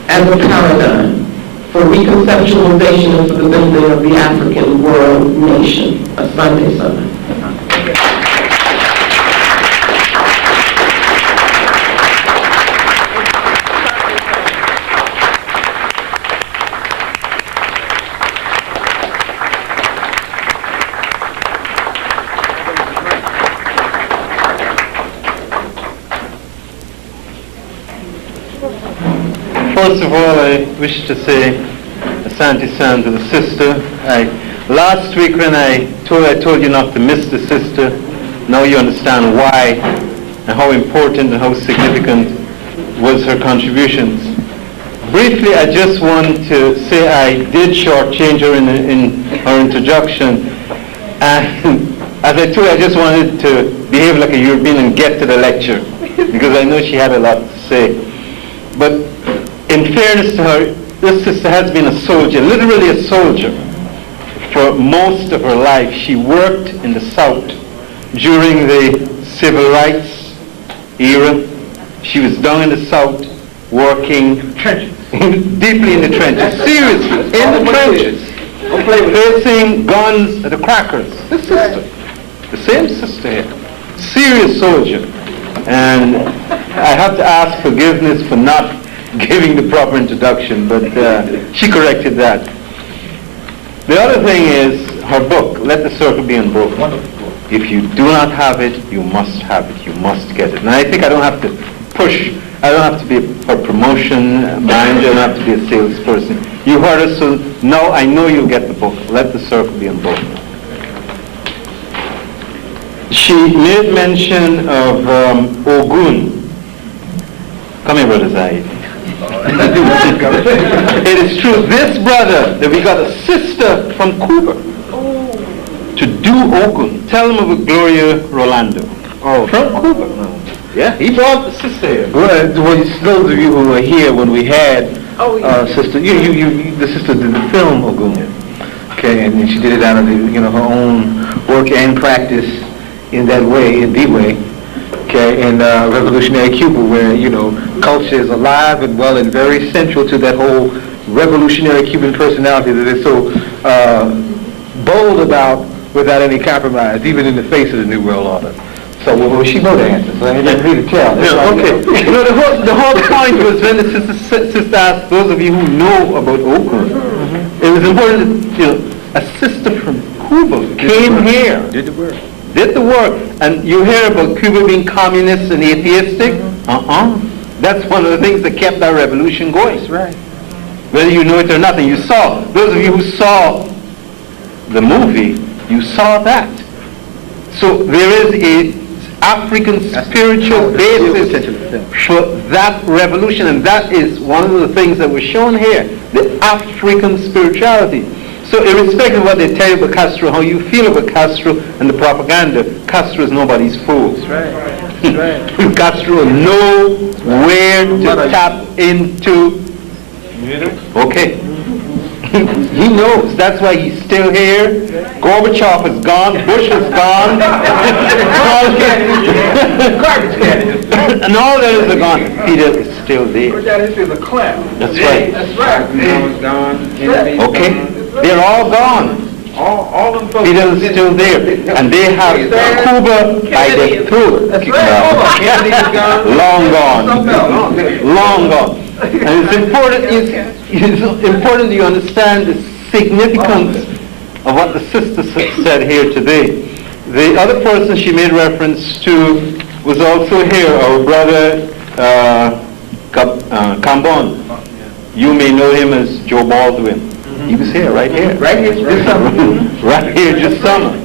as a paradigm for reconceptualization and for the building of the African world nation. Asante Sana. First of all, I wish to say Asante San to the sister. Last week when I told you not to miss the sister, now you understand why and how important and how significant was her contributions. Briefly, I just want to say I did shortchange her in her introduction. And as I told you, I just wanted to behave like a European and get to the lecture because I know she had a lot to say. But in fairness to her, this sister has been a soldier, literally a soldier, for most of her life. She worked in the South during the civil rights era. She was down in the South working Trenches. deeply in the trenches, seriously, in the trenches, facing guns at the crackers. This sister, the same sister here, serious soldier. And I have to ask forgiveness for not giving the proper introduction, but she corrected that. The other thing is her book, Let the Circle Be Unbroken. If you do not have it, you must have it. You must get it. And I think I don't have to push. I don't have to be her promotion manager. I don't have to be a salesperson. You heard us, so now I know you'll get the book. Let the Circle Be Unbroken. She made mention of Ogun. Come here, Brother Zaid. It is true. This brother, that we got a sister from Cuba to do Ogun. Tell him about Gloria Rolando. Oh, From Cuba. Yeah, he brought the sister here. well, those of you who were here when we had sister, the sister did the film Ogun. Okay, and she did it out of her own work and practice in that way, in the way. Okay, in revolutionary Cuba, where culture is alive and well and very central to that whole revolutionary Cuban personality that is so bold about without any compromise, even in the face of the New World Order. So well, she know the answer, so I didn't need to tell. Yeah, okay. The whole point was when the sister asked those of you who know about Ogun, it was important that a sister from Cuba came here, did the work, and you hear about Cuba being communist and atheistic. That's one of the things that kept that revolution going. That's right. Whether you know it or not, and you saw, those of you who saw the movie, you saw that. So there is a African spiritual basis for that revolution, and that is one of the things that was shown here, the African spirituality. So irrespective of what they tell you about Castro, how you feel about Castro and the propaganda, Castro is nobody's fool. That's right. That's right. Castro knows where to tap into. Okay. He knows. That's why he's still here. Gorbachev is gone. Bush is gone. Garbage can. And all the others are gone. Fidel is still there. This is a clown. That's right. That's right. Now is gone. Kennedy's Okay. gone. They're all gone. All them folks. Fidel is still there. And they have Cuba by the throat. That's right. Hold on. Kennedy's gone. Long gone. Something else. Long gone. And it's important you understand the significance of what the sister said here today. The other person she made reference to was also here, our brother Cambon. You may know him as Joe Baldwin. He was here, right here. Right here, this summer. Right here this summer.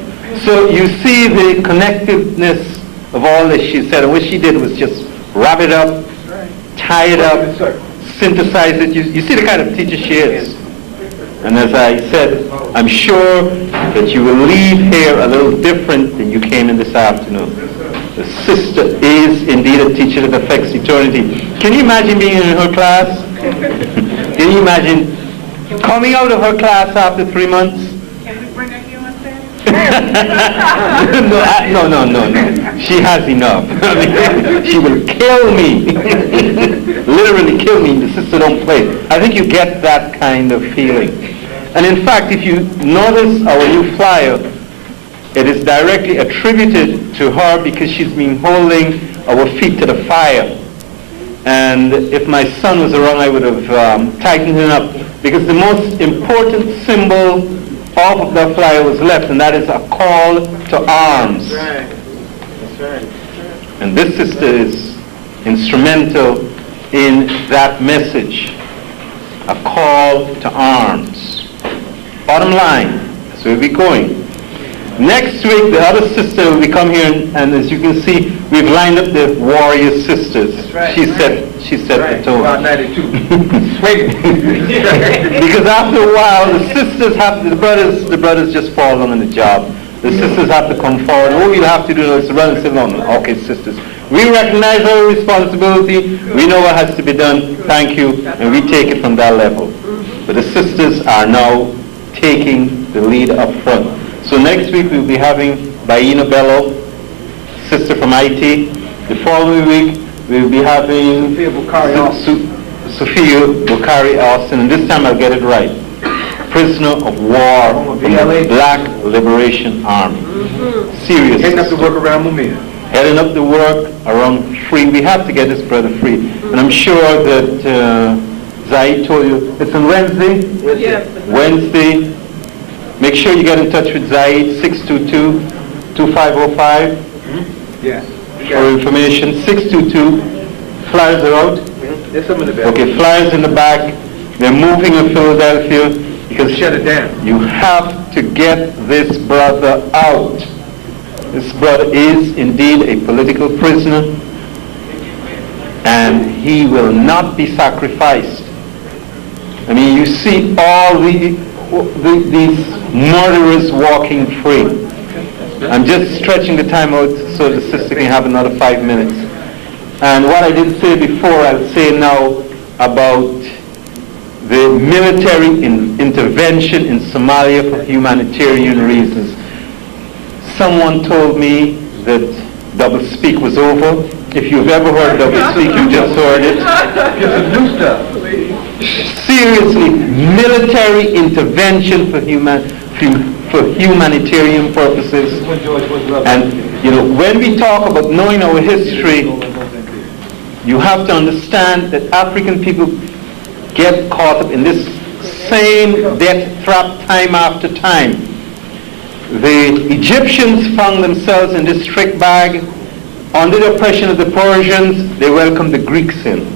So you see the connectiveness of all that she said. And what she did was just wrap it up, tie it up, synthesize it. You see the kind of teacher she is. And as I said, I'm sure that you will leave here a little different than you came in this afternoon. The sister is indeed a teacher that affects eternity. Can you imagine being in her class? Can you imagine coming out of her class after 3 months? Can we bring her here on Saturday? No. She has enough. I mean, she will kill me. Literally kill me. The sister don't play. I think you get that kind of feeling. And in fact, if you notice our new flyer, it is directly attributed to her because she's been holding our feet to the fire. And if my son was around, I would have tightened him up, because the most important symbol of the flyer was left, and that is a call to arms. That's right. And this sister is instrumental in that message, a call to arms. Bottom line, that's where we're going. Next week, the other sister will be come here, and as you can see, we've lined up the warrior sisters. That's right. She set the tone. About 92. Because after a while, the sisters have, the brothers just fall along in the job. The sisters have to come forward. All we'll have to do is run and say, no, okay, sisters. We recognize our responsibility. We know what has to be done. Thank you. And we take it from that level. But the sisters are now taking the lead up front. So next week we'll be having Baina Bello, sister from IT. The following week we'll be having Sophia Bukari Austin, and this time I'll get it right. Prisoner of war from the Black Liberation Army. Serious. Heading up the work around Mumia. Heading up the work around free. We have to get this brother free. And I'm sure that Zaid told you, it's on Wednesday? Yes. Wednesday. Make sure you get in touch with Zaid, 622-2505. Yeah. For information. 622. Flyers are out. There's some in the back. Okay, flyers in the back. They're moving in Philadelphia because Shut it down. you have to get this brother out. This brother is indeed a political prisoner, and he will not be sacrificed. I mean, you see all these murderers walking free. I'm just stretching the time out so the sister can have another 5 minutes. And what I didn't say before, I'll say now about the military intervention in Somalia for humanitarian reasons. Someone told me that doublespeak was over. If you've ever heard doublespeak, you just heard it. Get some new stuff. Seriously, military intervention for humanitarian purposes. And, you know, when we talk about knowing our history, you have to understand that African people get caught up in this same death trap time after time. The Egyptians found themselves in this trick bag. Under the oppression of the Persians, they welcomed the Greeks in.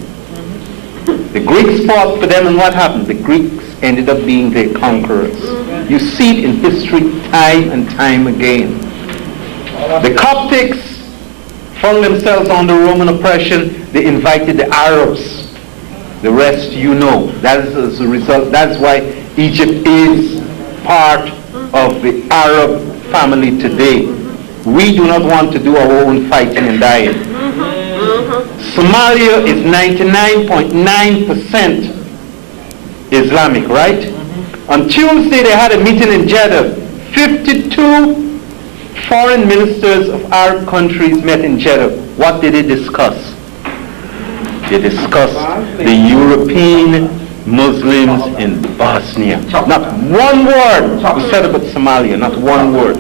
The Greeks fought for them, and what happened? The Greeks ended up being their conquerors. You see it in history time and time again. The Coptics found themselves under Roman oppression. They invited the Arabs. The rest you know. That is as a result. That's why Egypt is part of the Arab family today. We do not want to do our own fighting and dying. Somalia is 99.9% Islamic, right? On Tuesday they had a meeting in Jeddah. 52 foreign ministers of Arab countries met in Jeddah. What did they discuss? They discussed the European Muslims in Bosnia. Not one word was said about Somalia, not one word.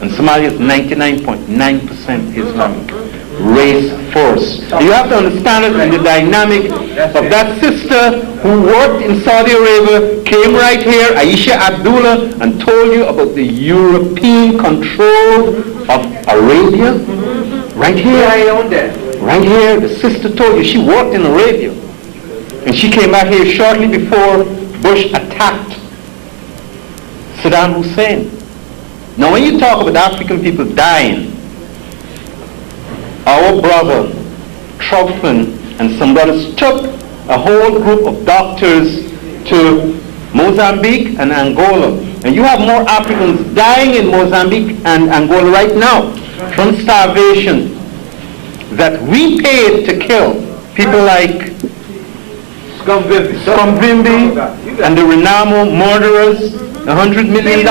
And Somalia is 99.9% Islamic. Race force. You have to understand it in the dynamic of that sister who worked in Saudi Arabia, came right here, Aisha Abdullah, and told you about the European control of Arabia. Right here. I own that. Right here, the sister told you she worked in Arabia. And she came back here shortly before Bush attacked Saddam Hussein. Now when you talk about African people dying, our brother Troutman and some brothers took a whole group of doctors to Mozambique and Angola. And you have more Africans dying in Mozambique and Angola right now from starvation that we paid to kill. People like Scumvimbi and the Renamo murderers, $100 million.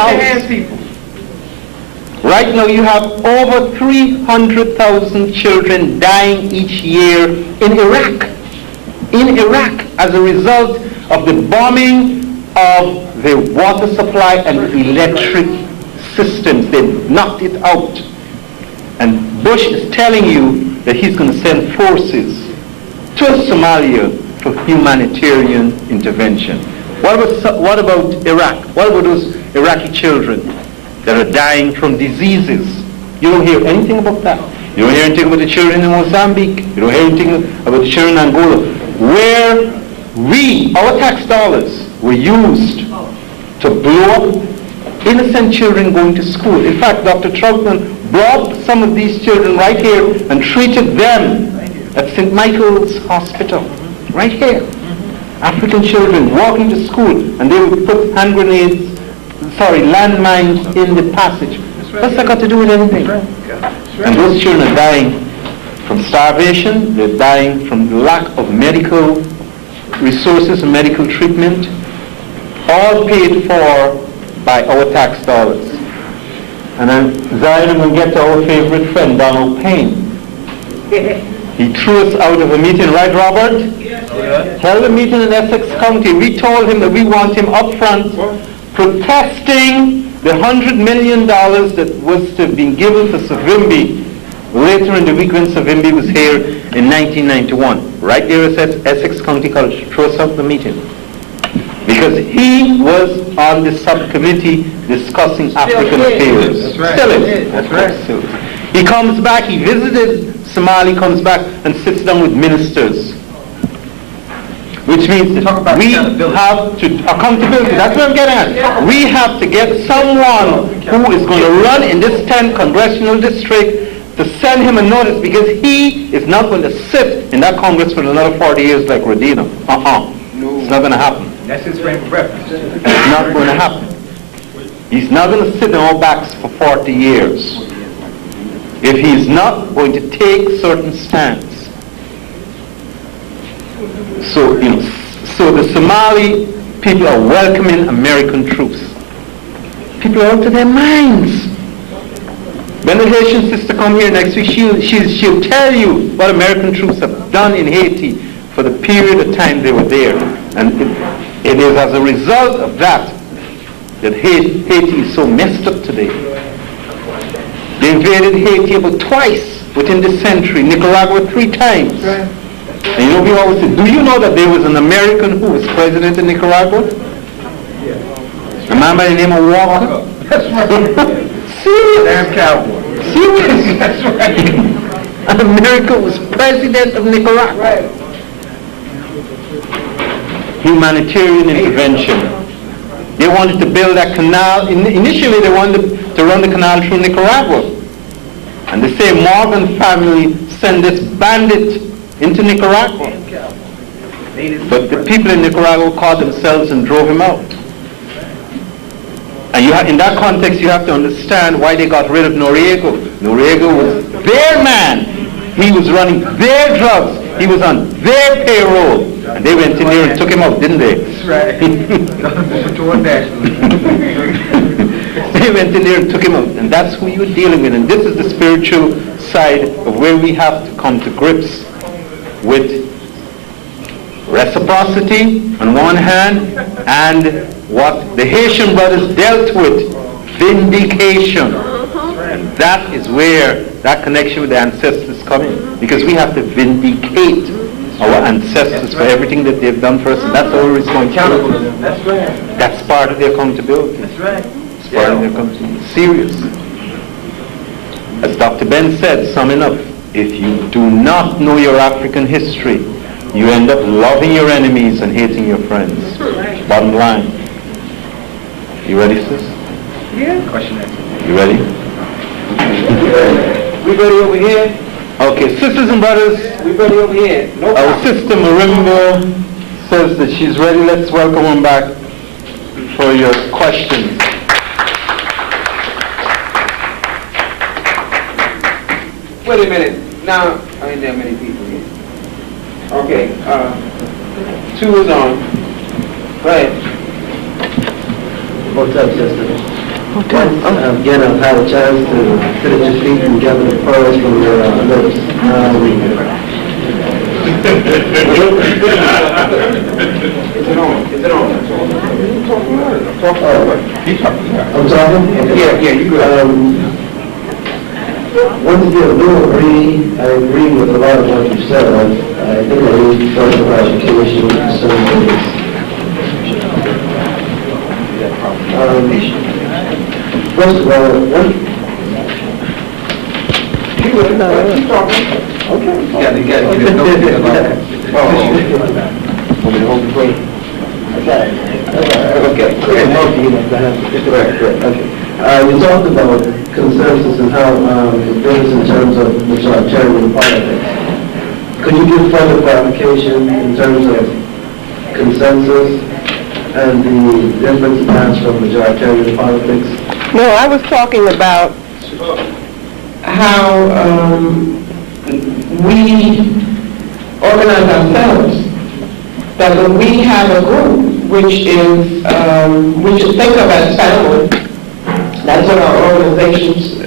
Right now you have over 300,000 children dying each year in Iraq. In Iraq, as a result of the bombing of the water supply and electric systems. They knocked it out. And Bush is telling you that he's going to send forces to Somalia for humanitarian intervention. What about Iraq? What about those Iraqi children that are dying from diseases? You don't hear anything about that. You don't hear anything about the children in Mozambique. You don't hear anything about the children in Angola, where our tax dollars were used to blow up innocent children going to school. In fact, Dr. Troutman brought some of these children right here and treated them at St. Michael's Hospital, right here. African children walking to school, and they would put landmines in the passage. What's that got to do with anything? And those children are dying from starvation, they're dying from the lack of medical resources and medical treatment, all paid for by our tax dollars. And then Zion, I'm going to get to our favorite friend, Donald Payne. He threw us out of a meeting, right, Robert? Yes. Held a meeting in Essex County. We told him that we want him up front protesting the $100 million that was to have been given to Savimbi later in the week when Savimbi was here in 1991. Right there at Essex County College. Threw us out of the meeting. Because he was on the subcommittee discussing African affairs. That's right. Still is. That's right. He comes back, he visited Somalia, comes back and sits down with ministers. Which means that we have to, accountability, that's what I'm getting at. We have to get someone who is going to run in this 10th congressional district to send him a notice, because he is not going to sit in that Congress for another 40 years like Rodino. It's not going to happen. That's his frame of reference. It's not going to happen. He's not going to sit on our backs for 40 years. If he's not going to take certain stance. So the Somali people are welcoming American troops. People are out of their minds. When the Haitian sister come here next week, she'll tell you what American troops have done in Haiti for the period of time they were there. And it is as a result of that Haiti is so messed up today. They invaded Haiti about twice within this century, Nicaragua 3 times. And you know, we always say, do you know that there was an American who was president in Nicaragua? A man by the name of Walker? That's right. Serious? Damn cowboy. Serious? That's right. And America was president of Nicaragua. Right. Humanitarian intervention. They wanted to build that canal. Initially, they wanted to run the canal through Nicaragua. And the same Morgan family sent this bandit into Nicaragua. But the people in Nicaragua caught themselves and drove him out. And in that context, you have to understand why they got rid of Noriega. Noriega was their man. He was running their drugs. He was on their payroll. And they went in there and took him out, didn't they? That's right. They went in there and took him out. And that's who you're dealing with. And this is the spiritual side of where we have to come to grips with reciprocity on one hand, and what the Haitian brothers dealt with, vindication. And that is where that connection with the ancestors come in. Because we have to vindicate our ancestors for everything that they've done for us, and that's our responsibility. That's right. That's part of their accountability. That's right. It's part of their accountability. Serious. As Dr. Ben said, summing up, if you do not know your African history, you end up loving your enemies and hating your friends. Bottom line. You ready, sis? Yeah. Question answer. You ready? We ready over here? Okay, sisters and brothers, We ready over here? No our sister Marimba says that she's ready. Let's welcome her back for your questions. Wait a minute. Now, I ain't that many people here. Okay, 2 is on. Go ahead. What's up, sister? Again, I've had a chance to sit at your feet and gather the pearls from your lips. Is it on? Is it on? I'm talking? Yeah, you good. Once again, I agree with a lot of what you said. I think I need further education concerning this. First of all, Keep talking. Okay. You gotta give it no about You talked about consensus and how things in terms of majoritarian politics. Could you give further clarification in terms of consensus and the difference perhaps from majoritarian politics? No, I was talking about how we organize ourselves. That when we have a group, which is, we should think of as family, that's what our organizations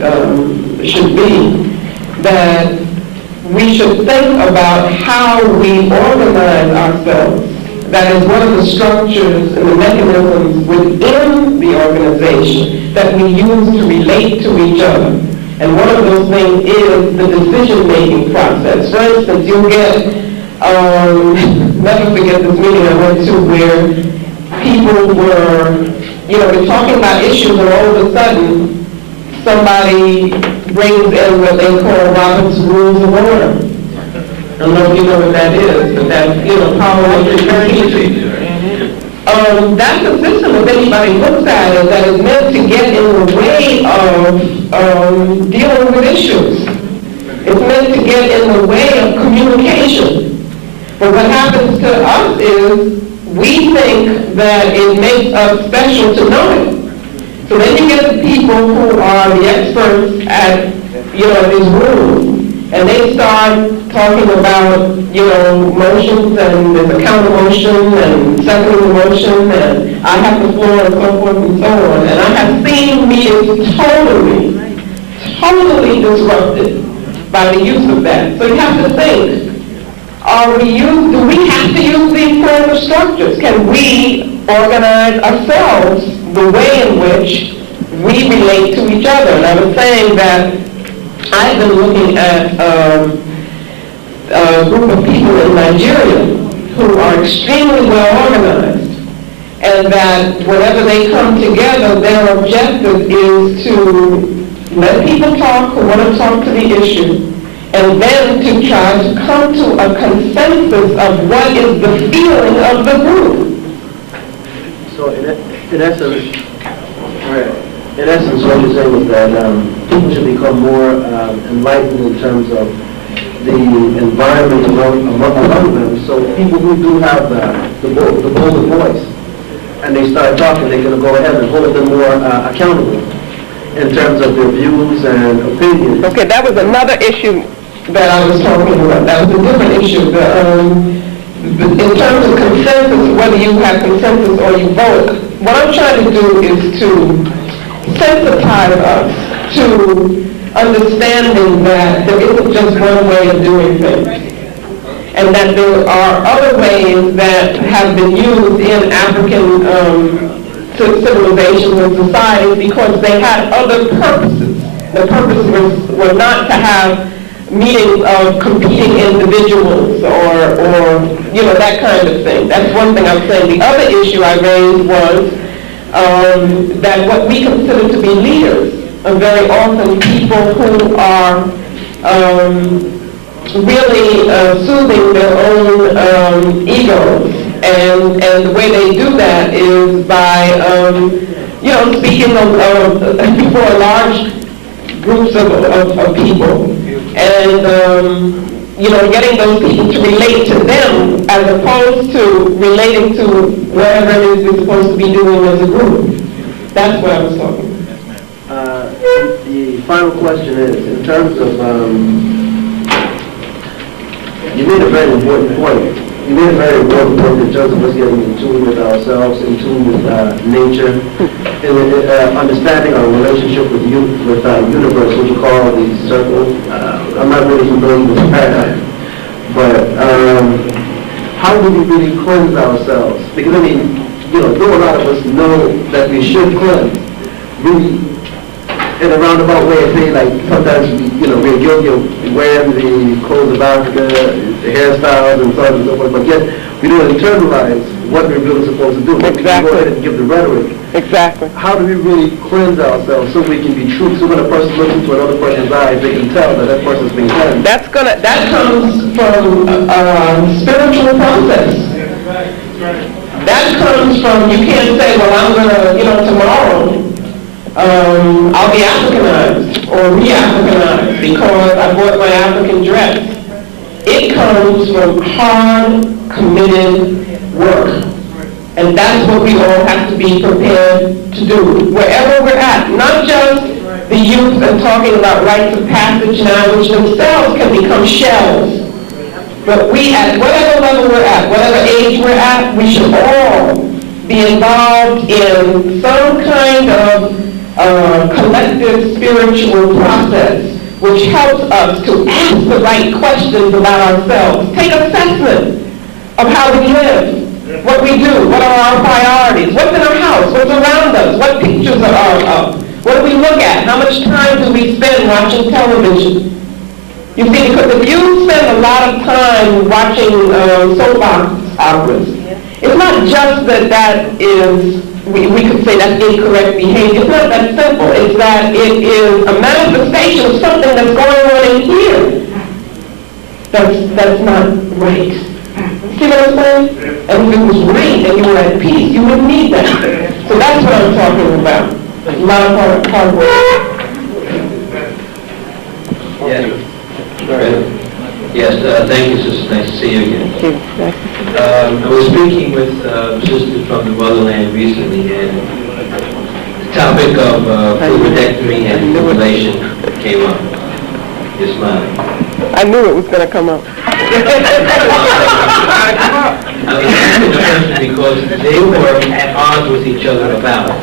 should be, that we should think about how we organize ourselves. That is one of the structures and the mechanisms within the organization that we use to relate to each other. And one of those things is the decision-making process. For instance, you'll get, never forget this meeting I went to where people were, we're talking about issues and all of a sudden somebody brings in what they call Robert's Rules of Order. I don't know if you know what that is, but that's, parliamentary procedure. That's a system, if anybody looks at it, that is meant to get in the way of dealing with issues. It's meant to get in the way of communication. But what happens to us is we think that it makes us special to know it. So then you get the people who are the experts at, these rules, and they start talking about, motions, and there's a counter motion, and second motion, and I have the floor, and so forth and so on. And I have seen meetings totally disrupted by the use of that. So you have to think, do we have to use these kinds of structures? Can we organize ourselves the way in which we relate to each other? And I was saying that I've been looking at a group of people in Nigeria who are extremely well organized, and that whenever they come together, their objective is to let people talk who want to talk to the issue, and then to try to come to a consensus of what is the feeling of the group. So in essence, what you're saying is that people should become more enlightened in terms of the environment among them. So people who do have the bolder voice, and they start talking, they're going to go ahead and hold them more accountable in terms of their views and opinions. Okay, that was another issue that I was talking about. That was a different issue. In terms of consensus, whether you have consensus or you vote, what I'm trying to do is to sensitize us to understanding that there isn't just one way of doing things, and that there are other ways that have been used in African civilizations and societies because they had other purposes. The purpose was not to have meetings of competing individuals or that kind of thing. That's one thing I'm saying. The other issue I raised was that what we consider to be leaders are very often people who are really soothing their own egos, and the way they do that is by speaking before large groups of people, and getting those people to relate to them as opposed to relating to whatever it is we're supposed to be doing as a group. That's what I was talking about. The final question is, in terms of, you made a very important point you made a very important point in terms of us getting in tune with ourselves, in tune with nature, and understanding our relationship with universe, what you call the circle. I'm not really familiar with the paradigm, but how do we really cleanse ourselves? Because I mean, though a lot of us know that we should cleanse, we, in a roundabout way, I say, like, sometimes we're guilty of wearing the clothes of Africa, the hairstyles, and so on and so forth, but yet we don't internalize what we're really supposed to do. Exactly. We go ahead and give the rhetoric. Exactly. How do we really cleanse ourselves so we can be true? So when a person looks into another person's eyes, they can tell that that person's been cleansed. That comes from spiritual process. That comes from, you can't say, well, I'm gonna, tomorrow, I'll be Africanized or re-Africanized because I bought my African dress. It comes from hard, committed work. And that's what we all have to be prepared to do, wherever we're at. Not just the youth and talking about rites of passage now, which themselves can become shells. But we, at whatever level we're at, whatever age we're at, we should all be involved in some kind of collective spiritual process which helps us to ask the right questions about ourselves. Take assessment of how we live, what we do, what are our priorities, what's in our house, what's around us, what pictures are up, what do we look at, how much time do we spend watching television. You see, because if you spend a lot of time watching soap operas, it's not just that is, we could say that's incorrect behavior. It's not that simple. It's that it is a manifestation of something that's going on in here that's not right. See what I'm saying? And if it was right and you were at peace, you wouldn't need that. So that's what I'm talking about. A lot of hard work. Yes, thank you, sister. Nice to see you again. I was speaking with sisters from the motherland recently, and the topic of fluidectomy and fibrillation came up. You're smiling. I knew it was going to come up. I was asking the person because they were at odds with each other about it.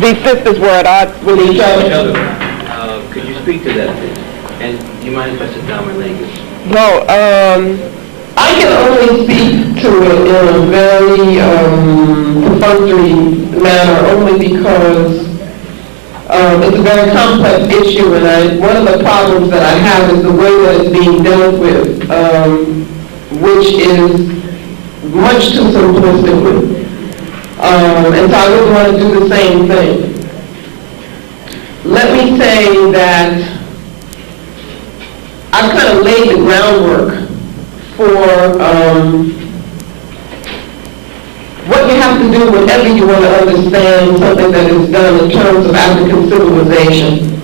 These sisters were at odds with each other. Could you speak to that, please? And do you mind if I sit down my leg? No, I can only speak to it in a very perfunctory manner, only because it's a very complex issue, and one of the problems that I have is the way that it's being dealt with, which is much too simplistic. And so I wouldn't want to do the same thing. Let me say that I've kind of laid the groundwork for what you have to do whenever you want to understand something that is done in terms of African civilization.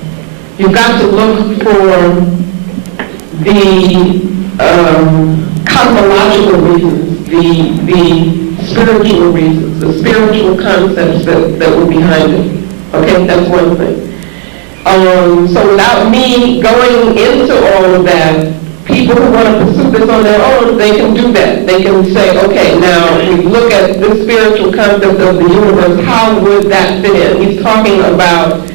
You've got to look for the cosmological reasons, the spiritual reasons, the spiritual concepts that were behind it. Okay, that's one thing. So without me going into all of that, people who want to pursue this on their own, they can do that. They can say, okay, now we look at this spiritual concept of the universe, how would that fit in? He's talking about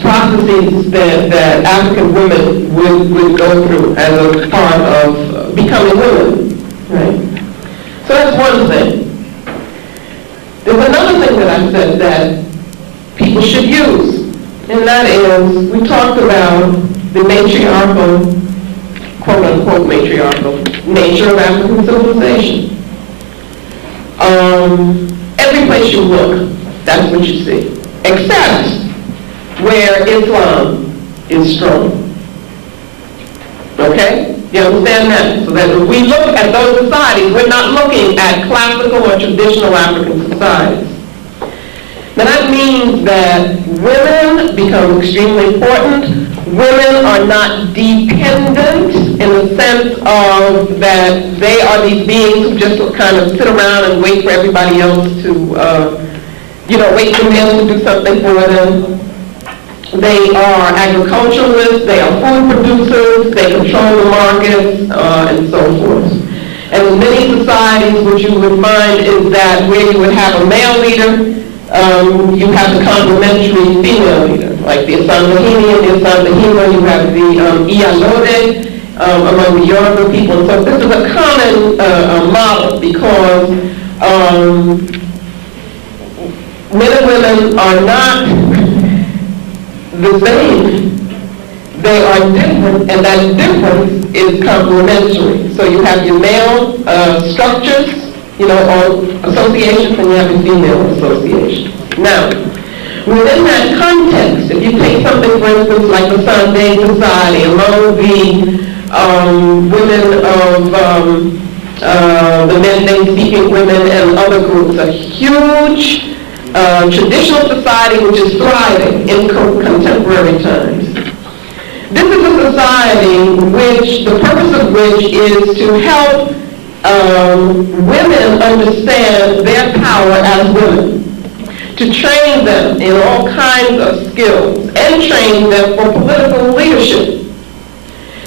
processes that African women would go through as a part of becoming women, right? So that's one thing. There's another thing that I said that people should use, and that is, we talked about the matriarchal, quote-unquote matriarchal, nature of African civilization. Every place you look, that's what you see, except where Islam is strong. Okay? You understand that? So that if we look at those societies, we're not looking at classical or traditional African societies. Now that means that women become extremely important. Women are not dependent in the sense of that they are these beings who just kind of sit around and wait for everybody else to, wait for men to do something for them. They are agriculturalists, they are food producers, they control the markets, and so forth. And in many societies, what you would find is that where you would have a male leader, you have the complementary female leader, like the Asambahini and the Asambahima, you have the Iyalode among the Yoruba people. So this is a common model because men and women are not the same. They are different, and that difference is complementary. So you have your male structures, or associations, and you have your female associations. Now, within that context, if you take something, for instance, like the Sunday Society, among the women of the Mende-speaking women and other groups, a huge traditional society which is thriving in contemporary times. This is a society which, the purpose of which is to help women understand their power as women, to train them in all kinds of skills, and train them for political leadership.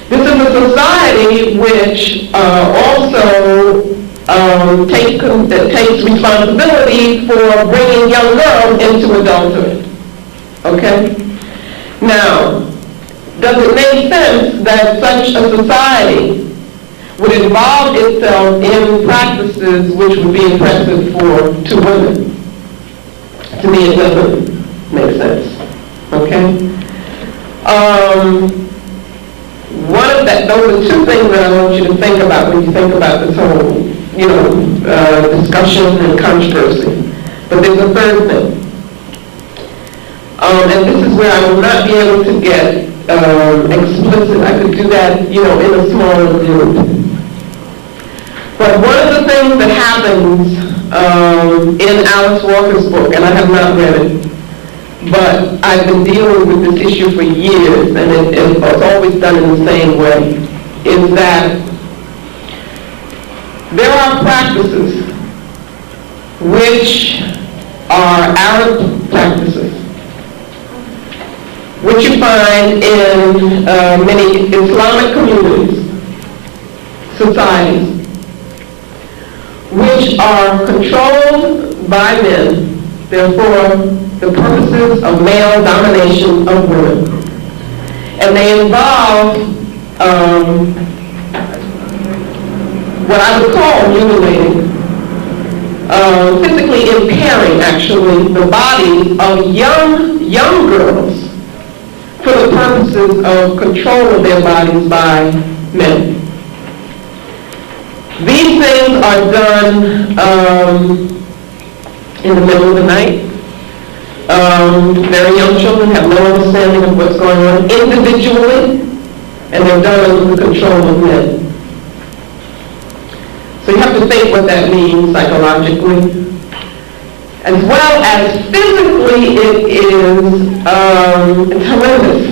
This is a society which also takes responsibility for bringing young girls into adulthood. Okay? Now, does it make sense that such a society would involve itself in practices which would be oppressive to women? To me, it doesn't make sense. Okay? Those are two things that I want you to think about when you think about this whole, discussion and controversy. But there's a third thing. And this is where I will not be able to get explicit. I could do that, in a smaller group. But one of the things that happens in Alice Walker's book, and I have not read it, but I've been dealing with this issue for years, and it's always done in the same way, is that there are practices which are Arab practices, which you find in many Islamic communities, societies, which are controlled by men, therefore the purposes of male domination of women. And they involve what I would call mutilating, physically impairing, actually, the bodies of young girls for the purposes of control of their bodies by men. These things are done in the middle of the night. Very young children have no understanding of what's going on individually, and they're done under the control of men. So you have to think what that means psychologically. As well as physically, it is horrendous.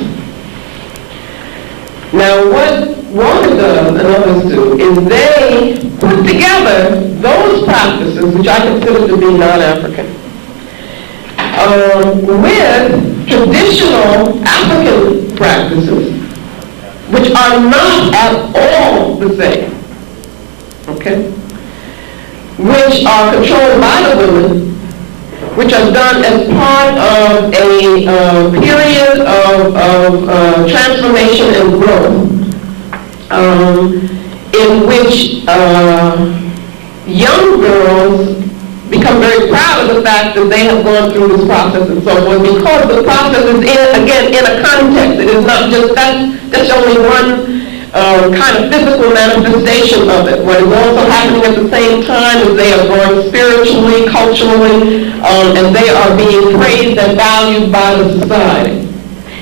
Now, what Walker does and others do is they put together those practices, which I consider to be non-African, with traditional African practices, which are not at all the same, okay? Which are controlled by the women, which are done as part of a period of transformation and growth, in which young girls become very proud of the fact that they have gone through this process and so forth, because the process is in a context. It is not just that's only one kind of physical manifestation of it. What is also happening at the same time is they are growing spiritually, culturally, and they are being praised and valued by the society.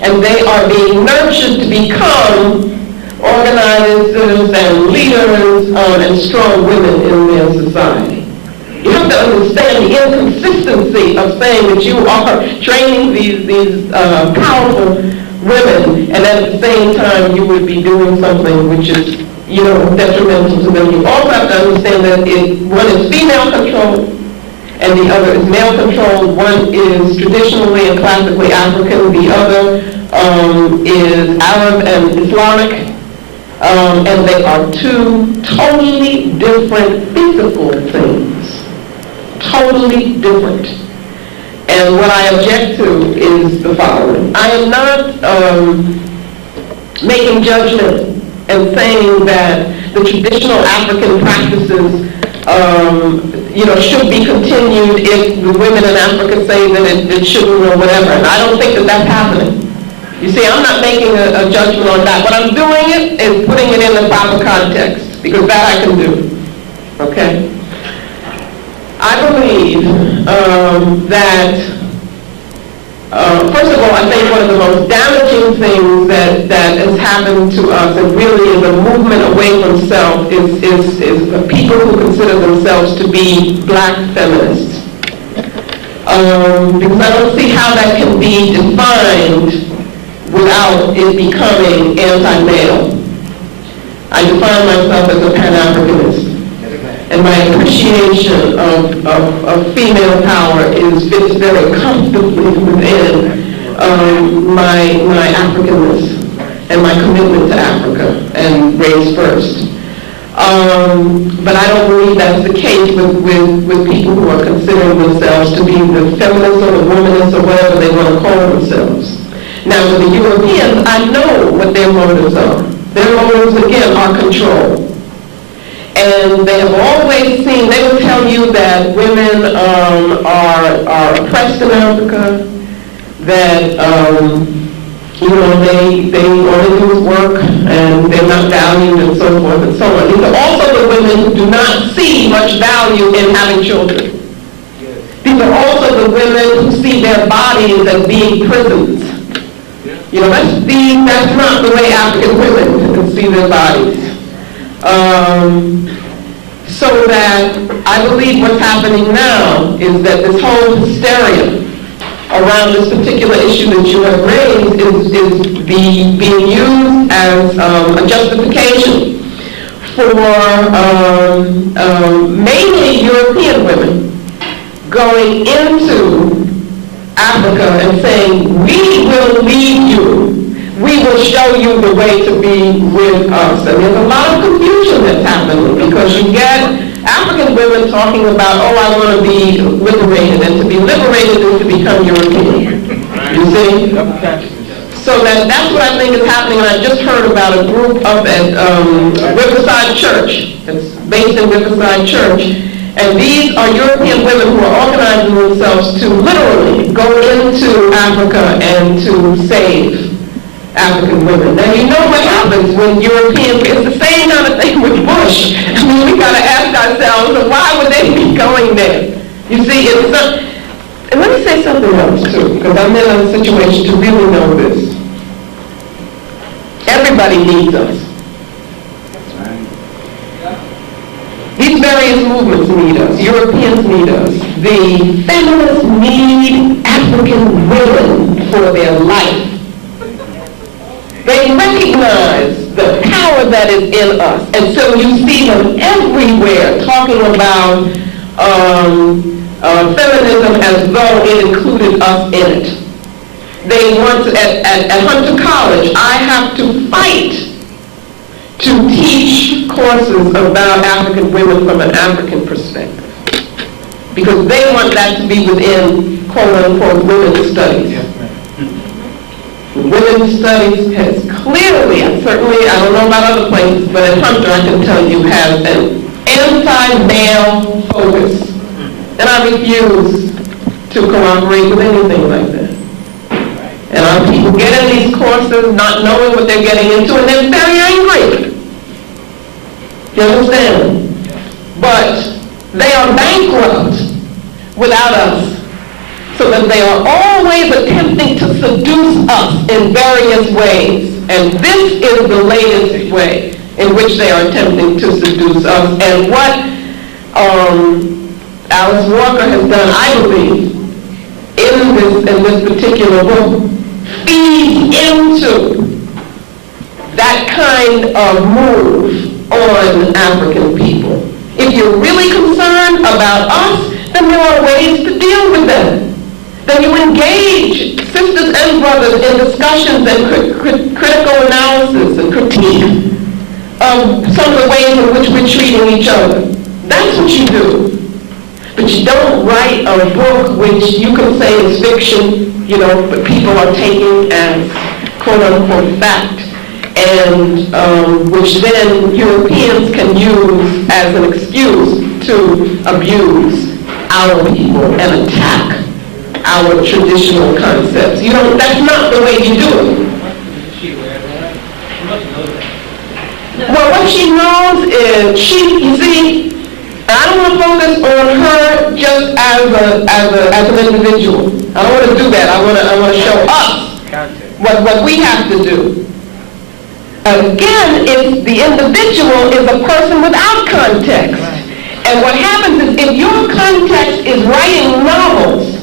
And they are being nurtured to become organizers and leaders and strong women in their society. You have to understand the inconsistency of saying that you are training these powerful women, and at the same time you would be doing something which is, detrimental to them. You also have to understand that one is female controlled, and the other is male-controlled. One is traditionally and classically African, the other is Arab and Islamic. And they are two totally different physical things. Totally different. And what I object to is the following. I am not making judgment and saying that the traditional African practices should be continued if the women in Africa say that it shouldn't or whatever. And I don't think that that's happening. You see, I'm not making a judgment on that. What I'm doing is putting it in the proper context, because that I can do. Okay? I believe that, first of all, I think one of the most damaging things that has happened to us, and really is a movement away from self, is the people who consider themselves to be black feminists. Because I don't see how that can be defined without it becoming anti-male. I define myself as a Pan-Africanist. And my appreciation of female power fits very comfortably within my Africanness and my commitment to Africa and race first. But I don't believe that's the case with people who are considering themselves to be the feminists or the womanists or whatever they want to call themselves. Now, with the Europeans, I know what their motives are. Their motives, again, are control. And they have always seen, they will tell you that women are oppressed in Africa, that, they only do work, and they're not valued, and so forth and so on. These are also the women who do not see much value in having children. These are also the women who see their bodies as being prisons. That's not the way African women see their bodies. So that I believe what's happening now is that this whole hysteria around this particular issue that you have raised is being used as a justification for mainly European women going into Africa and saying, we will lead you. We will show you the way to be with us. And there's a lot of confusion that's happening because you get African women talking about, I want to be liberated, and to be liberated is to become European. You see? So that's what I think is happening, and I just heard about a group up at Riverside Church. It's based in Riverside Church. And these are European women who are organizing themselves to literally go into Africa and to save African women. Now, you know what happens when Europeans, it's the same kind of thing with Bush. I mean, we got to ask ourselves, why would they be going there? You see, it's not, and let me say something else, too, because I'm in a situation to really know this. Everybody needs us. These various movements need us. Europeans need us. The feminists need African women for their life. They recognize the power that is in us. And so you see them everywhere talking about feminism as though it included us in it. They want to, at Hunter College, I have to fight to teach courses about African women from an African perspective. Because they want that to be within, quote-unquote, women's studies. Women's studies has clearly, and certainly, I don't know about other places, but at Hunter, I can tell you, has an anti-male focus. And I refuse to cooperate with anything like that. And our people get in these courses not knowing what they're getting into, and they're very angry. You understand? But they are bankrupt without us, so that they are always attempting to seduce us in various ways. And this is the latest way in which they are attempting to seduce us. And what Alice Walker has done, I believe, in this particular book, feeds into that kind of move on African people. If you're really concerned about us then there are ways to deal with them. Then you engage sisters and brothers in discussions and critical analysis and critique of some of the ways in which we're treating each other. That's what you do. But you don't write a book which you can say is fiction, you know, but people are taking as quote-unquote fact, and which then Europeans can use as an excuse to abuse our people and attack our traditional concepts. You know, that's not the way you do it. Well, what she knows is, you see, I don't want to focus on her just as an individual. I don't want to do that. I want to show us what we have to do. Again, if the individual is a person without context, and what happens is if your context is writing novels,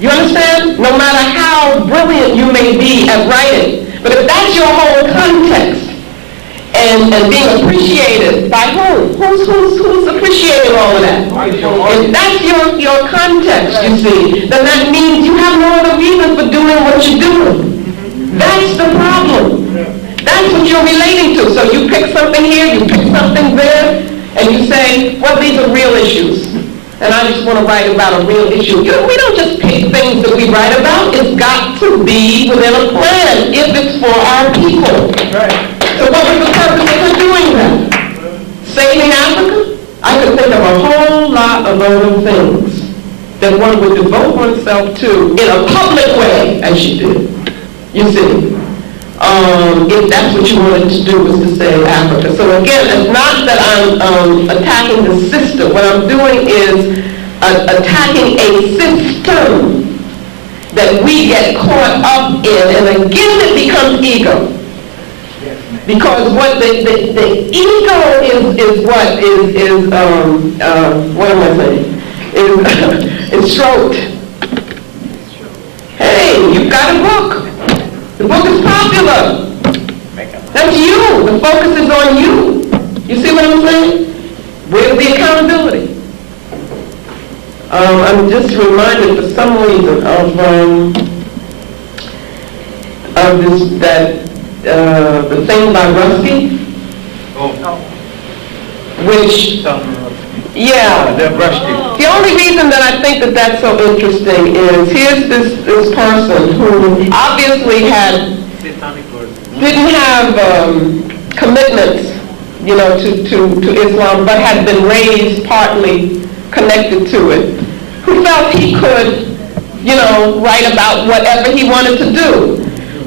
you understand? No matter how brilliant you may be at writing, but if that's your whole context, and being appreciated by whom? Who's appreciating all of that? If that's your context, you see, then that means you have no other reason for doing what you're doing. That's the problem. That's what you're relating to. So you pick something here, you pick something there, and you say, well, these are real issues. And I just want to write about a real issue. We don't just pick things that we write about. It's got to be within a plan if it's for our people. So what was the purpose of her doing that? Saving Africa? I could think of a whole lot of other things that one would devote oneself to in a public way, as she did. You see, if that's what you wanted to do, was to save Africa. So again, it's not that I'm attacking the system. What I'm doing is attacking a system that we get caught up in, and again it becomes ego. Because what the ego is what am I saying? Is stroked. Hey, you've got a book. The book is popular. That's you. The focus is on you. You see what I'm saying? Where's the accountability? I'm just reminded for some reason of this, the thing by Rusty, which, yeah, the only reason that I think that that's so interesting is here's this person who obviously didn't have commitments, you know, to Islam, but had been raised partly connected to it, who felt he could, you know, write about whatever he wanted to do.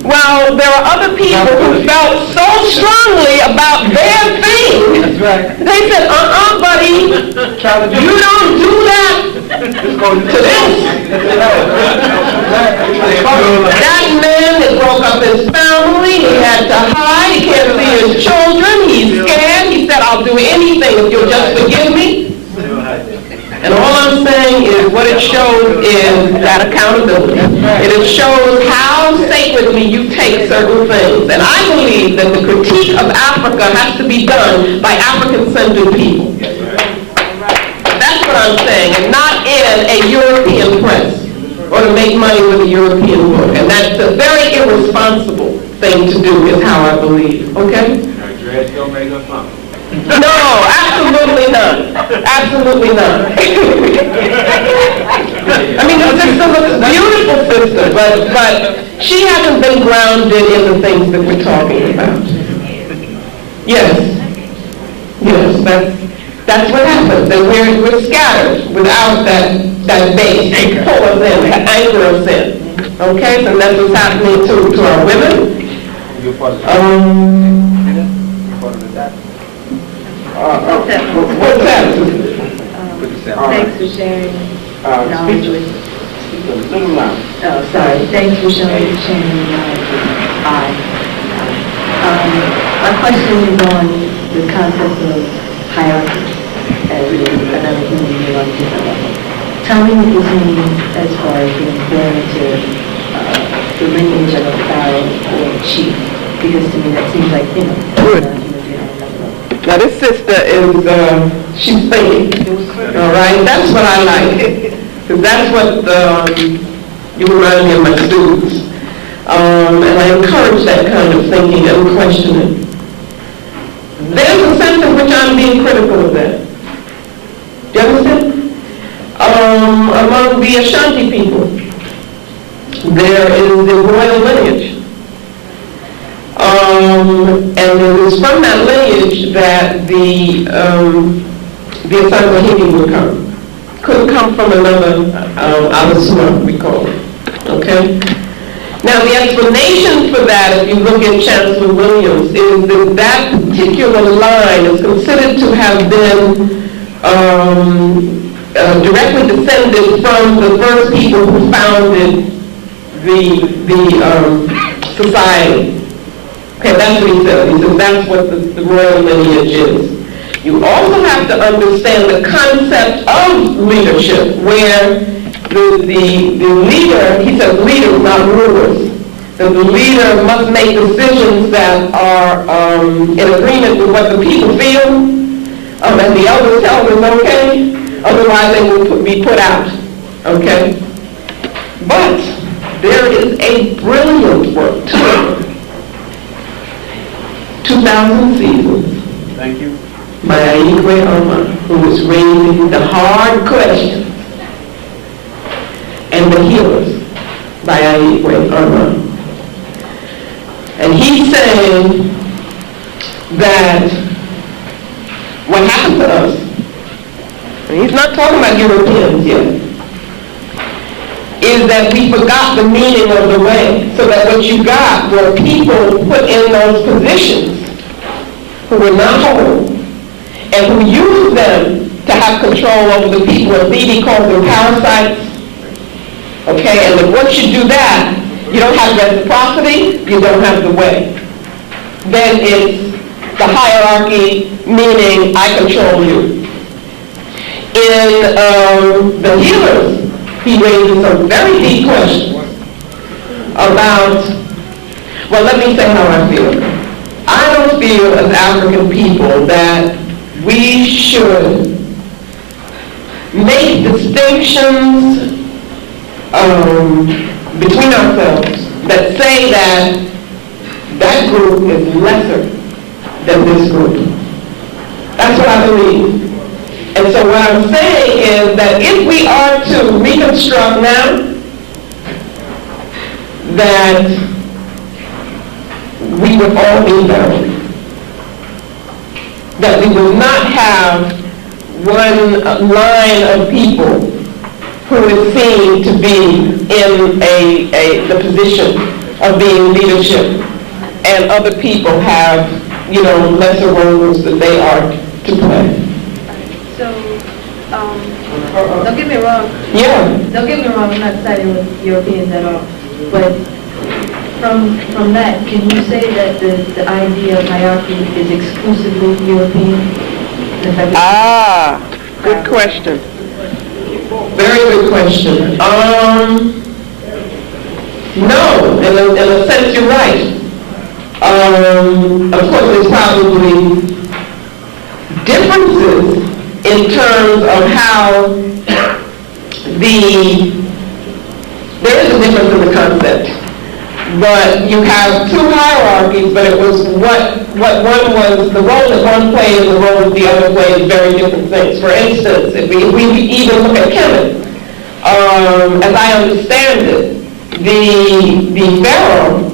Well, there are other people who felt so strongly about their thing. That's right. They said, buddy, you don't do that to this. That man that broke up his family, he had to hide, he can't see his children, he's scared. He said, I'll do anything if you'll just forgive me. And all I'm saying is what it shows is that accountability. It shows how sacredly you take certain things. And I believe that the critique of Africa has to be done by African-centered people. That's what I'm saying, and not in a European press or to make money with a European book. And that's a very irresponsible thing to do, is how I believe. Okay? No, absolutely not. Absolutely not. I mean, the system looks a beautiful system, but she hasn't been grounded in the things that we're talking about. Yes. Yes, that's what happens. That we're scattered without that base to pull us in, to anchor us in. Okay, so that's what's happening to our women. What's that? Thanks for sharing knowledge with Thanks for sharing knowledge with my question is on the concept of hierarchy as another human being on different level. Tell me what this means as far as being born into the lineage of a pharaoh or chief, because to me that seems like, you know, Now this sister is, she's thinking, all right? That's what I like, because that's what you remind me of my students. And I encourage that kind of thinking and questioning. There's a sense in which I'm being critical of that. Do you understand? Among the Ashanti people, there is the royal lineage. And it was from that lineage that the Asantehene would come. Couldn't come from another Abasua, we call it. Okay? Now, the explanation for that, if you look at Chancellor Williams, is that that particular line is considered to have been directly descended from the first people who founded the society. Okay, that's what he said. He said that's what the royal lineage is. You also have to understand the concept of leadership, where the leader, he says leaders, not rulers, that the leader must make decisions that are in agreement with what the people feel, and the elders tell them it's okay, otherwise they will be put out, okay? But there is a brilliant work to it. 2,000 Seasons. Thank you. By Aigwe Oma, who was raising the hard questions, and The Healers by Aigwe Oma. And he's saying that what happened to us, and he's not talking about Europeans yet, is that we forgot the meaning of the way, so that what you got were people put in those positions who were not whole, and who used them to have control over the people. And Beatty calls them parasites. Okay, and then once you do that, you don't have reciprocity, you don't have the way. Then it's the hierarchy, meaning I control you. In The Healers, he raises some very deep questions about, well, let me say how I feel. I don't feel as African people that we should make distinctions between ourselves that say that that group is lesser than this group. That's what I believe. And so what I'm saying is that if we are to reconstruct now, that we would all be bound. That we would not have one line of people who is seen to be in the position of being leadership, and other people have, lesser roles that they are to play. So, don't get me wrong. Yeah. Don't get me wrong, I'm not siding with Europeans at all. But from that, can you say that the idea of hierarchy is exclusively European? Good question. Very good question. No, in a sense you're right. Of course, there's probably differences in terms of how there is a difference in the concept. But you have two hierarchies, but it was what one was, the role that one played and the role that the other played, very different things. For instance, if we even look at Kemet, as I understand it, the pharaoh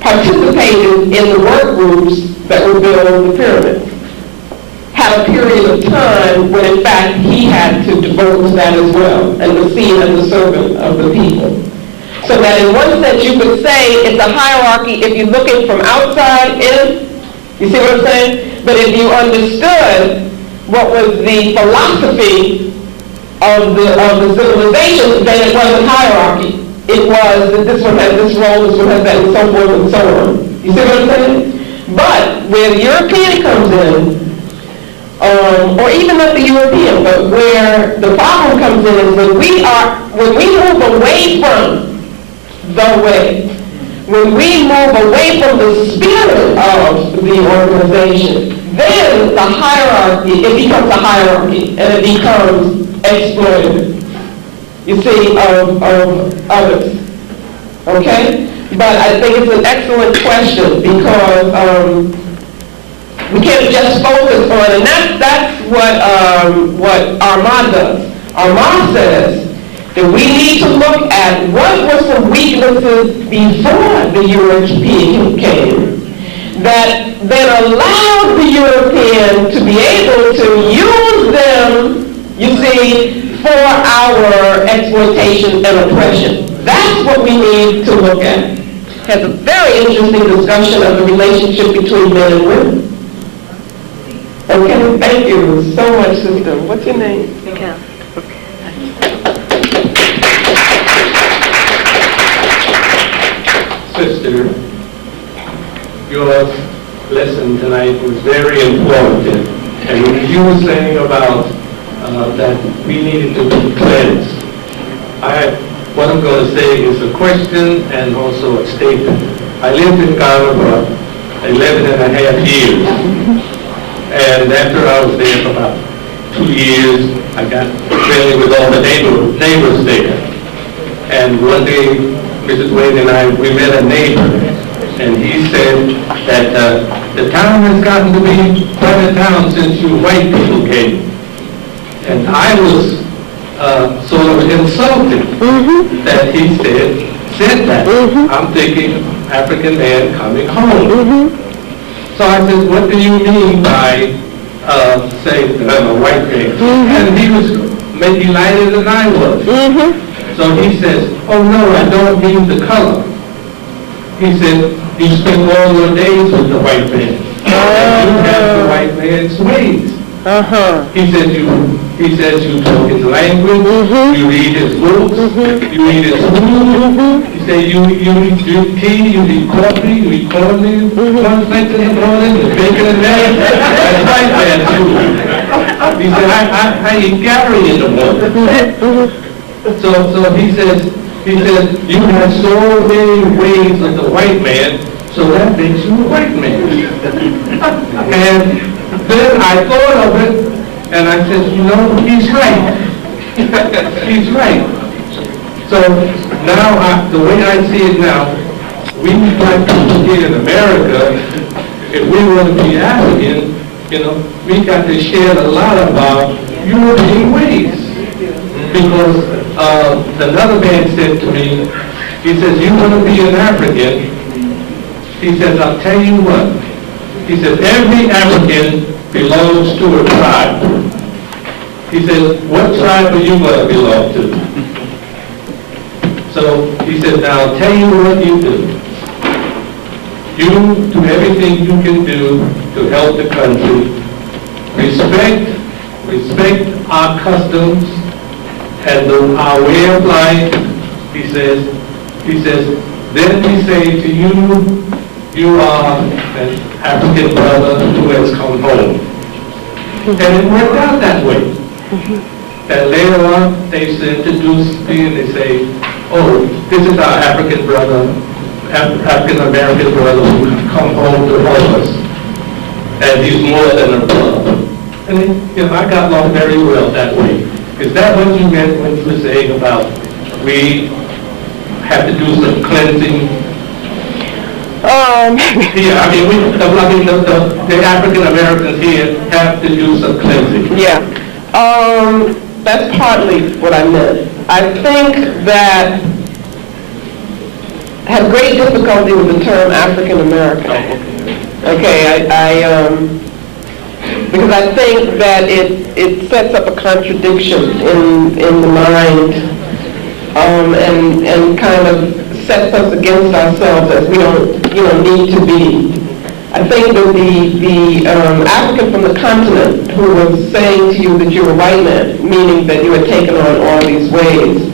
participated in the work groups that were building the pyramids. Had a period of time when in fact he had to devote to that as well, and was seen as a servant of the people. So that in one sense you could say it's a hierarchy if you're looking from outside in. You see what I'm saying? But if you understood what was the philosophy of the civilization, then it wasn't hierarchy. It was that this one has this role, this one has that, and so forth and so on. You see what I'm saying? But where the European comes in, or even not the European, but where the problem comes in is when we move away from the way, when we move away from the spirit of the organization. Then the hierarchy, it becomes a hierarchy, and it becomes exploitative, you see, of others. Okay? But I think it's an excellent question because we can't just focus on, and that's what Armand does. Armand says that we need to look at what was the weaknesses before the European came that then allowed the European to be able to use them, you see, for our exploitation and oppression. That's what we need to look at. Has a very interesting discussion of the relationship between men and women. Okay, thank you so much, sister. What's your name? Sister, your lesson tonight was very informative. And when you were saying about that we needed to be cleansed, what I'm going to say is a question and also a statement. I lived in Ghana for 11 and a half years. And after I was there for about 2 years, I got friendly with all the neighbors there. And one day, Mrs. Wade and I, we met a neighbor, and he said that the town has gotten to be quite a town since you white people came. And I was sort of insulted that he said that. I'm thinking African man coming home. So I said, what do you mean by saying that I'm a white man? And he was maybe lighter than I was. So he says, oh no, I don't mean the color. He said, you spend all your days with the white man. And you have the white man's ways. He says you talk his language, you read his books, you eat his food. He said you drink tea, you eat coffee, you eat cornmeal, cornflakes in the morning, you bacon and eggs. That's white man food. He said, I eat Gary in the morning. So he says, you have so many ways of the white man, so that makes you a white man. And then I thought of it, and I said, he's right. He's right. So now, the way I see it now, we black people here in America, if we want to be African, we got to share a lot of our European ways. Because another man said to me, he says, you want to be an African? He says, I'll tell you what. He says, every African belongs to a tribe. He says, what tribe are you going to belong to? So he said, now I'll tell you what you do. You do everything you can do to help the country. Respect our customs and our way of life. He says, then we say to you, you are an African brother who has come home. And it worked out that way. That later on, they introduce me and they say, oh, this is our African brother, African-American brother who come home to help us. And he's more than a brother. And I got along very well that way. Is that what you meant when you were saying about we have to do some cleansing? Yeah, I mean, the African Americans here have to do some cleansing. Yeah, that's partly what I meant. I think that I have great difficulty with the term African American. Okay, because I think that it sets up a contradiction in the mind, and kind of sets us against ourselves as we don't need to be. I think that the African from the continent who was saying to you that you were a white man, meaning that you had taken on all these ways,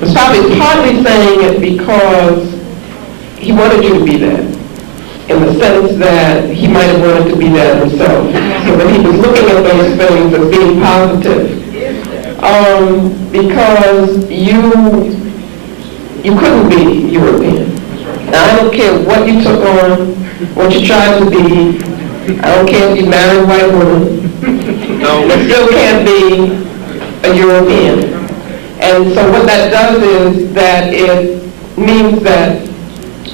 was probably partly saying it because he wanted you to be that, in the sense that he might have wanted to be that himself. So that he was looking at those things as being positive. Because you couldn't be European. Now, I don't care what you took on, what you try to be, I don't care if you marry a white woman, you still can't be a European. And so what that does is that it means that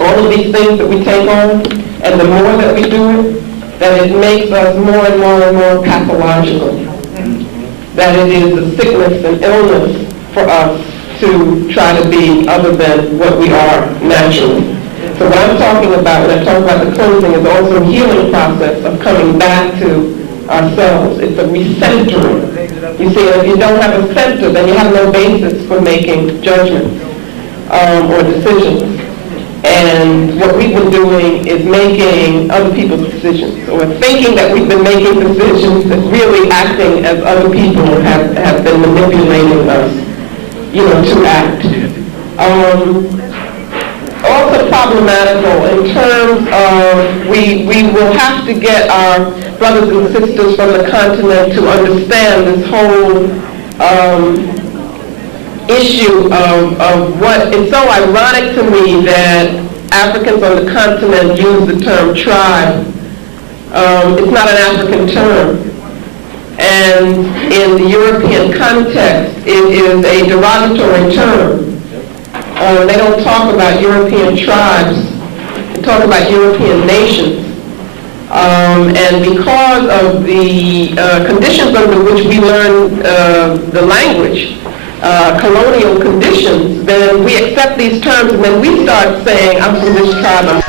all of these things that we take on, and the more that we do it, that it makes us more and more and more pathological. That it is a sickness and illness for us to try to be other than what we are naturally. So what I'm talking about when I talk about the cleansing is also a healing process of coming back to ourselves. It's a recentering. You see, if you don't have a center, then you have no basis for making judgments or decisions. And what we've been doing is making other people's decisions, or thinking that we've been making decisions and really acting as other people have been manipulating us, to act. Also problematical in terms of we will have to get our brothers and sisters from the continent to understand this whole issue of what, it's so ironic to me that Africans on the continent use the term tribe. It's not an African term. And in the European context, it is a derogatory term. They don't talk about European tribes. They talk about European nations. And because of the conditions under which we learn the language, colonial conditions, then we accept these terms and then we start saying, I'm from this tribe,